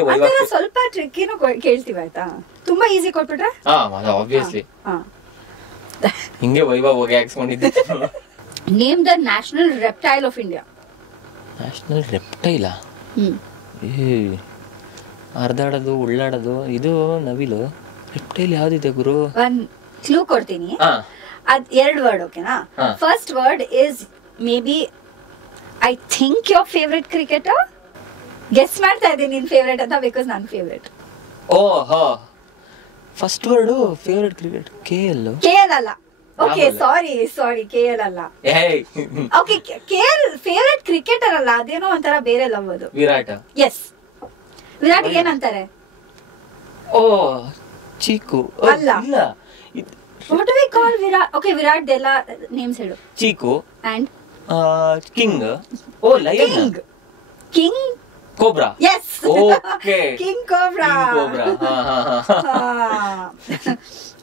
ಸ್ವಲ್ಪ ಟ್ರಿಕ್ಕಿನೂ ಕೇಳ್ತೀವಿ ಆಯ್ತಾ, ತುಂಬಾ ಈಸಿ ಕೊಟ್ಬಿಟ್ರೆ. ಆಬ್ವಿಯಸ್ಲಿ ಹಿಂಗೆ ವೈಭವ್ ಹೋಗಿ ಹಾಕ್ಸ್ಕೊಂಡಿದ್ದೆ. Name the national reptile of India. National ರೆಪ್ಟೈಲಾ? ಹರಿದಾಡೋದು ಉಳ್ಳಾಡೋದು ಇದು ನವಿಲು. ರೆಪ್ಟೈಲ್ ಯಾವ್ದಿದೆ ಗುರು? ಒಂದ್ ಕ್ಲೂ ಕೊಡ್ತೀನಿ, ಅದ್ 2 ವರ್ಡ್. ಓಕೆನಾ? First word is maybe I think your favourite cricketer. Guess ಮಾಡ್ತಾ ಇದ್ದೀನಿ ನಿನ್ ಫೇವ್ರೆಟ್ ಅಂತ, ಬಿಕಾಸ್ ನನ್ ಫೇವ್ರೆಟ್. ಓಹೋ, first word favourite cricket. KL ಅಲ್ಲ. ಓಕೆ ಸಾರಿ KL ಅಲ್ಲ. ಓಕೆ KL ಫೇವ್ರೆಟ್ ಕ್ರಿಕೆಟರ್ ಅಲ್ಲ, ಅದೇನೋ ಒಂಥರ ಬೇರೆ ಲವ್ ಅದು. ವಿರಾಟ್. ಎಸ್, ವಿರಾಟ್ ಏನಂತಾರೆ? ಓ ಚೀಕು ಅಲ್ಲ. What do we call Virat? Okay Virat ಎಲ್ಲ ನೇಮ್ಸ್ ಹೇಳು. Cheeku and king. Oh lion. King cobra. Yes, okay king cobra.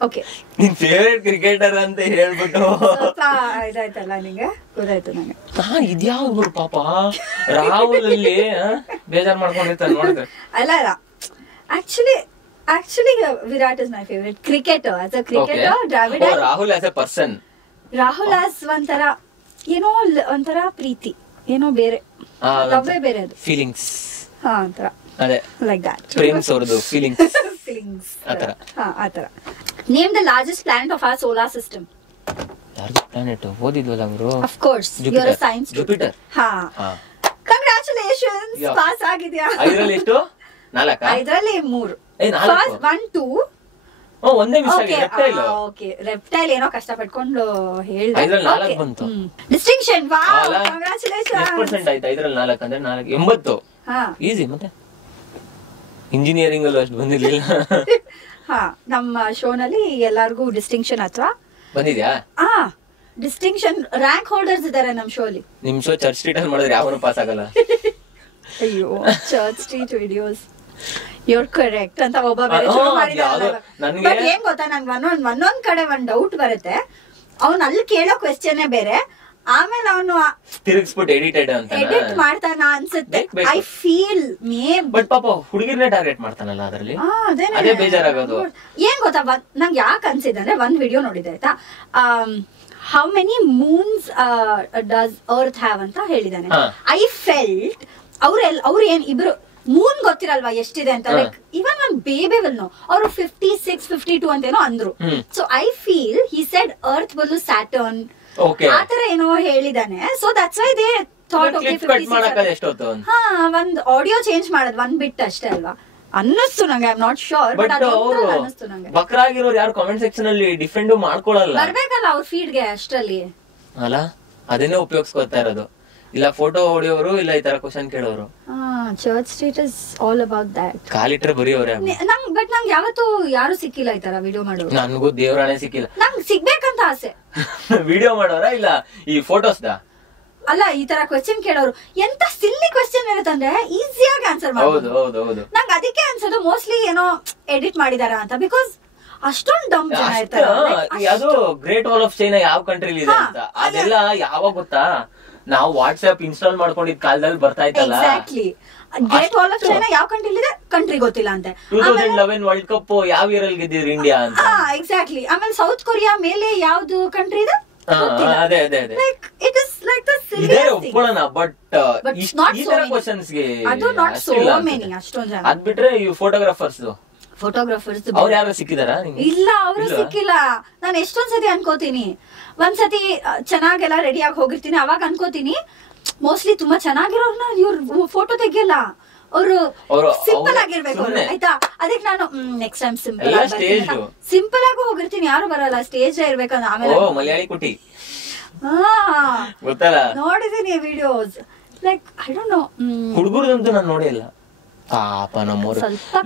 Okay, ನಿನ್ ಫೇವ್ರೆಟ್ ಕ್ರಿಕೆಟರ್ ಅಂತ ಹೇಳ್ಬಿಟ್ಟು ಸ್ವಲ್ಪ ಇದಾಯ್ತಲ್ಲ ನಿಂಗೆ, ಗೊತ್ತಾಯ್ತು ನಂಗೆ. ಇದ್ಯಾವ್ದು ಪಾಪ ರಾಹುಲ್ ಅಲ್ಲಿ ಬೇಜಾರ್ ಮಾಡ್ಕೊಂಡಿರ್ತಾನೆ ನೋಡಿದ್ರೆ. ಅಲ್ಲ actually Virat is my favourite cricketer. As a cricketer, Dravid. Rahul as A person. Rahul as ಒಂಥರ ಏನೋ ಒಂಥರ ಪ್ರೀತಿ, ಏನೋ ಬೇರೆ ಲವ್ವೇ ಬೇರೆ, ಅದು ಫೀಲಿಂಗ್ಸ್. ಒಂಥರ ಅದೇ ಲೈಕ್ ದಟ್. ಪ್ರೇಮ್ಸ್ ಅವ್ರದ್ದು ಫೀಲಿಂಗ್ಸ್. ಆತರ. ಆತರ. Name the largest planet of our solar system. Largest planet ಓದಿದ್ವಲ್ಲ ಅವರು? Of course, you are a science. Jupiter. Congratulations, pass ಆಗಿದ್ಯಾ. 5ರಲ್ಲಿ ಎಷ್ಟು? 4? 5ರಲ್ಲಿ 3. ಫಸ್ಟ್ 1 2. ಒಂದೇ ಮಿಸ್ ಆಗಿದೆ. ರೆಪ್ಟೈಲ್. ಓಕೆ, ರೆಪ್ಟೈಲ್ ಏನೋ ಕಷ್ಟ ಪಡ್ಕೊಂಡು ಹೇಳಿದೆ. 5ರಲ್ಲಿ 4 ಬಂತು. ಡಿಸ್ಟಿಂಕ್ಷನ್. Wow, congratulations. ಎಷ್ಟು ಪರ್ಸೆಂಟ್ ಆಯ್ತು? 5ರಲ್ಲಿ 4 ಅಂದ್ರೆ 4 80. ಈಸಿ. ಮತ್ತೆ ಇಂಜಿನಿಯರಿಂಗ್ ಅಲ್ಲೂ ಅಷ್ಟು ಬಂದಿರ್ಲಿಲ್ಲ. ನಮ್ಮ ಶೋನಲ್ಲಿ ಎಲ್ಲಾರ್ಗು ಡಿಸ್ಟಿಂಕ್ಷನ್ ಅಥವಾ ಬಂದಿದ್ಯಾ? ಡಿಸ್ಟಿಂಕ್ಷನ್ ರ್ಯಾಂಕ್ ಹೋಲ್ಡರ್ಸ್ ಇದಾರೆ ನಮ್ ಶೋ ಅಲ್ಲಿ. ನಿಮ್ ಶೋ ಚರ್ಚ್ ಸ್ಟ್ರೀಟ್ ಅಲ್ಲಿ ಮಾಡಿದ್ರೆ ಯಾವನು ಪಾಸ್ ಆಗಲ್ಲ. ಅಯ್ಯೋ, church street videos. Your correct ಅಂತ ಒಬ್ಬ ಬೇರೆ ಶೋ ಮಾಡಿದಾರೆ. ಬಟ್ ಏನ್ ಗೊತ್ತಾ, ನಂಗೆ ಒಂದೊಂದ್ ಕಡೆ ಒಂದ್ ಡೌಟ್ ಬರುತ್ತೆ. ಅವ್ನು ಅಲ್ಲಿ ಕೇಳೋ ಕ್ವೆಶ್ಚನ್ ಬೇರೆ, ಆಮೇಲೆ ಅವನು ತಿರುಗಿಸ್ಬಿಟ್ಟು ಎಡಿಟ್ ಮಾಡ್ತಾನ ಅನ್ಸುತ್ತೆ. I feel May. ಬಟ್ ಪಾಪ ಹುಡುಗಿರ್ನೇ ಟಾರ್ಗೆಟ್ ಮಾಡ್ತಾನಲ್ಲ ಅದರಲ್ಲಿ, ಅದೇ ಬೇಜಾರಾಗೋದು. ಏನ್ ಗೊತ್ತಾ, ನಂಗೆ ಯಾಕೆ ಅನ್ಸಿದೆ ಅಂದ್ರೆ, ಒಂದ್ ವಿಡಿಯೋ ನೋಡಿದೆ ಆಯ್ತಾ, how many moons does earth have ಅಂತ ಹೇಳಿದಾನೆ. ಐ ಫೆಲ್ಟ್ ಅವ್ರು ಏನ್ ಇಬ್ರು ಮೂನ್ ಗೊತ್ತಿರಲ್ವಾ ಎಷ್ಟಿದೆ ಅಂತ, like even one baby will know. ಅವರು 56 52 ಅಂತೇನೋ ಅಂದ್ರು. So I feel he said earth ಬದಲು ಸ್ಯಾಟರ್ನ್ ಆತರ ಏನೋ ಹೇಳಿದಾನೆ. So that's why they thought okay 56. ಒಂದ್ ಆಡಿಯೋ ಚೇಂಜ್ ಮಾಡೋದು 1 ಬಿಟ್ ಅಷ್ಟೇ ಅಲ್ವಾ ಅನ್ನಿಸ್ತು ನಂಗೆ. I am not sure, but ಅನ್ನಿಸ್ತು ನಂಗೆ. ಬಕ್ರಾಗಿರೋರು ಯಾರು ಕಾಮೆಂಟ್ ಸೆಕ್ಷನ್ ಅಲ್ಲಿ ಡಿಫೆಂಡ್ ಮಾಡ್ಕೊಳ್ಳಲ್ಲ, ಬರ್ಬೇಕಲ್ಲ ಅವ್ರ ಫೀಡ್ ಗೆ ಅಷ್ಟರಲ್ಲಿ ಅಲ್ಲ, ಅದನ್ನೇ ಉಪಯೋಗಿಸ್ಕೊತಾ ಇರೋದು. ಇಲ್ಲ ಫೋಟೋ ಹೊಡಿಯೋರು, ಇಲ್ಲ ಈ ತರ ಕ್ವಶನ್ ಕೇಳೋರು. Church Street is all about that. ಕಾಲಿಟ್ರೆ ಬರೀವ್ರೆ. ಬಟ್ ನಂಗೆ ಯಾವತ್ತೂ ಯಾರು ಸಿಕ್ಕಿಲ್ಲ ಈ ತರ ವಿಡಿಯೋ ಮಾಡೋರು. ನನ್ಗೂ ದೇವರಾಣೆ ಸಿಕ್ಕಿಲ್ಲ. ನಂಗೆ ಸಿಗ್ಬೇಕಂತ ಆಸೆ. ವಿಡಿಯೋ ಮಾಡೋರ ಇಲ್ಲ ಈ ಫೋಟೋಸ್ದ? ಅಲ್ಲ, ಈ ತರ ಕ್ವೆಶ್ಚನ್ ಕೇಳೋರು. ಎಂತ ಸಿಲ್ಲಿ ಕ್ವೆಶ್ಚನ್ ಇರುತ್ತಂದ್ರೆ ಈಸಿಯಾಗಿ ಆನ್ಸರ್ ಮಾಡ್ಬೋದು. ಹೌದು, ನಂಗೆ ಅದಕ್ಕೆ ಅನ್ಸೋದು ಮೋಸ್ಟ್ಲಿ ಏನೋ ಎಡಿಟ್ ಮಾಡಿದಾರ ಅಂತ. ಬಿಕಾಸ್ ಅಷ್ಟೊಂದು ಡಮ್ ಜನ ಇರ್ತಾರೆ. ಅದು ಗ್ರೇಟ್ ವಾಲ್ ಆಫ್ ಚೈನಾ ಯಾವ ಕಂಟ್ರಿಲಿ ಇದೆ ಅಂತ, ಅದೆಲ್ಲ ಯಾವಾಗ ಗೊತ್ತಾ, ನಾವು ವಾಟ್ಸ್ಆಪ್ ಇನ್ಸ್ಟಾಲ್ ಮಾಡ್ಕೊಂಡಿದ್ ಕಾಲದಲ್ಲಿ ಬರ್ತಾ ಇತ್ತಲ್ಲ. Exactly. Great wall of China ಯಾವ ಕಂಟ್ರಿಲಿದೆ ಕಂಟ್ರಿ ಗೊತ್ತಿಲ್ಲ ಅಂತೆ. 2011 ವರ್ಲ್ಡ್ ಕಪ್ ಯಾವ ಇಯರ್ ಅಲ್ಲಿ ಗೆದ್ದಿದ್ರು ಇಂಡಿಯಾ ಅಂತ. ಎಕ್ಸಾಕ್ಟ್ಲಿ. ಆಮೇಲೆ ಸೌತ್ ಕೊರಿಯಾ ಮೇಲೆ ಯಾವ್ದು ಕಂಟ್ರಿ ಇದೆ ಅದೇ ಅದೇ ಅದೇ ಇಟ್ ಇಸ್ ಲೈಕ್ ದ ಇದೇ ಒಪ್ಕೊಳ್ಳೋಣ. ಬಟ್ ಈ ತರ ಕ್ವಶನ್ಸ್ ಗೆ ಅದು ನಾಟ್ ಸೋ ಮೆನಿ ಅಷ್ಟೊಂದು ಜನ. ಅದ್ ಬಿಟ್ರೆ ಈ ಫೋಟೋಗ್ರಾಫರ್ಸ್ ಅವ್ರು ಯಾರು ಸಿಕ್ಕಿದಾರಾ? ಇಲ್ಲ, ಅವರು ಸಿಕ್ಕಿಲ್ಲ. ನಾನು ಎಷ್ಟೊಂದ್ ಸತಿ ಅನ್ಕೋತೀನಿ, ಒಂದ್ಸತಿ ಚೆನ್ನಾಗೆಲ್ಲ ರೆಡಿ ಆಗಿ ಹೋಗಿರ್ತೀನಿ, ಅವಾಗ ಅನ್ಕೋತೀನಿ ಮೋಸ್ಟ್ಲಿ ತುಂಬಾ ಚೆನ್ನಾಗಿರೋರ್ನ ಇವ್ರು ಫೋಟೋ ತೆಗಿಯಲ್ಲ, ಅವರು ಸಿಂಪಲ್ ಆಗಿರ್ಬೇಕು ಆಯ್ತಾ. ಅದಕ್ಕೆ ನಾನು ನೆಕ್ಸ್ಟ್ ಟೈಮ್ ಸಿಂಪಲ್ ಆಗಿ ಹೋಗಿರ್ತೀನಿ, ಯಾರು ಬರಲ್ಲ, ಸ್ಟೇಜ್ ಇರ್ಬೇಕಂದ್ರೆ. ಆಮೇಲೆ ಮಲಯಾಳಿ ಕುಟಿ ನೋಡಿದೀನಿ videos, like I don't know. ಹುಡುಗರದಂತೂ ನಾನು ನೋಡೇ ಇಲ್ಲ ಪಾಪ. ನಮ್ಮವ್ರು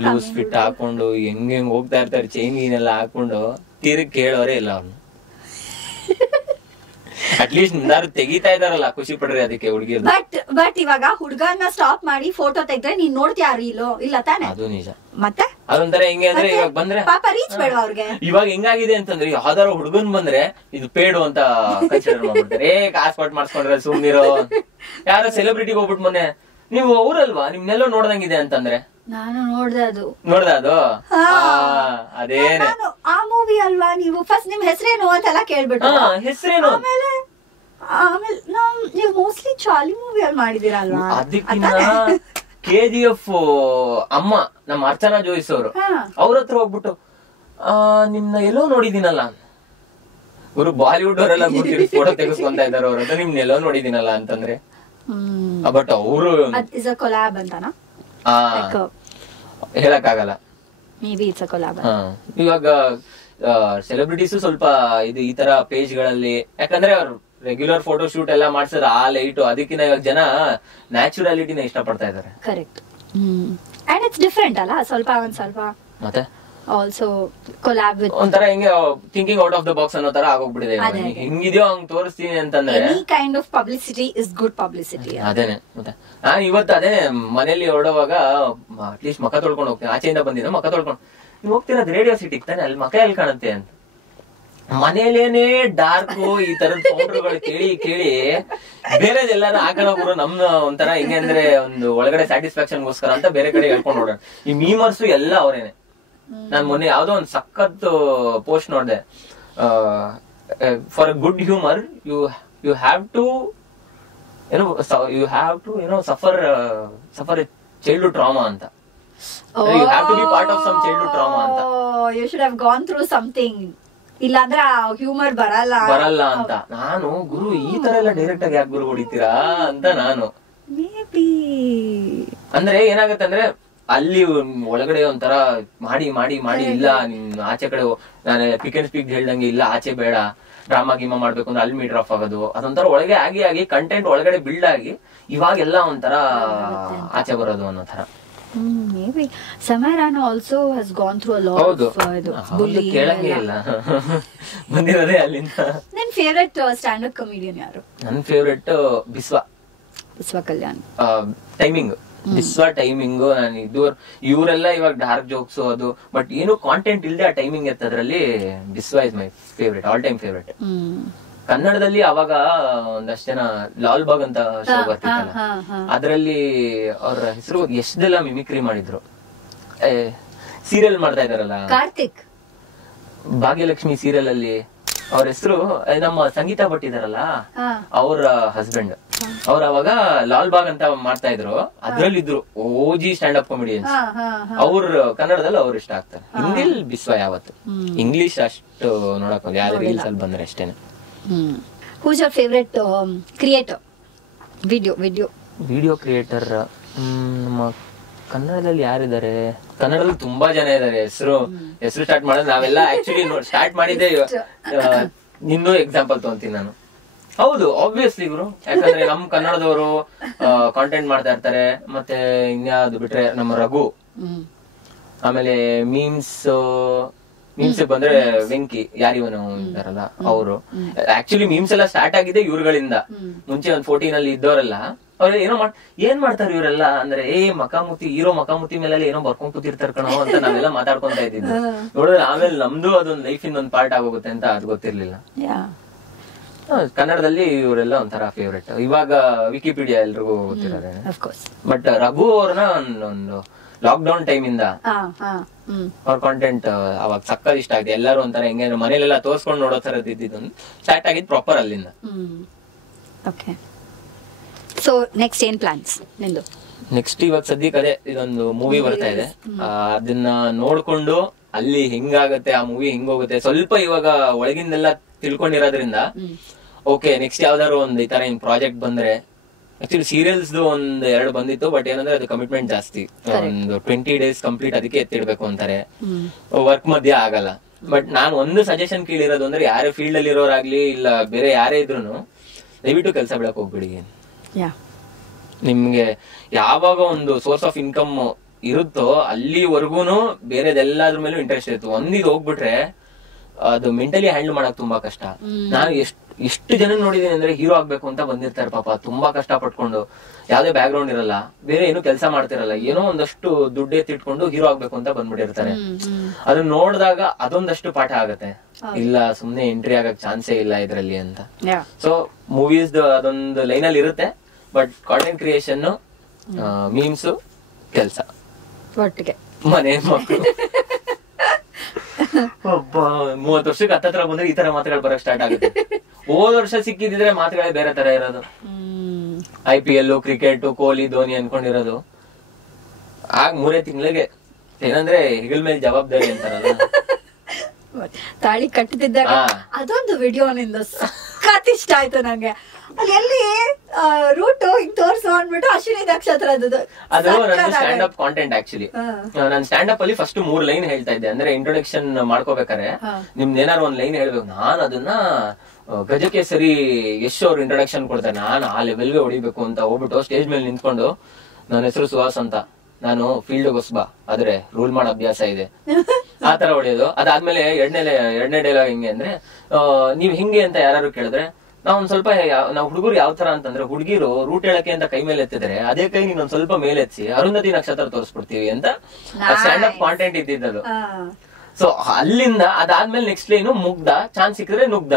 ಲೂಸ್ ಫಿಟ್ ಹಾಕೊಂಡು ಹೆಂಗ್ ಹೋಗ್ತಾ ಇರ್ತಾರೆ, ಚೈನ್ ಗೀನೆಲ್ಲ ಹಾಕೊಂಡು ತೀರಕ್ ಕೇಳೋರೇ ಇಲ್ಲ ಅವ್ನು. ಅಟ್ಲೀಸ್ಟ್ ಮುಂದಾರು ತೆಗಿತಾ ಇದಾರಲ್ಲ, ಖುಷಿ ಪಡ್ರಿ ಅದಕ್ಕೆ ಹುಡುಗಿರು. ಬಟ್ ಇವಾಗ ಹುಡುಗನ್ನ ಸ್ಟಾಪ್ ಮಾಡಿ ಫೋಟೋ ತೆಗ್ದ್ರೆ ನೀನ್ ನೋಡ್ತೀಯ ರೀಲೋ ಇಲ್ಲ ತಾನೆ? ಅದು ನಿಜ. ಮತ್ತೆ ಅದೊಂಥರ ಹೆಂಗೆ ಅಂದ್ರೆ ಇವಾಗ ಬಂದ್ರೆ ಪಾಪ ರೀಚ್ ಬೇಡ ಅವ್ರಿಗೆ. ಇವಾಗ ಹೆಂಗಾಗಿದೆ ಅಂತಂದ್ರೆ ಯಾವ್ದಾರ ಹುಡುಗನ್ ಬಂದ್ರೆ ಇದು ಪೇಡು ಅಂತ ಕನ್ಸಿಡರ್ ಮಾಡ್ಬಿಡ್ತಾರೆ. ಕಾಸ್ ಕೊಟ್ಟು ಮಾಡಿಸ್ಕೊಂಡ್ರೆ ಸುಮ್ನಿರೋ. ಯಾರೋ ಸೆಲೆಬ್ರಿಟಿಗೆ ಹೋಗ್ಬಿಟ್ಟು ಮೊನ್ನೆ ನೀವು ಊರಲ್ವಾ ನಿಮ್ನೆಲ್ಲೋ ನೋಡ್ದಂಗಿದೆ ಅಂತಂದ್ರೆ ನಾನು ನೋಡ್ದೆ ಅದು ಅದೇನೆ ಆ ಮೂವಿ ಅಲ್ವಾ. ನೀವು ಫಸ್ಟ್ ನಿಮ್ ಹೆಸರೇನು ಅಂತೆಲ್ಲ ಕೇಳ್ಬಿಟ್ಟು ಹೆಸರೇನು, ಆಮೇಲೆ ನೀವು ಮೋಸ್ಟ್ಲಿ ಚಾಲಿ ಮೂವಿ ಅಲ್ಲಿ ಮಾಡಿದಿರಲ್ವಾ? ಅದಕ್ಕಿಂತ KGF ಅಮ್ಮ ನಮ್ಮ ಅರ್ಚನಾ ಜೋಯಿಸ್ ಅವರು ಅವ್ರ ಹತ್ರ ಹೋಗ್ಬಿಟ್ಟು ನಿಮ್ನ ಎಲ್ಲೋ ನೋಡಿದೀನಲ್ಲ ಇವರು ಬಾಲಿವುಡ್ ಅವರೆಲ್ಲ ಫೋಟೋ ತೆಗೆಸ್ಕೊಂತ ಇದಾರೆ ಅವ್ರ ಹತ್ರ, ನಿಮ್ನ ಎಲ್ಲೋ ನೋಡಿದೀನಲ್ಲ ಅಂತಂದ್ರೆ. ಬಟ್ ಅವರು ಕೊಲಾಬ್ ಅಂತಾನ ಹೇಳಕ್ಕಾಗಲ್ಲ. ಇವಾಗ ಸೆಲೆಬ್ರಿಟೀಸ್ ಸ್ವಲ್ಪ ಇದು ಈ ತರ ಪೇಜ್ ಗಳಲ್ಲಿ, ಯಾಕಂದ್ರೆ ಅವ್ರು ರೆಗ್ಯುಲರ್ ಫೋಟೋ ಶೂಟ್ ಎಲ್ಲ ಮಾಡ್ಸೋದು ಆ ಲೈಟ್, ಅದಕ್ಕಿಂತ ಇವಾಗ ಜನ ನ್ಯಾಚುರಾಲಿಟಿನ ಇಷ್ಟಪಡ್ತಾ ಇದಾರೆ. ಕರೆಕ್ಟ್. ಅಂಡ್ ಇಟ್ಸ್ ಡಿಫರೆಂಟ್ ಅಲ್ಲ ಸ್ವಲ್ಪ, ಒಂದ್ ಸ್ವಲ್ಪ ಮತ್ತೆ ಆಲ್ಸೋ ಕೊಲಾಬ್ ವಿತ್ ಒಂಥರ ಹಿಂಗೆ thinking out of the box ಅನ್ನೋ ತರ ಆಗೋಗ್ಬಿಟ್ಟಿದೆ. ಹೆಂಗಿದ್ಯೋ ಹಂಗ್ ತೋರಿಸ್ತೀನಿ ಅಂತಂದ್ರೆ any kind of publicity is good publicity. ಅದೇನೆ. ಮತ್ತೆ ನಾನು ಇವತ್ತು ಅದೇ ಮನೇಲಿ ಹೊರಡುವಾಗ ಅಟ್ಲೀಸ್ಟ್ ಮಕ ತೊಳ್ಕೊಂಡು ಹೋಗ್ತೀನಿ. ಆಚೆಯಿಂದ ಬಂದಿದ್ದ ಮಕ ತೊಳ್ಕೊಂಡು ನೀವು ಹೋಗ್ತಿರೋದು ರೇಡಿಯೋ ಸಿಟಿಗೆ ತಾನೆ, ಅಲ್ಲಿ ಮಕ ಎಲ್ಲಿ ಕಾಣುತ್ತೆ ಅಂತ. ಮನೇಲೇನೆ ಡಾರ್ಕ್ ಈ ತರದ ಪೌಡರ್ಗಳು ಕೇಳಿ ಕೇಳಿ ಬೇರೆದೆಲ್ಲಾರ ಹಾಕೋರು ನಮ್ನ ಒಂಥರ ಹಿಂಗೆ ಅಂದ್ರೆ ಒಂದು ಒಳಗಡೆ ಸ್ಯಾಟಿಸ್ಫ್ಯಾಕ್ಷನ್ಗೋಸ್ಕರ ಅಂತ ಬೇರೆ ಕಡೆ ಹೇಳ್ಕೊಂಡು ನೋಡೋಣ. ಈ ಮೀಮರ್ಸು ಎಲ್ಲ ಅವರೇನೆ. ನಾನ್ ಮೊನ್ನೆ ಯಾವ್ದೋ ಒಂದ್ ಸಖತ್ ಪೋಸ್ಟ್ ನೋಡ್ದೆ. For good humour you have to ಏನೋ ಸಫರ್ ಚೈಲ್ಡ್ಹುಡ್ ಟ್ರಾಮಾ ಅಂತ. You have to be part of some childhood trauma ಅಂತ. You should have gone through something, ಇಲ್ಲಾಂದ್ರೆ ಹ್ಯೂಮರ್ ಬರಲ್ಲ ಅಂತ. ನಾನು ಗುರು ಈ ತರ ಎಲ್ಲ ಡೈರೆಕ್ಟ್ ಆಗಿ ಯಾಕೆ ಗುರು ಹೊಡಿತೀರಾ ಅಂತ ನಾನು. ಅಂದ್ರೆ ಏನಾಗತ್ತೆ ಅಂದ್ರೆ ಅಲ್ಲಿ ಒಳಗಡೆ ಒಂಥರ ಮಾಡಿ ಮಾಡಿ ಮಾಡಿ ಇಲ್ಲ ನಿಮ್ ಆಚೆ ಕಡೆ ನಾನು ಪಿಕ್ ಅಂಡ್ ಸ್ಪೀಕ್ ಹೇಳ್ದಂಗೆ ಇಲ್ಲ ಆಚೆ ಬೇಡ ಡ್ರಾಮಾ ಗೀಮಾ ಮಾಡ್ಬೇಕು ಅಂದ್ರೆ ಅಲ್ಲಿ ಮೀಟರ್ ಆಫ್ ಆಗೋದು, ಅದೊಂಥರ ಒಳಗೆ ಆಗಿ ಆಗಿ ಕಂಟೆಂಟ್ ಒಳಗಡೆ ಬಿಲ್ಡ್ ಆಗಿ ಇವಾಗೆಲ್ಲ ಒಂಥರ ಆಚೆ ಬರೋದು ಅನ್ನೋ ತರ. Maybe Samarana also has gone through a lot of bullying. ಕೇಳಂಗೇ ಇಲ್ಲ ಬಂದಿರೋದೇ ಅಲ್ಲಿಂದ. ನಿನ್ ಫೇವರೇಟ್ ಸ್ಟ್ಯಾಂಡ್ ಅಪ್ ಕಮಿಡಿಯನ್ ಯಾರು? ನನ್ನ favourite Biswa Kalyan. Timing Biswa timing. ನಾನು ಇವರೆಲ್ಲ ಇವಾಗ ಡಾರ್ಕ್ ಜೋಕ್ಸ್ ಅದು, ಬಟ್ ಏನು ಕಾಂಟೆಂಟ್ ಇಲ್ಲದೆ ಆ ಟೈಮಿಂಗ್ ಎತ್ತದ್ರಲ್ಲಿ Biswa is my favourite, all time favourite. ಕನ್ನಡದಲ್ಲಿ ಅವಾಗ ಒಂದಷ್ಟು ಜನ ಲಾಲ್ ಬಾಗ್ ಅಂತ ಶೋ ಬರ್ತಿತ್ತಲ್ಲ, ಅದ್ರಲ್ಲಿ ಅವ್ರ ಹೆಸರು ಎಷ್ಟೆಲ್ಲ ಮಿಮಿಕ್ರಿ ಮಾಡಿದ್ರು. ಸೀರಿಯಲ್ ಮಾಡ್ತಾ ಇದಾರಲ್ಲ ಕಾರ್ತಿಕ್, ಭಾಗ್ಯಲಕ್ಷ್ಮಿ ಸೀರಿಯಲ್ ಅಲ್ಲಿ ಅವ್ರ ಹೆಸರು ನಮ್ಮ ಸಂಗೀತ ಭಟ್ ಇದಾರಲ್ಲ ಅವ್ರ ಹಸ್ಬೆಂಡ್. ಅವ್ರ ಅವಾಗ ಲಾಲ್ ಬಾಗ್ ಅಂತ ಮಾಡ್ತಾ ಇದ್ರು, ಅದ್ರಲ್ಲಿ ಇದ್ರು ಓಜಿ ಸ್ಟ್ಯಾಂಡ್ ಅಪ್ ಕಾಮಿಡಿಯನ್ಸ್. ಅವ್ರ ಕನ್ನಡದಲ್ಲಿ ಅವ್ರು ಇಷ್ಟ ಆಗ್ತಾರೆ. ಹಿಂದಿಲ್ ಬಿಸ್ವಾ ಯಾವತ್ತು, ಇಂಗ್ಲಿಷ್ ಅಷ್ಟು ನೋಡಕ್ ಯಾವ್ದು ರೀಲ್ಸ್ ಅಲ್ಲಿ ಬಂದ್ರೆ ಅಷ್ಟೇನೆ. Who's your favorite creator? Video creator ನಮ್ಮ ಕನ್ನಡದಲ್ಲಿ ಯಾರಿದ್ದಾರೆ? ಕನ್ನಡದಲ್ಲಿ ತುಂಬಾ ಜನ ಇದಾರೆ. ಹೆಸರು ಸ್ಟಾರ್ಟ್ ಮಾಡೋದು ನಾವೆಲ್ಲ ಆಕ್ಚುಲಿ ಸ್ಟಾರ್ಟ್ ಮಾಡಿದ್ದೆ. ನಿನ್ನೂ ಎಕ್ಸಾಂಪಲ್ ತಗೊಂತೀನಿ ನಾನು. ಹೌದು, ಆಬ್ವಿಯಸ್ಲಿ ಗುರು, ಯಾಕಂದ್ರೆ ನಮ್ ಕನ್ನಡದವರು ಕಾಂಟೆಂಟ್ ಮಾಡ್ತಾ ಇರ್ತಾರೆ. ಮತ್ತೆ ಇನ್ಯಾವ್ದು ಬಿಟ್ರೆ ನಮ್ಮ ರಘು, ಆಮೇಲೆ ಮೀಮ್ಸ್ ಬಂದ್ರೆ ವೆಂಕಿ ಯಾರಿವನು ಇದ್ದಾರಲ್ಲ ಅವರು. ಆಕ್ಚುಲಿ ಮೀಮ್ಸ್ ಎಲ್ಲ ಸ್ಟಾರ್ಟ್ ಆಗಿದೆ ಇವ್ರುಗಳಿಂದ. ಮುಂಚೆ ಒಂದ್ 14 ಅಲ್ಲಿ ಇದ್ದವರೆಲ್ಲ ಅವ್ರ ಏನ್ ಮಾಡ್ತಾರೆ ಇವರೆಲ್ಲ ಅಂದ್ರೆ ಮಕಾಮುತಿ ಹೀರೋ ಮಕಾಮುತಿ ಮೇಲೆ ಏನೋ ಬರ್ಕೊಂಡ್ ಕೂತಿರ್ತಾರ ಕಣೋ ಅಂತ ನಾವೆಲ್ಲ ಮಾತಾಡ್ಕೊಂತ ಇದ್ದಿದ್ದು. ನೋಡಿದ್ರೆ ಆಮೇಲೆ ನಮ್ದು ಅದೊಂದು ಲೈಫ್ ಇಂದೊಂದ್ ಪಾರ್ಟ್ ಆಗೋಗುತ್ತೆ ಅಂತ ಅದ್ ಗೊತ್ತಿರ್ಲಿಲ್ಲ. ಕನ್ನಡದಲ್ಲಿ ಇವರೆಲ್ಲ ಒಂಥರ ಫೇವ್ರೆಟ್. ಇವಾಗ ವಿಕಿಪೀಡಿಯಾ ಎಲ್ರಿಗೂ ಗೊತ್ತಿದ್ದಾರೆ. ಬಟ್ ರಘು ಅವ್ರನ್ನ ಒಂದು ಲಾಕ್ಡೌನ್ ಟೈಮ್ ಇಂದ ಅವ್ರ ಕಾಂಟೆಂಟ್ ಅವಾಗ ಸಕ್ಕತ್ ಇಷ್ಟ ಆಗಿದೆ. ಎಲ್ಲರೂ ಒಂಥರ ಹೆಂಗೆ ಮನೇಲೆಲ್ಲ ತೋರ್ಸ್ಕೊಂಡು ನೋಡೋ ತರದ್ ಇದ್ದಿದ್ದು ಸ್ಟಾರ್ಟ್ ಆಗಿದ್ ಪ್ರಾಪರ್ ಅಲ್ಲಿಂದ. ಸೊ ನೆಕ್ಸ್ಟ್ ಏನ್ ಪ್ಲಾನ್ಸ್ ನಿಂದು? ನೆಕ್ಸ್ಟ್ ಇವಾಗ ಸದ್ಯಕ್ಕೆ ಅದೇ ಇದೊಂದು ಮೂವಿ ಬರ್ತಾ ಇದೆ, ಅದನ್ನ ನೋಡ್ಕೊಂಡು ಅಲ್ಲಿ ಹೆಂಗಾಗತ್ತೆ ಆ ಮೂವಿ ಹೆಂಗೋಗುತ್ತೆ ಸ್ವಲ್ಪ ಇವಾಗ ಒಳಗಿಂದೆಲ್ಲ ತಿಳ್ಕೊಂಡಿರೋದ್ರಿಂದ ಓಕೆ ನೆಕ್ಸ್ಟ್ ಯಾವ್ದಾದ್ರು ಒಂದ್ ಈ ತರ ಹಿಂಗ್ ಪ್ರಾಜೆಕ್ಟ್ ಬಂದ್ರೆ. ಆಕ್ಚುಲಿ ಸೀರಿಯಲ್ಸ್ ಒಂದ್ 2 ಬಂದಿತ್ತು, ಬಟ್ ಏನಂದ್ರೆ ಅದು ಕಮಿಟ್ಮೆಂಟ್ ಜಾಸ್ತಿ, ಒಂದು 20 days ಕಂಪ್ಲೀಟ್ ಅದಕ್ಕೆ ಎತ್ತಿಡ್ಬೇಕು ಅಂತಾರೆ, ವರ್ಕ್ ಮಧ್ಯೆ ಆಗಲ್ಲ. ಬಟ್ ನಾನು ಒಂದು ಸಜೆಷನ್ ಕೇಳಿರೋದು ಅಂದ್ರೆ ಯಾರೇ ಫೀಲ್ಡ್ ಅಲ್ಲಿ ಇರೋರಾಗ್ಲಿ ಇಲ್ಲ ಬೇರೆ ಯಾರೇ ಇದ್ರು ದಯವಿಟ್ಟು ಕೆಲಸ ಬಿಡಕ್ ಹೋಗ್ಬಿಡಿ. ನಿಮ್ಗೆ ಯಾವಾಗ ಒಂದು ಸೋರ್ಸ್ ಆಫ್ ಇನ್ಕಮ್ ಇರುತ್ತೋ ಅಲ್ಲಿವರೆಗೂನು ಬೇರೆದೆಲ್ಲದ್ರ ಮೇಲೂ ಇಂಟ್ರೆಸ್ಟ್ ಇತ್ತು. ಒಂದಿದ್ ಹೋಗ್ಬಿಟ್ರೆ ಅದು ಮೆಂಟಲಿ ಹ್ಯಾಂಡಲ್ ಮಾಡಕ್ ತುಂಬಾ ಕಷ್ಟ. ನಾನು ಎಷ್ಟು ಜನ ನೋಡಿದೀನಿ ಅಂದ್ರೆ ಹೀರೋ ಆಗ್ಬೇಕು ಅಂತ ಬಂದಿರ್ತಾರೆ ಪಾಪ, ತುಂಬಾ ಕಷ್ಟ ಪಟ್ಕೊಂಡು, ಯಾವ್ದೇ ಬ್ಯಾಕ್ ಗ್ರೌಂಡ್ ಇರಲ್ಲ, ಬೇರೆ ಏನು ಕೆಲಸ ಮಾಡ್ತಿರಲ್ಲ, ಏನೋ ಒಂದಷ್ಟು ದುಡ್ಡು ಎತ್ತಿಟ್ಕೊಂಡು ಹೀರೋ ಆಗ್ಬೇಕು ಅಂತ ಬಂದ್ಬಿಟ್ಟಿರ್ತಾರೆ. ಅದನ್ನ ನೋಡಿದಾಗ ಅದೊಂದಷ್ಟು ಪಾಠ ಆಗತ್ತೆ, ಇಲ್ಲ ಸುಮ್ನೆ ಎಂಟ್ರಿ ಆಗಕ್ ಚಾನ್ಸೇ ಇಲ್ಲ ಇದ್ರಲ್ಲಿ ಅಂತ. ಸೊ ಮೂವೀಸ್ ಅದೊಂದು ಲೈನ್ ಅಲ್ಲಿ ಇರುತ್ತೆ, ಬಟ್ ಕಾಂಟೆಂಟ್ ಕ್ರಿಯೇಷನ್, ಮೀಮ್ಸ್, ಕೆಲ್ಸ, ಒಟ್ಟಿಗೆ ಮನೆ ಮಕ್ಕಳು. 30 ವರ್ಷಕ್ಕೆ ಹತ್ತತ್ರ ಬಂದ್ರೆ ಈ ತರ ಮಾತುಗಳು ಬರಕ್ ಸ್ಟಾರ್ಟ್ ಆಗುತ್ತೆ. ಹೋದ ವರ್ಷ ಸಿಕ್ಕಿದ್ರೆ ಮಾತುಗಳೇ ಬೇರೆ ತರ ಇರೋದು. IPL, ಕ್ರಿಕೆಟ್, ಕೊಹ್ಲಿ, ಧೋನಿ ಅನ್ಕೊಂಡಿರೋದು ಆಗ 3 ತಿಂಗಳಿಗೆ ಏನಂದ್ರೆ ಹೆಗಲ್ ಮೇಲೆ ಜವಾಬ್ದಾರಿ ಅಂತಾರಲ್ಲ, ತಾಳಿ ಕಟ್ಟುತ್ತಿದ್ದಾಗ ಅದೊಂದು ವಿಡಿಯೋನಿಂದ ಸಖತ್ ಇಷ್ಟ ಆಯ್ತು ನಂಗೆ. ಅಲ್ಲಿ ಎಲ್ಲಿ ರೂಟ್ ಹಿಂಗ್ ತೋರ್ಸು ಅಂದ್ಬಿಟ್ಟು ಅಶ್ವಿನಿ ನಕ್ಷತ್ರ ಅದು ನನ್ನ ಸ್ಟ್ಯಾಂಡ್ ಅಪ್ ಕಾಂಟೆಂಟ್. ಆಕ್ಚುಲಿ ನಾನು ಸ್ಟ್ಯಾಂಡ್ ಅಪ್ ಅಲ್ಲಿ ಫಸ್ಟ್ 3 ಲೈನ್ ಹೇಳ್ತಾ ಇದ್ದೆ. ಅಂದ್ರೆ ಇಂಟ್ರೊಡಕ್ಷನ್ ಮಾಡ್ಕೋಬೇಕಾರೆ ನಿಮ್ದು ಏನಾರು ಒಂದ್ ಲೈನ್ ಹೇಳ್ಬೇಕು. ನಾನು ಅದನ್ನ ಗಜಕೇಸರಿ ಯಶ್ ಅವ್ರು ಇಂಟ್ರೊಡಕ್ಷನ್ ಕೊಡ್ತಾರೆ, ನಾನು ಆ ಲೆವೆಲ್ಗೆ ಹೊಡಿಬೇಕು ಅಂತ ಹೋಗ್ಬಿಟ್ಟು ಸ್ಟೇಜ್ ಮೇಲೆ ನಿಂತ್ಕೊಂಡು ನನ್ನ ಹೆಸರು ಸುಹಾಸ್ ಅಂತ, ನಾನು ಫೀಲ್ಡ್ ಹೊಸಬ ಆದ್ರೆ ರೂಲ್ ಮಾಡೋ ಅಭ್ಯಾಸ ಇದೆ, ಆ ತರ ಹೊಡೆಯೋದು. ಅದಾದ್ಮೇಲೆ ಎರಡನೇ ಡೈಲಾಗ್ ಹಿಂಗೆ ಅಂದ್ರೆ ನೀವ್ ಹಿಂಗೆ ಅಂತ ಯಾರು ಕೇಳಿದ್ರೆ ನಾವ್ ಒಂದ್ ಸ್ವಲ್ಪ ನಾವ್ ಹುಡುಗರು ಯಾವ ತರ ಅಂತಂದ್ರೆ ಹುಡುಗಿರು ರೂಟ್ ಹೇಳಕ್ಕೆ ಅಂತ ಕೈ ಮೇಲೆ ಎತ್ತಿದ್ರೆ ಅದೇ ಕೈ ನೀನೊಂದ್ ಸ್ವಲ್ಪ ಮೇಲೆ ಎತ್ಸಿ ಅರುಂಧತಿ ನಕ್ಷತ್ರ ತೋರಿಸ್ಬಿಡ್ತೀವಿ ಅಂತ ಸ್ಟ್ಯಾಂಡ್ ಅಪ್ ಕಾಂಟೆಂಟ್ ಇದ್ದಿದ್ದದು. ಸೊ ಅಲ್ಲಿಂದ ಅದಾದ್ಮೇಲೆ ನೆಕ್ಸ್ಟ್ ಲೈನು ಮುಗ್ಧ, ಚಾನ್ಸ್ ಸಿಕ್ಕಿದ್ರೆ ನುಗ್ಧ,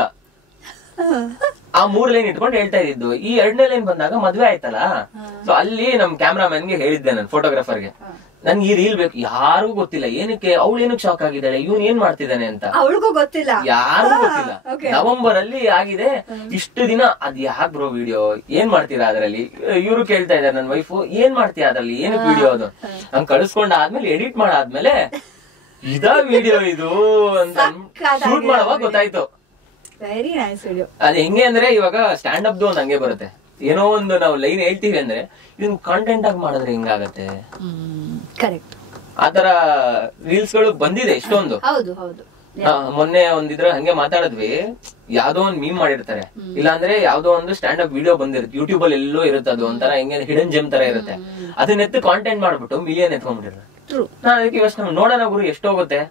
ಆ 3 ಲೈನ್ ಇಟ್ಕೊಂಡು ಹೇಳ್ತಾ ಇದ್ದಿದ್ದು. ಈ 2ನೇ ಲೈನ್ ಬಂದಾಗ ಮದ್ವೆ ಆಯ್ತಲ್ಲ, ಸೊ ಅಲ್ಲಿ ನಮ್ ಕ್ಯಾಮ್ರಾಮನ್ಗೆ ಹೇಳಿದ್ದೆ ನಾನು, ಫೋಟೋಗ್ರಾಫರ್ಗೆ, ನನ್ಗೆ ಈ ರೀಲ್ ಬೇಕು. ಯಾರಿಗೂ ಗೊತ್ತಿಲ್ಲ ಏನಕ್ಕೆ, ಅವಳು ಏನಕ್ಕೆ ಶಾಕ್ ಆಗಿದ್ದಾಳೆ, ಇವನ್ ಏನ್ ಮಾಡ್ತಿದ್ದಾನೆ ಅಂತ ಅವಳಿಗೂ ಗೊತ್ತಿಲ್ಲ, ಯಾರಿಗೂ ಗೊತ್ತಿಲ್ಲ. ನವೆಂಬರ್ ಅಲ್ಲಿ ಆಗಿದೆ, ಇಷ್ಟು ದಿನ ಅದ್ ಯಾಕ್ ಬ್ರೋ ವಿಡಿಯೋ ಏನ್ ಮಾಡ್ತೀರಾ ಅದ್ರಲ್ಲಿ, ಇವ್ರು ಕೇಳ್ತಾ ಇದಾರೆ ನನ್ ವೈಫು ಏನ್ ಮಾಡ್ತೀಯ ಅದ್ರಲ್ಲಿ, ಏನಕ್ಕೆ ವಿಡಿಯೋ ಅದು, ಹಂಗ್ ಕಳಿಸ್ಕೊಂಡ ಆದ್ಮೇಲೆ ಎಡಿಟ್ ಮಾಡಾದ್ಮೇಲೆ ಇದಾ ವಿಡಿಯೋ ಇದು ಅಂತ ಶೂಟ್ ಮಾಡುವಾಗ ಗೊತ್ತಾಯ್ತು. Very nice video. ಅದ್ ಹೆಂಗೆ ಅಂದ್ರೆ ಇವಾಗ ಸ್ಟ್ಯಾಂಡ್ ಅಪ್ ಒಂದ್ ಹಂಗೆ ಬರುತ್ತೆ, ಏನೋ ಒಂದು ನಾವು ಲೈನ್ ಹೇಳ್ತೀವಿ ಅಂದ್ರೆ ಇದನ್ನ ಕಾಂಟೆಂಟ್ ಆಗಿ ಮಾಡಿದ್ರೆ ಹಿಂಗಾಗತ್ತೆ. ಕರೆಕ್ಟ್. ಆತರ ರೀಲ್ಸ್ ಗಳು ಬಂದಿದೆ ಎಷ್ಟೊಂದು. ಮೊನ್ನೆ ಒಂದಿದ್ರ ಹಂಗೆ ಮಾತಾಡಿದ್ವಿ, ಯಾವ್ದೋ ಒಂದ್ ಮೀಮ್ ಮಾಡಿರ್ತಾರೆ, ಇಲ್ಲಾಂದ್ರೆ ಯಾವ್ದೋ ಒಂದು ಸ್ಟ್ಯಾಂಡ್ ಅಪ್ ವಿಡಿಯೋ ಬಂದಿರುತ್ತೆ, ಯೂಟ್ಯೂಬ್ ಅಲ್ಲಿ ಎಲ್ಲೋ ಇರುತ್ತೆ, ಅದು ಒಂಥರ ಹೆಂಗೆ ಹಿಡನ್ ಜೆಮ್ ತರ ಇರುತ್ತೆ, ಅದನ್ನ ಎತ್ತು ಕಾಂಟೆಂಟ್ ಮಾಡ್ಬಿಟ್ಟು ಮಿಲಿಯನ್ ಎತ್ಕೊಂಡ್ಬಿಟ್ಟಿರ್ತಾರೆ. ನಾನು ಅದಕ್ಕೆ ಇವತ್ತು ನೋಡೋಣ ಗುರು ಎಷ್ಟೋಗುತ್ತೆ,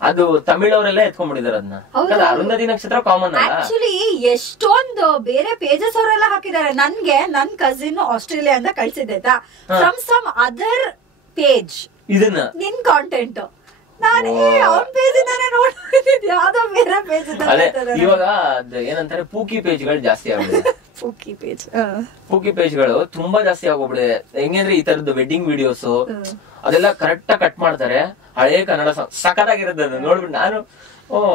ಅದು ತಮಿಳವರೆಲ್ಲ ಎತ್ಕೊಂಡ್ಬಿಟ್ಟಿದಾರೆ ಅದನ್ನ. ಅರುಂಧತಿ ನಕ್ಷತ್ರ ಕಾಮನ್ ಅಲ್ಲ. ಆಕ್ಚುಲಿ ಎಷ್ಟೊಂದು ಬೇರೆ ಪೇಜಸ್ ಅವರೆಲ್ಲ ಹಾಕಿದ್ದಾರೆ. ನನ್ಗೆ ನನ್ ಕಸಿನ್ ಆಸ್ಟ್ರೇಲಿಯಾ ಅಂತ ಕಳ್ಸಿದ್ದೆ ಫ್ರಮ್ ಸಮ್ ಅದರ್ ಪೇಜ್ ಇದನ್ನ ನಿನ್ ಕಾಂಟೆಂಟ್. ನಾನು ಅವ್ನ ಪೇಜ್ ಇಂದಾನೆ ನೋಡ್ತಿದ್ದೆ, ಯಾವ್ದೋ ಬೇರೆ ಪೇಜ್. ಅದೇ ಇವಾಗ ಏನಂತಾರೆ ಪೂಕಿ ಪೇಜ್ಗಳು ಜಾಸ್ತಿ ಆಗ್ಬಿಟ್ಟಿದೆ. ಪೂಕಿ ಪೇಜ್ಗಳು ತುಂಬಾ ಜಾಸ್ತಿ ಆಗೋಗ್ಬಿಡಿದೆ. ಹೆಂಗಂದ್ರೆ ಈ ತರದ್ದು ವೆಡ್ಡಿಂಗ್ ವಿಡಿಯೋಸ್ ಅದೆಲ್ಲ ಕರೆಕ್ಟ್ ಆಗಿ ಕಟ್ ಮಾಡ್ತಾರೆ, ಹಳೇ ಕನ್ನಡ ಸಖತ್ತಾಗಿರುತ್ತೆ. ಅದು ನೋಡ್ಬಿಟ್ಟು ನಾನು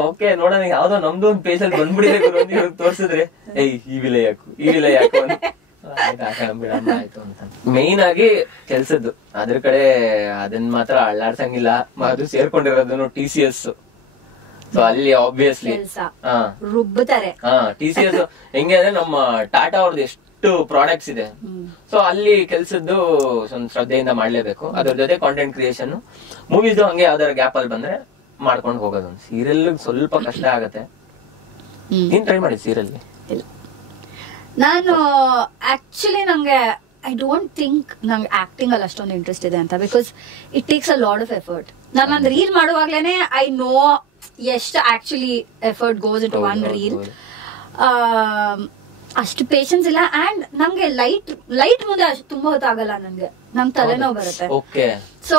ಓಕೆ ನೋಡೋಣ ಯಾವ್ದೋ ನಮ್ದು ಒಂದ್ ಪೇಜ್ ಅಲ್ಲಿ ಬಂದ್ಬಿಡಿದೆ ಗುರು ಅಂತ ತೋರ್ಸಿದ್ರೆ ಈ ವಿಲೆ ಯಾಕು ಆಯ್ತು ಅಂತ. ಮೇನ್ ಆಗಿ ಕೆಲ್ಸದ್ದು ಅದ್ರ ಕಡೆ ಅದನ್ನ ಮಾತ್ರ ಅಳ್ಳಾಡ್ಸಂಗಿಲ್ಲ. ಅದು ಸೇರ್ಕೊಂಡಿರೋದು TCS, ಸೊ ಅಲ್ಲಿ ಆಬ್ವಿಯಸ್ಲಿ ರುಬ್ಬುತ್ತಾರೆ. TCS ಹೆಂಗೆ ಅಂದ್ರೆ ನಮ್ಮ ಟಾಟಾ ಅವ್ರದ್ದು ಎಷ್ಟು ಪ್ರಾಡಕ್ಟ್ಸ್ ಇದೆ, ಸೊ ಅಲ್ಲಿ ಕೆಲ್ಸದ್ದು ಸ್ವಲ್ಪ ಶ್ರದ್ಧೆಯಿಂದ ಮಾಡ್ಲೇಬೇಕು. ಅದ್ರ ಜೊತೆ ಕಾಂಟೆಂಟ್ ಕ್ರಿಯೇಷನ್, ಮೂವೀಸ್ ಹಂಗೆ ಯಾವ್ದಾರ ಗ್ಯಾಪ್ ಅಲ್ಲಿ ಬಂದ್ರೆ ಮಾಡ್ಕೊಂಡು ಹೋಗೋದು. ಸೀರಿಯಲ್ ಸ್ವಲ್ಪ ಕಷ್ಟ ಆಗತ್ತೆ. ನೀನ್ ಟ್ರೈ ಮಾಡಿ ಸೀರಿಯಲ್? ನಾನು ಆಕ್ಚುಲಿ ನಂಗೆ ಐ ಡೋಂಟ್ ಥಿಂಕ್ ನಂಗೆ ಆಕ್ಟಿಂಗ್ ಅಲ್ಲಿ ಅಷ್ಟೊಂದು ಇಂಟ್ರೆಸ್ಟ್ ಇದೆ ಅಂತ, because it takes a lot of effort. ನಾನು ಒಂದು ರೀಲ್ ಮಾಡುವಾಗ್ಲೇನೆ ಐ ನೋ ಎಷ್ಟು actually effort goes into one reel. ಅಷ್ಟು ಪೇಷನ್ಸ್ ಇಲ್ಲ. ಅಂಡ್ ನಮ್ಗೆ ಲೈಟ್ ಮುಂದೆ ಅಷ್ಟು ತುಂಬಾ ಹೊತ್ತಾಗಲ್ಲ ನನ್ಗೆ, ನಮ್ ತಲೆನೋವು ಬರುತ್ತೆ. ಓಕೆ. ಸೊ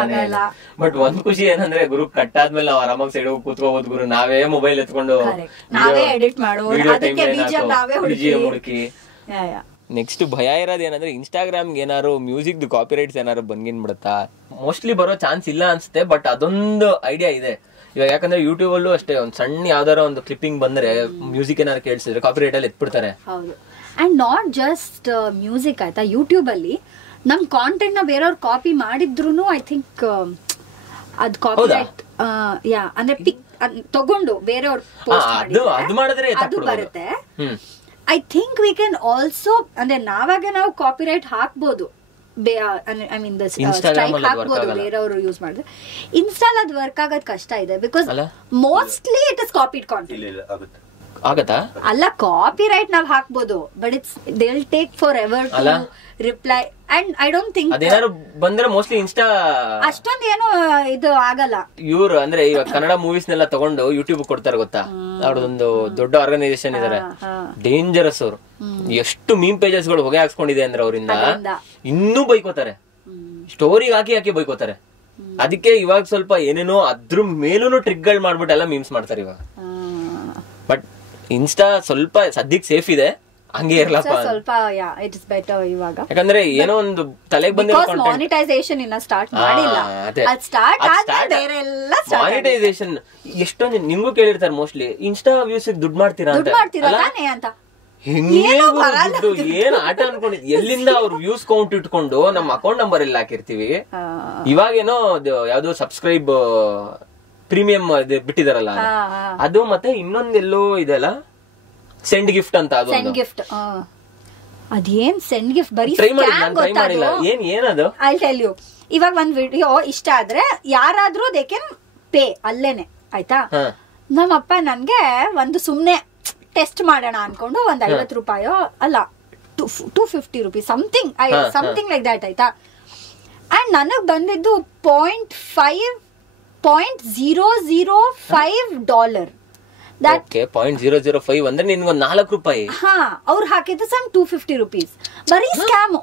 ಆಗಲ್ಲ. ಬಟ್ ಒಂದ್ ಖುಷಿ ಏನಂದ್ರೆ ಗುರು ಕಟ್ ಆದ್ಮೇಲೆ ನಾವ್ ಆರಾಮಾಗಿ ಸೈಡ್ ಹೋಗಿ ಕೂತ್ಕೋಬಹುದು ಗುರು. ನಾವೇ ಮೊಬೈಲ್ ಎತ್ಕೊಂಡು ನಾವೇ ಎಡಿಟ್ ಮಾಡೋ, ಅದಕ್ಕೆ BGM ನಾವೇ ಹುಡುಕಿ. ನೆಕ್ಸ್ಟ್ ಭಯ ಇರೋದು ಏನಂದ್ರೆ ಇನ್ಸ್ಟಾಗ್ರಾಮ್ಗೆ ಏನಾರು ಮ್ಯೂಸಿಕ್ ಕಾಪಿರೈಟ್ಸ್ ಏನಾರು ಬಂದ್ಬಿಡುತ್ತಾ. ಮೋಸ್ಟ್ಲಿ ಬರೋ ಚಾನ್ಸ್ ಇಲ್ಲ ಅನ್ಸುತ್ತೆ, ಬಟ್ ಅದೊಂದು ಐಡಿಯಾ ಇದೆ ಇವಾಗ. ಯಾಕಂದ್ರೆ ಯೂಟ್ಯೂಬ್ ಅಲ್ಲೂ ಅಷ್ಟೇ ಒಂದ್ ಸಣ್ಣ ಯಾವ್ದಾರ ಒಂದು ಕ್ಲಿಪ್ಪಿಂಗ್ ಬಂದ್ರೆ ಮ್ಯೂಸಿಕ್ ಏನಾರು ಕೇಳಿಸಿದ್ರೆ ಕಾಪಿರೈಟ್ ಅಲ್ಲಿ ಎತ್ಬಿಡ್ತಾರೆ. ಹೌದು. ಅಂಡ್ ನಾಟ್ ಜಸ್ಟ್ ಮ್ಯೂಸಿಕ್ ಆಯ್ತಾ, ಯೂಟ್ಯೂಬ್ ಅಲ್ಲಿ ನಮ್ ಕಾಂಟೆಂಟ್ ನ ಬೇರೆಯವ್ರು ಕಾಪಿ ಮಾಡಿದ್ರು ಐ ಥಿಂಕ್ ಅದ್ ಕಾಪಿರೈಟ್ ಅಂದ್ರೆ ಪಿಕ್ ತಗೊಂಡು ಬೇರೆಯವ್ರು ಅದು ಮಾಡಿದ್ರೆ ಅದು ಬರುತ್ತೆ. I think we can also ಅಂದ್ರೆ ನಾವು ಕಾಪಿರೈಟ್ ಹಾಕ್ಬೋದು, ಐ ಮೀನ್ ಸ್ಟ್ರೈಕ್ ಹಾಕ್ಬೋದು ಬೇರೆಯವರು ಯೂಸ್ ಮಾಡಿದ್ರೆ. ಇನ್ಸ್ಟಾಲ್ ಅದು ವರ್ಕ್ ಆಗೋದ್ ಕಷ್ಟ ಇದೆ, because mostly it is copied content. ಆಗತ್ತಾ? ಅಲ್ಲ, ಕಾಪಿರೈಟ್ ನಾವ್ ಹಾಕ್ಬೋದು, but it's they will take forever to reply. And I don't think ಅದೇನಾದ್ರು ಬಂದ್ರೆ ಮೋಸ್ಟ್ಲಿ ಇನ್ಸ್ಟಾ ಅಷ್ಟೊಂದು ಏನು ಇದು ಆಗಲ್ಲ. ಇವ್ರು ಅಂದ್ರೆ ಇವಾಗ ಕನ್ನಡ ಮೂವೀಸ್ ನೆಲ್ಲ ತಗೊಂಡು ಯೂಟ್ಯೂಬ್ ಕೊಡ್ತಾರೆ ಗೊತ್ತಾ, ಅವ್ರದೊಂದು ದೊಡ್ಡ ಆರ್ಗನೈಸೇಷನ್ ಇದಾರೆ, ಡೇಂಜರಸ್. ಅವರು ಎಷ್ಟು ಮೀಮ್ ಪೇಜಸ್ ಗಳು ಹೊಗೆ ಹಾಕ್ಸ್ಕೊಂಡಿದೆ ಅಂದ್ರೆ ಅವರಿಂದ ಇನ್ನೂ ಬೈಕೋತಾರೆ, ಸ್ಟೋರಿಗೆ ಹಾಕಿ ಬೈಕೋತಾರೆ. ಅದಕ್ಕೆ ಇವಾಗ ಸ್ವಲ್ಪ ಏನೇನೋ ಅದ್ರ ಮೇಲೂ ಟ್ರಿಕ್ ಗಳು ಮಾಡ್ಬಿಟ್ಟು ಎಲ್ಲ ಮೀಮ್ಸ್ ಮಾಡ್ತಾರೆ ಇವಾಗ. ಬಟ್ ಇನ್ಸ್ಟಾ ಸ್ವಲ್ಪ ಸದ್ಯಕ್ಕೆ ಸೇಫ್ ಇದೆ, ಹಂಗೆ ಇರ್ಲಪ್ಪ ಸ್ವಲ್ಪ. ಇಟ್ ಇಸ್ ಬೆಟರ್ ಇವಾಗ, ಯಾಕಂದ್ರೆ ಏನೋ ಒಂದು ತಲೆಗೆ ಬಂದಿರೋ ಮಾನಿಟೈಸೇಷನ್ ಇನ್ನ ಸ್ಟಾರ್ಟ್ ಮಾಡಿಲ್ಲ. ಮಾನಿಟೈಸೇಷನ್ ಎಷ್ಟೊಂದು ನಿಮ್ಗೂ ಕೇಳಿರ್ತಾರೆ ಮೋಸ್ಟ್ಲಿ, ಇನ್ಸ್ಟಾ ವ್ಯೂಸ್ ದುಡ್ಡು ಮಾಡ್ತೀರಾ ಅಂತ. ಹಿಂಗೆ ಏನ್ ಆಟ ಅನ್ಕೊಂಡಿದ್, ಎಲ್ಲಿಂದ ಅವ್ರ ವ್ಯೂಸ್ ಕೌಂಟ್ ಇಟ್ಕೊಂಡು ನಮ್ಮ ಅಕೌಂಟ್ ನಂಬರ್ ಎಲ್ಲ ಹಾಕಿರ್ತೀವಿ. ಇವಾಗೇನೋ ಯಾವ್ದೋ ಸಬ್ಸ್ಕ್ರೈಬ್ ಪ್ರೀಮಿಯಂ ಬಿಟ್ಟಿದಾರಲ್ಲ ಅದು, ಮತ್ತೆ ಇನ್ನೊಂದೆಲ್ಲೋ ಇದೆಲ್ಲ ಸೆಂಡ್ ಗಿಫ್ಟ್ ಅಂತ. ಸೆಂಡ್ ಗಿಫ್ಟ್ ಅದೇನ್ ಸೆಂಡ್ ಗಿಫ್ಟ್ ಬರೀ ಏನದು ಐ ಟೆಲ್ ಯು. ಇವಾಗ ಒಂದ್ ವಿಡಿಯೋ ಇಷ್ಟ ಆದ್ರೆ ಯಾರಾದ್ರೂ ದೇ ಕ್ಯಾನ್ ಪೇ ಅಲ್ಲೇನೆ ಆಯ್ತಾ. ನಮ್ಮಪ್ಪ ನನ್ಗೆ ಒಂದು ಸುಮ್ನೆ ಟೆಸ್ಟ್ ಮಾಡೋಣ ಅನ್ಕೊಂಡು ಒಂದ್ 50 ರೂಪಾಯೋ ಅಲ್ಲ 250 ರೂಪೀಸ್ ಸಮಥಿಂಗ್ ಲೈಕ್ ದಟ್ ಆಯ್ತಾ. ಅಂಡ್ ನನಗ್ ಬಂದಿದ್ದು $0.005. $0.005 ಅಂದ್ರೆ ನಿನ್ಗೊಂದ್ 4 ರೂಪಾಯಿ. ಅವ್ರು ಹಾಕಿದ್ದು ಸಮ್ 250 ರೂಪೀಸ್, ಬರೀ ಸ್ಕ್ಯಾಮು.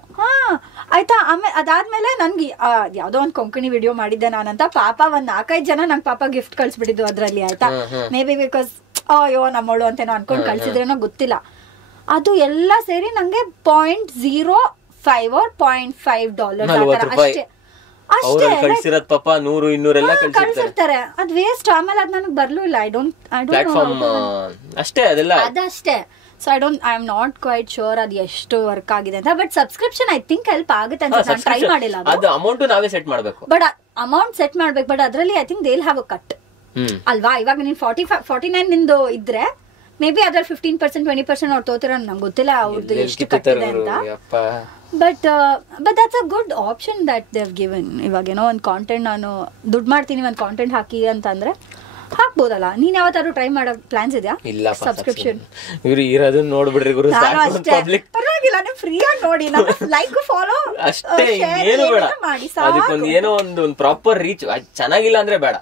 ಆಯ್ತಾ. ಆಮೇಲೆ ಅದಾದ್ಮೇಲೆ ನನ್ಗೆ ಯಾವ್ದೋ ಒಂದ್ ಕೊಂಕಣಿ ವಿಡಿಯೋ ಮಾಡಿದ್ದೆ ನಾನಂತ, ಪಾಪ ಒಂದ್ 4-5 ಜನ ನಂಗೆ ಪಾಪ ಗಿಫ್ಟ್ ಕಳ್ಸ್ಬಿಟ್ಟಿದ್ದು ಅದ್ರಲ್ಲಿ ಆಯ್ತಾ. ಮೇ ಬಿ ಬಿಕಾಸ್ ಅಯ್ಯೋ ನಮ್ಮಳು ಅಂತೇನೋ ಅನ್ಕೊಂಡ್ ಕಳ್ಸಿದ್ರೇನೋ ಗೊತ್ತಿಲ್ಲ. ಅದು ಎಲ್ಲ ಸೇರಿ ನಂಗೆ $0.05 or $0.5 ಕಳ್ಸಿರೋದ್ ಪಾಪ 100-200 ಕಳ್ಸಿರ್ತಾರೆ. ಅದ್ ವೇಸ್ಟ್. ಆಮೇಲೆ ಅದ್ ನನಗ್ ಬರ್ಲೂ ಇಲ್ಲ. ಐ ಡೋಂಟ್ ಅಷ್ಟೇ ಅದೆಲ್ಲ ಅದಷ್ಟೇ. So I am not quite sure ಅದು ಎಷ್ಟು ವರ್ಕ್ ಆಗಿದೆ ಅಂತ. But subscription I think help ಆಗುತ್ತೆ ಅಂತ. ನಾನು ಟ್ರೈ ಮಾಡಿಲ್ಲ. ಅದು ಅಮೌಂಟ್ ನಾವೇ ಸೆಟ್ ಮಾಡ್ಬೇಕು. ಬಟ್ ಅಮೌಂಟ್ ಸೆಟ್ ಮಾಡ್ಬೇಕು. ಬಟ್ ಅದ್ರಲ್ಲಿ I think they will have a cut ಅಲ್ವಾ. ಇವಾಗ ನೀನ್ 49 ನಿಂದು ಇದ್ರೆ ಮೇ ಬಿ ಅದ್ರಲ್ಲಿ 15% 20% ಅವ್ರು ತೋತಿರೋ ನಂಗೆ ಗೊತ್ತಿಲ್ಲ ಅವ್ರದ್ದು ಎಷ್ಟು ಕಟ್ಟಿದೆ ಅಂತ. But that's a good option that they have given. ಇವಾಗ ಏನೋ ಒಂದು ಕಾಂಟೆಂಟ್ ನಾನು ದುಡ್ಡು ಮಾಡ್ತೀನಿ ಒಂದು ಕಾಂಟೆಂಟ್ ಹಾಕಿ ಅಂತಂದ್ರೆ ಹಾಕ್ಬೋದಲ್ಲ. ನೀನ್ ಯಾವತ್ತಾದ್ರು ಟ್ರೈ ಮಾಡೋ ಪ್ಲಾನ್ಸ್ ಇದೆಯಾ? ಇಲ್ಲ, ಸಬ್ಸ್ಕ್ರಿಪ್ಷನ್ ಇವ್ರು ಇರೋದು ನೋಡ್ಬಿಡ್ರಿ ಗುರು. ಪರವಾಗಿಲ್ಲ, ನೀವು ಫ್ರೀ ಆಗಿ ನೋಡಿ, ಲೈಕ್ ಫಾಲೋ ಅಷ್ಟೇ, ಏನು ಬೇಡ. ಅದಕ್ಕೊಂದು ಏನೋ ಒಂದು ಪ್ರಾಪರ್ ರೀಚ್. ಚೆನ್ನಾಗಿಲ್ಲ ಅಂದ್ರೆ ಬೇಡ,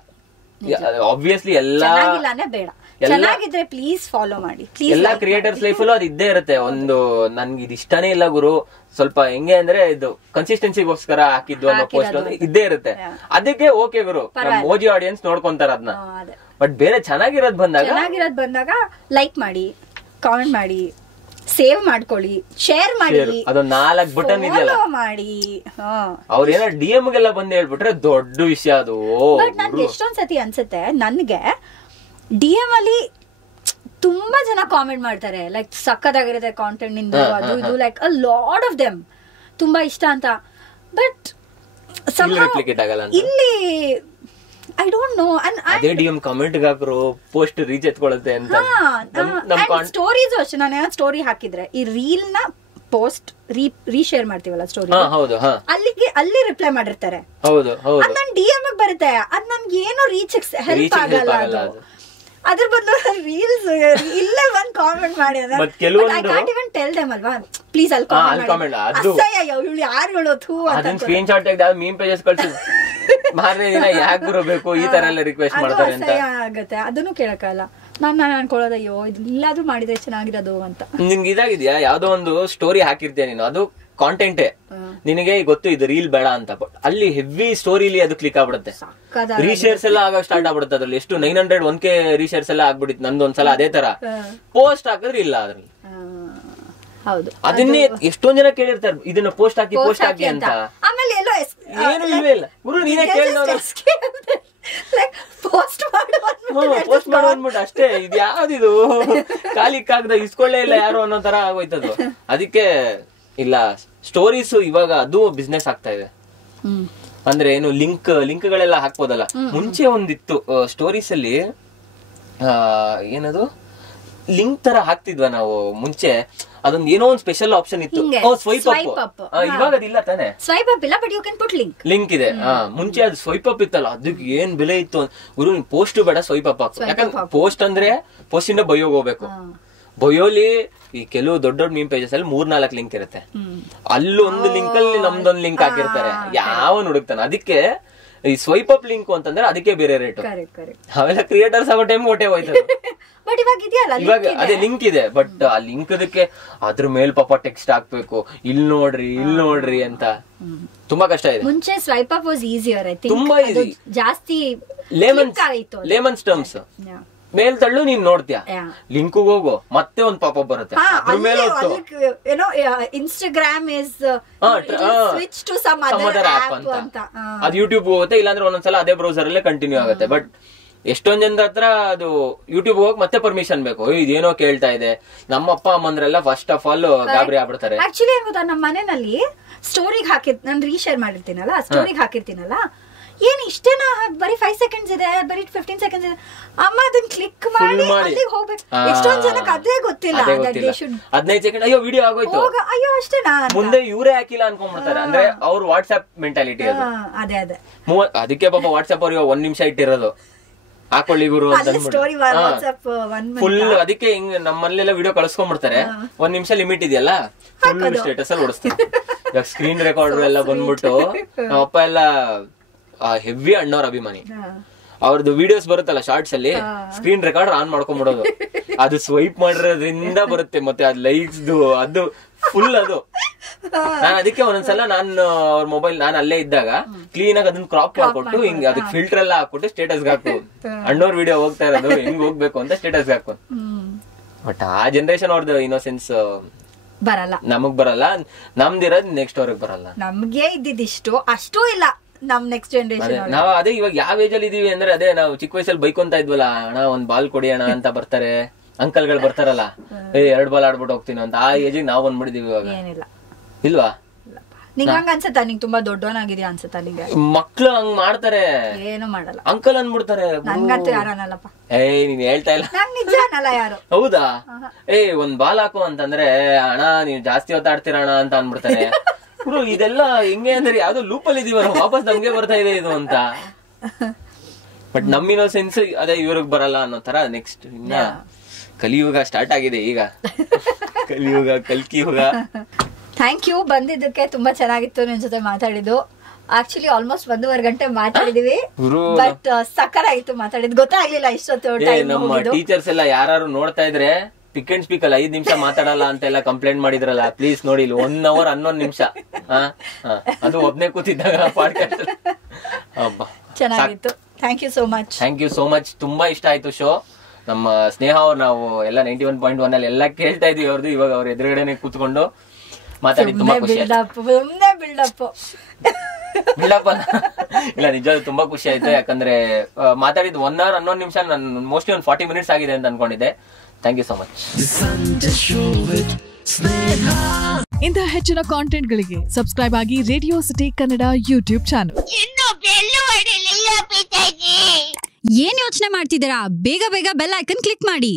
ಆಬ್ವಿಯಸ್ಲಿ. ಚೆನ್ನಾಗಿಲ್ಲ ಅಂದ್ರೆ ಬೇಡ, ಚೆನ್ನಾಗಿದ್ರೆ ಪ್ಲೀಸ್ ಫಾಲೋ ಮಾಡಿ. ಎಲ್ಲಾ ಕ್ರಿಯೇಟರ್ಸ್ ಲೈಫ್ ಅಲ್ಲೂ ಅದು ಇದ್ದೇ ಇರುತ್ತೆ. ಒಂದು ನನ್ಗೆ ಇದು ಇಷ್ಟನೇ ಇಲ್ಲ ಗುರು, ಸ್ವಲ್ಪ ಹೆಂಗೆ ಅಂದ್ರೆ ಇದು ಕನ್ಸಿಸ್ಟೆನ್ಸಿಗೋಸ್ಕರ ಹಾಕಿದ್ದು ಅನ್ನೋ ಪೋಸ್ಟ್ ಇದ್ದೇ ಇರುತ್ತೆ. ಅದಕ್ಕೆ ಓಕೆ ಗುರು, ಮೋಜಿ ಆಡಿಯನ್ಸ್ ನೋಡ್ಕೊಂತಾರ ಅದನ್ನ. ಬಟ್ ಬೇರೆ ಚೆನ್ನಾಗಿರೋದ್ ಬಂದಾಗ ಲೈಕ್ ಮಾಡಿ, ಕಾಮೆಂಟ್ ಮಾಡಿ, ಸೇವ್ ಮಾಡ್ಕೊಳ್ಳಿ, ಶೇರ್ ಮಾಡಿ. ಅದೊಂದು 4 ಬಟನ್ ಇದೆಯಲ್ಲ ಮಾಡಿ. ಅವ್ರೇನ DM ಗೆಲ್ಲ ಬಂದ್ ಹೇಳ್ಬಿಟ್ರೆ ದೊಡ್ಡ ವಿಷಯ ಅದು. ಬಟ್ ನನ್ಗೆ ಎಷ್ಟೊಂದ್ ಸತಿ ಅನ್ಸುತ್ತೆ, ನನ್ಗೆ DM ಅಲ್ಲಿ ತುಂಬಾ ಜನ ಕಾಮೆಂಟ್ ಮಾಡ್ತಾರೆ, ಲೈಕ್ ಸಕ್ಕತ್ತಾಗಿರುತ್ತೆ ಕಾಂಟೆಂಟ್ ನಿಂದು, ಅದು ಇದು, like a lot of them, ತುಂಬಾ ಇಷ್ಟ ಅಂತ. ಬಟ್ ಇಲ್ಲಿ ಐ ಡೋಂಟ್ ನೋ. ಅದೇ DM ಕಮೆಂಟ್ ಹಾಕರು ಪೋಸ್ಟ್ ರೀಚ್ ಎತ್ಕೊಳ್ಳುತ್ತೆ ಅಂತ. ಸ್ಟೋರೀಸ್ ಅಷ್ಟೇ, ನಾನು ಏನಾದ್ರು ಸ್ಟೋರಿ ಹಾಕಿದ್ರೆ ಈ ರೀಲ್ ನ ಪೋಸ್ಟ್ ರೀಶೇರ್ ಮಾಡ್ತೀವಲ್ಲ ಸ್ಟೋರಿ, ಅಲ್ಲಿ ರಿಪ್ಲೈ ಮಾಡಿರ್ತಾರೆ. ಅದ್ ನನ್ DM ಬರುತ್ತೆ, ಅದ್ ನನ್ಗೆ ಏನು ರೀಚ್ ಹೆಲ್ಪ್ ಆಗಲ್ಲ. ಅದು ಅದ್ರ ಬದಲು ರೀಲ್ಸ್ ಇಲ್ಲೇ ಬಂದ್ ಕಾಮೆಂಟ್ ಮಾಡಿ ಟೆಲ್ ದೆಮ್ ಅಲ್ವಾ, ಪ್ಲೀಸ್ ಅಲ್ಲಿ ಕಾಮೆಂಟ್ ಯಾರುಗಳು ಸ್ಕ್ರೀನ್ ಶಾಟ್ ತೆಗೆದು ಮೀಮ್ ಪೇಜಸ್ ಕಳ್ಸಿ ಮಾರನೇ ದಿನ ಯಾಕೆ ಬರಬೇಕು ಈ ತರ ಎಲ್ಲ ರಿಕ್ವೆಸ್ಟ್ ಮಾಡ್ತಾರೆ ಅಂತ ಆಗತ್ತೆ. ಅದನ್ನು ಕೇಳಕ್ಕಾಗಲ್ಲ. ನಾನು ಅನ್ಕೊಳ್ಳೋದು ಅಯ್ಯೋ ಇದೆಲ್ಲಾದ್ರೂ ಮಾಡಿದ್ರೆ ಚೆನ್ನಾಗಿರೋದು ಅಂತ. ನಿನ್ಗೆ ಇದಾಗಿದ್ಯಾ ಯಾವ್ದೋ ಒಂದು ಸ್ಟೋರಿ ಹಾಕಿರ್ತೀಯ ನೀನು, ಅದು ಕಾಂಟೆಂಟೇ ನಿನಗೆ ಗೊತ್ತು ಇದು ರೀಲ್ ಬೇಡ ಅಂತ, ಬಟ್ ಅಲ್ಲಿ ಹೆವಿ ಸ್ಟೋರಿಲಿ ಅದು ಕ್ಲಿಕ್ ಆಗ್ಬಿಡುತ್ತೆ, ರೀಶೇರ್ಸ್ ಎಲ್ಲ ಆಗ ಸ್ಟಾರ್ಟ್ ಆಗ್ಬಿಡುತ್ತೆ. ಅದ್ರಲ್ಲಿ ಎಷ್ಟು 900 1K ರೀಶೇರ್ಸ್ ಎಲ್ಲ ಆಗ್ಬಿಟ್ಟಿತ್ತು ನಂದು ಒಂದ್ಸಲ. ಅದೇ ತರ ಪೋಸ್ಟ್ ಹಾಕಿದ್ರೆ ಇಲ್ಲ ಅದ್ರಲ್ಲಿ. ಹೌದು, ಅದನ್ನೇ ಎಷ್ಟೊಂದ್ ಜನ ಕೇಳಿರ್ತಾರೆ ಇದನ್ನ ಪೋಸ್ಟ್ ಹಾಕಿ ಅಂತ. ಆಮೇಲೆ ಎಲ್ಲೋ ಏನು ಇಲ್ವೇ ಇಲ್ಲ. ಗುರು ನೀನೇ ಕೇಳಿದವನು ಪೋಸ್ಟ್ ಮಾಡು ಅಂದ್ಬಿಟ್ಟು ಅಷ್ಟೇ. ಇದು ಯಾವ್ದಿದು ಖಾಲಿ ಕಾಗದ ಇಸ್ಕೊಳ್ಳೇ ಇಲ್ಲ ಯಾರು ಅನ್ನೋ ತರ ಆಗೋಯ್ತದು. ಅದಕ್ಕೆ ಇಲ್ಲ, ಸ್ಟೋರೀಸ್ ಇವಾಗ ಅದು ಬಿಸ್ನೆಸ್ ಆಗ್ತಾ ಇದೆ. ಅಂದ್ರೆ ಏನು ಲಿಂಕ್ಗಳೆಲ್ಲ ಹಾಕ್ಬೋದಲ್ಲ. ಮುಂಚೆ ಒಂದಿತ್ತು ಸ್ಟೋರೀಸ್ ಅಲ್ಲಿ, ಏನದು ಲಿಂಕ್ ತರ ಹಾಕ್ತಿದ್ವ ನಾವು ಮುಂಚೆ. ಅದೊಂದು ಏನೋ ಒಂದು ಸ್ಪೆಷಲ್ ಆಪ್ಷನ್ ಇತ್ತು, ಸ್ವೈಪ್ ಅಪ್. ಇವಾಗ ಅದಿಲ್ಲ ತಾನೆ, ಸ್ವೈಪ್ ಅಪ್ ಇಲ್ಲ, but you can put link ಇದೆ. ಮುಂಚೆ ಅದು ಸ್ವೈಪ್ ಅಪ್ ಇತ್ತಲ್ಲ, ಅದಕ್ಕೆ ಏನ್ ಬೆಲೆ ಇತ್ತು. ಗುರು ಪೋಸ್ಟ್ ಬೇಡ ಸ್ವೈಪ್ ಅಪ್ ಹಾಕು. ಯಾಕಂದ್ರೆ ಪೋಸ್ಟ್ ಅಂದ್ರೆ ಪೋಸ್ಟ್ ಇಂದ ಬಯೋಗ್ ಹೋಗ್ಬೇಕು. ಬಯೋಲಿ ಈ ಕೆಲವು ದೊಡ್ಡ ದೊಡ್ಡ ಮೀಮ್ ಪೇಜಸ್ ಅಲ್ಲಿ 3-4 ಲಿಂಕ್ ಇರುತ್ತೆ. ಅಲ್ಲೊಂದು ಲಿಂಕ್ ಅಲ್ಲಿ ನಮ್ದೊಂದು ಲಿಂಕ್ ಹಾಕಿರ್ತಾರೆ, ಯಾವ ಹುಡುಕ್ತಾನೆ. ಅದಕ್ಕೆ ಈ ಸ್ವೈಪ್ ಅಪ್ ಲಿಂಕ್ ಅಂತಂದ್ರೆ ಅದಕ್ಕೆ ಬೇರೆ ರೇಟ್. ಅವೆಲ್ಲ ಕ್ರಿಯೇಟರ್ಸ್ ಆಗೋ ಟೈಮ್ ಹೊಟ್ಟೆ ಹೋಯ್ತದೆ. ಬಟ್ ಇವಾಗ ಅದೇ ಲಿಂಕ್ ಇದೆ, ಬಟ್ ಆ ಲಿಂಕ್ ಅದಕ್ಕೆ ಅದ್ರ ಮೇಲ್ ಪಾಪ ಟೆಕ್ಸ್ಟ್ ಹಾಕ್ಬೇಕು, ಇಲ್ಲಿ ನೋಡ್ರಿ ಅಂತ. ತುಂಬಾ ಕಷ್ಟ ಇದೆ. ಮುಂಚೆ swipe up was easier, I think. ತುಂಬಾ ಈಸಿ, ಜಾಸ್ತಿ ಲೇಮನ್ಸ್ ಟರ್ಮ್ಸ್. ಮೇಲ್ ತಳ್ಳು ನೀನ್ ನೋಡ್ತೀಯ, ಲಿಂಕ್ ಹೋಗು, ಮತ್ತೆ ಒಂದ್ ಪಾಪ ಬರುತ್ತೆ. ಏನೋ Instagram is switch to some other app ಅಂತ. ಅದು ಯೂಟ್ಯೂಬ್ ಹೋಗುತ್ತೆ, ಇಲ್ಲಾಂದ್ರೆ ಒಂದೊಂದ್ಸಲ ಅದೇ ಬ್ರೌಸರ್ ಅಲ್ಲೇ ಕಂಟಿನ್ಯೂ ಆಗುತ್ತೆ. ಬಟ್ ಎಷ್ಟೊಂದ್ ಜನರ ಹತ್ರ ಅದು ಯೂಟ್ಯೂಬ್ ಹೋಗಕ್ ಮತ್ತೆ ಪರ್ಮಿಷನ್ ಬೇಕು. ಇದೇನೋ ಕೇಳ್ತಾ ಇದೆ. ನಮ್ಮ ಅಪ್ಪ ಅಮ್ಮಂದ್ರೆಲ್ಲ ಫಸ್ಟ್ ಆಫ್ ಆಲ್ ಗಾಬರಿ ಆಗ್ಬಿಡ್ತಾರೆ. ಆಕ್ಚುಲಿ ಏನ್ ಗೊತ್ತಾ, ನಮ್ಮ ಮನೆಯಲ್ಲಿ ಸ್ಟೋರಿಗೆ ನಾನು ರೀಶೇರ್ ಮಾಡಿರ್ತೀನಲ್ಲ, ಸ್ಟೋರಿಗೆ ಹಾಕಿರ್ತೀನಲ್ಲ, ಏನ್ ಇಷ್ಟೇನಾ, ಬರೀ 5 seconds ಇದೆ, ಬರೀ 15 seconds ಇದೆ, ಅಮ್ಮ ಅದನ್ನ ಕ್ಲಿಕ್ ಮಾಡಿ ಅಲ್ಲಿಗೆ ಹೋಗ್ಬೇಕು. ಎಷ್ಟೊಂದ್ ಜನಕ್ಕೆ ಅದೇ ಗೊತ್ತಿಲ್ಲ. 15 ಸೆಕೆಂಡ್ ಅಯ್ಯೋ ವಿಡಿಯೋ ಆಗೋಯ್ತು, ಅಯ್ಯೋ ಅಷ್ಟೇನಾ, ಮುಂದೆ ಇವರೇ ಹಾಕಿಲ್ಲ ಅನ್ಕೊಂಡ್ಬಿಡ್ತಾರೆ. ಅಂದ್ರೆ ಅವ್ರ ವಾಟ್ಸ್ಆಪ್ ಮೆಂಟಾಲಿಟಿ ಅದು. ಅದೇ ಅದಕ್ಕೆ ಪಾಪ ವಾಟ್ಸ್ಆಪ್ ಅವ್ರಿಗೆ 1 ನಿಮಿಷ ಇಟ್ಟಿರೋದು, ಹಾಕೊಳ್ಳಿ ಗುರು ಅಂತ ಫುಲ್. ಅದಕ್ಕೆ ಹಿಂಗ್ ನಮ್ಮಲ್ಲೆಲ್ಲ ವಿಡಿಯೋ ಕಳ್ಸ್ಕೊಂಡ್ಬಿಡ್ತಾರೆ, 1 ನಿಮಿಷ ಲಿಮಿಟ್ ಇದೆಯಲ್ಲ, ಫುಲ್ ಸ್ಟೇಟಸ್ ಅಲ್ಲಿ ಓಡಿಸ್ತಾರೆ. ಇವಾಗ ಸ್ಕ್ರೀನ್ ರೆಕಾರ್ಡರ್ ಎಲ್ಲ ಬಂದ್ಬಿಟ್ಟು ನಮ್ಮ ಅಪ್ಪ ಎಲ್ಲ ಹೆವಿ ಅಣ್ಣವ್ರ ಅಭಿಮಾನಿ. ಅವ್ರದ್ದು ವಿಡಿಯೋಸ್ ಬರುತ್ತಲ್ಲ ಶಾರ್ಟ್ಸ್ ಅಲ್ಲಿ, ಸ್ಕ್ರೀನ್ ರೆಕಾರ್ಡರ್ ಆನ್ ಮಾಡ್ಕೊಂಡ್ಬಿಡೋದು. ಅದು ಸ್ವೈಪ್ ಮಾಡಿರೋದ್ರಿಂದ ಬರುತ್ತೆ, ಮತ್ತೆ ಅದು ಲೈಕ್ಸ್ ಅದು ಫುಲ್. ಅದು ನಾನು ಅದಕ್ಕೆ ಒಂದೊಂದ್ಸಲ ನಾನು ಅವ್ರ ಮೊಬೈಲ್ ನಾನು ಅಲ್ಲೇ ಇದ್ದಾಗ ಕ್ಲೀನ್ ಆಗಿ ಅದನ್ನ ಕ್ರಾಪ್ ಮಾಡ್ಕೊಟ್ಟು ಹಿಂಗ್ ಅದಕ್ಕೆ ಫಿಲ್ಟರ್ ಎಲ್ಲ ಹಾಕ್ಬಿಟ್ಟು ಸ್ಟೇಟಸ್ಗೆ ಹಾಕು, ಅಣ್ಣವ್ರ ವಿಡಿಯೋ ಹೋಗ್ತಾ ಇರೋದು ಹೆಂಗ್ ಹೋಗ್ಬೇಕು ಅಂತ ಸ್ಟೇಟಸ್ಗೆ ಹಾಕು. ಬಟ್ ಆ ಜನರೇಷನ್ ಅವ್ರದ್ದು ಇನ್ನೋಸೆನ್ಸ್ ಬರಲ್ಲ, ನಮಗ್ ಬರಲ್ಲ. ನಮ್ದಿರೋದ್ ನೆಕ್ಸ್ಟ್ ಅವ್ರಿಗೆ ಬರಲ್ಲ. ನಮ್ಗೆ ಇದ್ದಿದ್ದು ಅಷ್ಟೂ ಇಲ್ಲ. ನಮ್ ನೆಕ್ಸ್ಟ್ ಜನರೇಷನ್ ನಾವ್ ಅದೇ ಇವಾಗ ಯಾವ ಏಜ್ ಅಲ್ಲಿ ಇದೀವಿ ಅಂದ್ರೆ, ಅದೇ ನಾವು ಚಿಕ್ಕ ವಯಸ್ಸಲ್ಲಿ ಬೈಕೊಂತ ಇದ್ವಲ್ಲ, ಅಣ್ಣ ಒಂದ್ ಬಾಲ್ ಕೊಡಿ ಅಣ್ಣ ಅಂತ ಬರ್ತಾರೆ, ಅಂಕಲ್ಗಳು ಬರ್ತಾರಲ್ಲ, 2 ಬಾಲ್ ಆಡ್ಬಿಟ್ಟು ಹೋಗ್ತೀನಿ ಅಂತ. ಆ ಏಜಿಗೆ ನಾವ್ ಬಂದ್ಬಿಟ್ಟಿದೀವಿ ಇವಾಗ. ಇಲ್ವಾ? ನಿಂಗೆ ಹಂಗ ಅನ್ಸತ್ತಾ? ನಿಂಗೆ ತುಂಬಾ ದೊಡ್ಡವನಾಗಿದ್ಯಾ ಅನ್ಸತ್ತಾ ನಿಂಗೆ? ಮಕ್ಳು ಹಂಗ್ ಮಾಡ್ತಾರೆ, ಏನು ಮಾಡಲ್ಲ, ಅಂಕಲ್ ಅನ್ಬಿಡ್ತಾರೆ. ನನ್ಗಂತೂ ಯಾರು ಅನ್ನಲ್ಲಪ್ಪ. ನೀನ್ ಹೇಳ್ತಾ ಇಲ್ಲ, ನಿಜ ಅನ್ನಲ್ಲ ಯಾರು. ಹೌದಾ? ಒಂದ್ ಬಾಲ್ ಹಾಕು ಅಂತಂದ್ರೆ, ಅಣ್ಣ ನೀವ್ ಜಾಸ್ತಿ ಹೊತ್ತಾಡ್ತೀರ ಅಣ್ಣ ಅಂತ ಅನ್ಬಿಡ್ತಾರೆ. ಇದೆಲ್ಲ ಹೆಂಗೆ ಅಂದ್ರೆ ಯಾವ್ದೋ ಲೂಪಲ್ಲಿ ಇದೀವಲ್ಲ, ವಾಪಸ್ ನಮ್ಗೆ ಬರ್ತಾ ಇದೆ ಇದು ಅಂತ. ಬಟ್ ನಮ್ಮ ಇನ್ನೋಸೆನ್ಸ್ ಅದೇ ಇವ್ರಿಗೆ ಬರಲ್ಲ ಅನ್ನೋ ತರ. ನೆಕ್ಸ್ಟ್ ಇನ್ನ ಕಲಿಯುಗ ಸ್ಟಾರ್ಟ್ ಆಗಿದೆ ಈಗ, ಕಲಿಯುಗ ಕಲ್ಕಿ ಯುಗ. ಥ್ಯಾಂಕ್ ಯು ಬಂದಿದ್ದಕ್ಕೆ, ತುಂಬಾ ಚೆನ್ನಾಗಿತ್ತು ನಿನ್ ಜೊತೆ ಮಾತಾಡಿದ್ದು. ಆಕ್ಚುಲಿ ಆಲ್ಮೋಸ್ಟ್ 1.5 ಗಂಟೆ ಮಾತಾಡಿದೀವಿ, ಬಟ್ ಸಕ್ಕರಾಗಿತ್ತು ಮಾತಾಡಿದ್, ಗೊತ್ತಾಗ್ಲಿಲ್ಲ ಇಷ್ಟೊತ್ತು ಟೈಮ್. ನಮ್ಮ ಟೀಚರ್ಸ್ ಎಲ್ಲ ಯಾರು ನೋಡ್ತಾ ಇದ್ರೆ ಪಿಕ್ ಅಂಡ್ ಸ್ಪೀಕ್ ಅಲ್ಲಿ 5 ನಿಮಿಷ ಮಾತಾಡಲ್ಲ ಅಂತೆಲ್ಲ ಕಂಪ್ಲೇಂಟ್ ಮಾಡಿದ್ರಲ್ಲ, ಪ್ಲೀಸ್ ನೋಡಿ 1 hour 11 ನಿಮಿಷ. ಅದು ಒಬ್ನೇ ಕೂತಿದ್ದಾಗ ಪಾಡ್ಕಾಸ್ಟ್. ಚೆನ್ನಾಗಿತ್ತು. Thank you so much. Thank you so much. ತುಂಬಾ ಇಷ್ಟ ಆಯ್ತು ಶೋ. ನಮ್ಮ ಸ್ನೇಹ ಅವ್ರು ನಾವು ಎಲ್ಲ 91.1 ಅಲ್ಲಿ ಎಲ್ಲ ಕೇಳ್ತಾ ಇದೀವಿ ಅವ್ರದ್ದು. ಇವಾಗ ಅವ್ರ ಎದುರುಗಡೆನೆ ಕೂತ್ಕೊಂಡು ಮಾತಾಡಿ ತುಂಬಾ ಖುಷಿ ಆಯ್ತು. ಬಿಲ್ಡಪ್ ಇಲ್ಲ, ನಿಜವಾಗ್ಲೂ ತುಂಬಾ ಖುಷಿ ಆಯ್ತು. ಯಾಕಂದ್ರೆ ಮಾತಾಡಿದ್ 1 hour 11 ನಿಮಿಷ, ನಾನು ಮೋಸ್ಟ್ಲಿ ಒಂದು 40 minutes ಆಗಿದೆ ಅಂತ ಅನ್ಕೊಂಡಿದ್ದೆ. Thank you so much. ಇಂತಹ ಹೆಚ್ಚಿನ ಕಾಂಟೆಂಟ್ಗಳಿಗೆ ಸಬ್ಸ್ಕ್ರೈಬ್ ಆಗಿ radio city Kannada YouTube channel. ಏನ್ ಯೋಚನೆ ಮಾಡ್ತಿದ್ದೀರಾ? ಬೇಗ ಬೆಲ್ ಐಕನ್ ಕ್ಲಿಕ್ ಮಾಡಿ.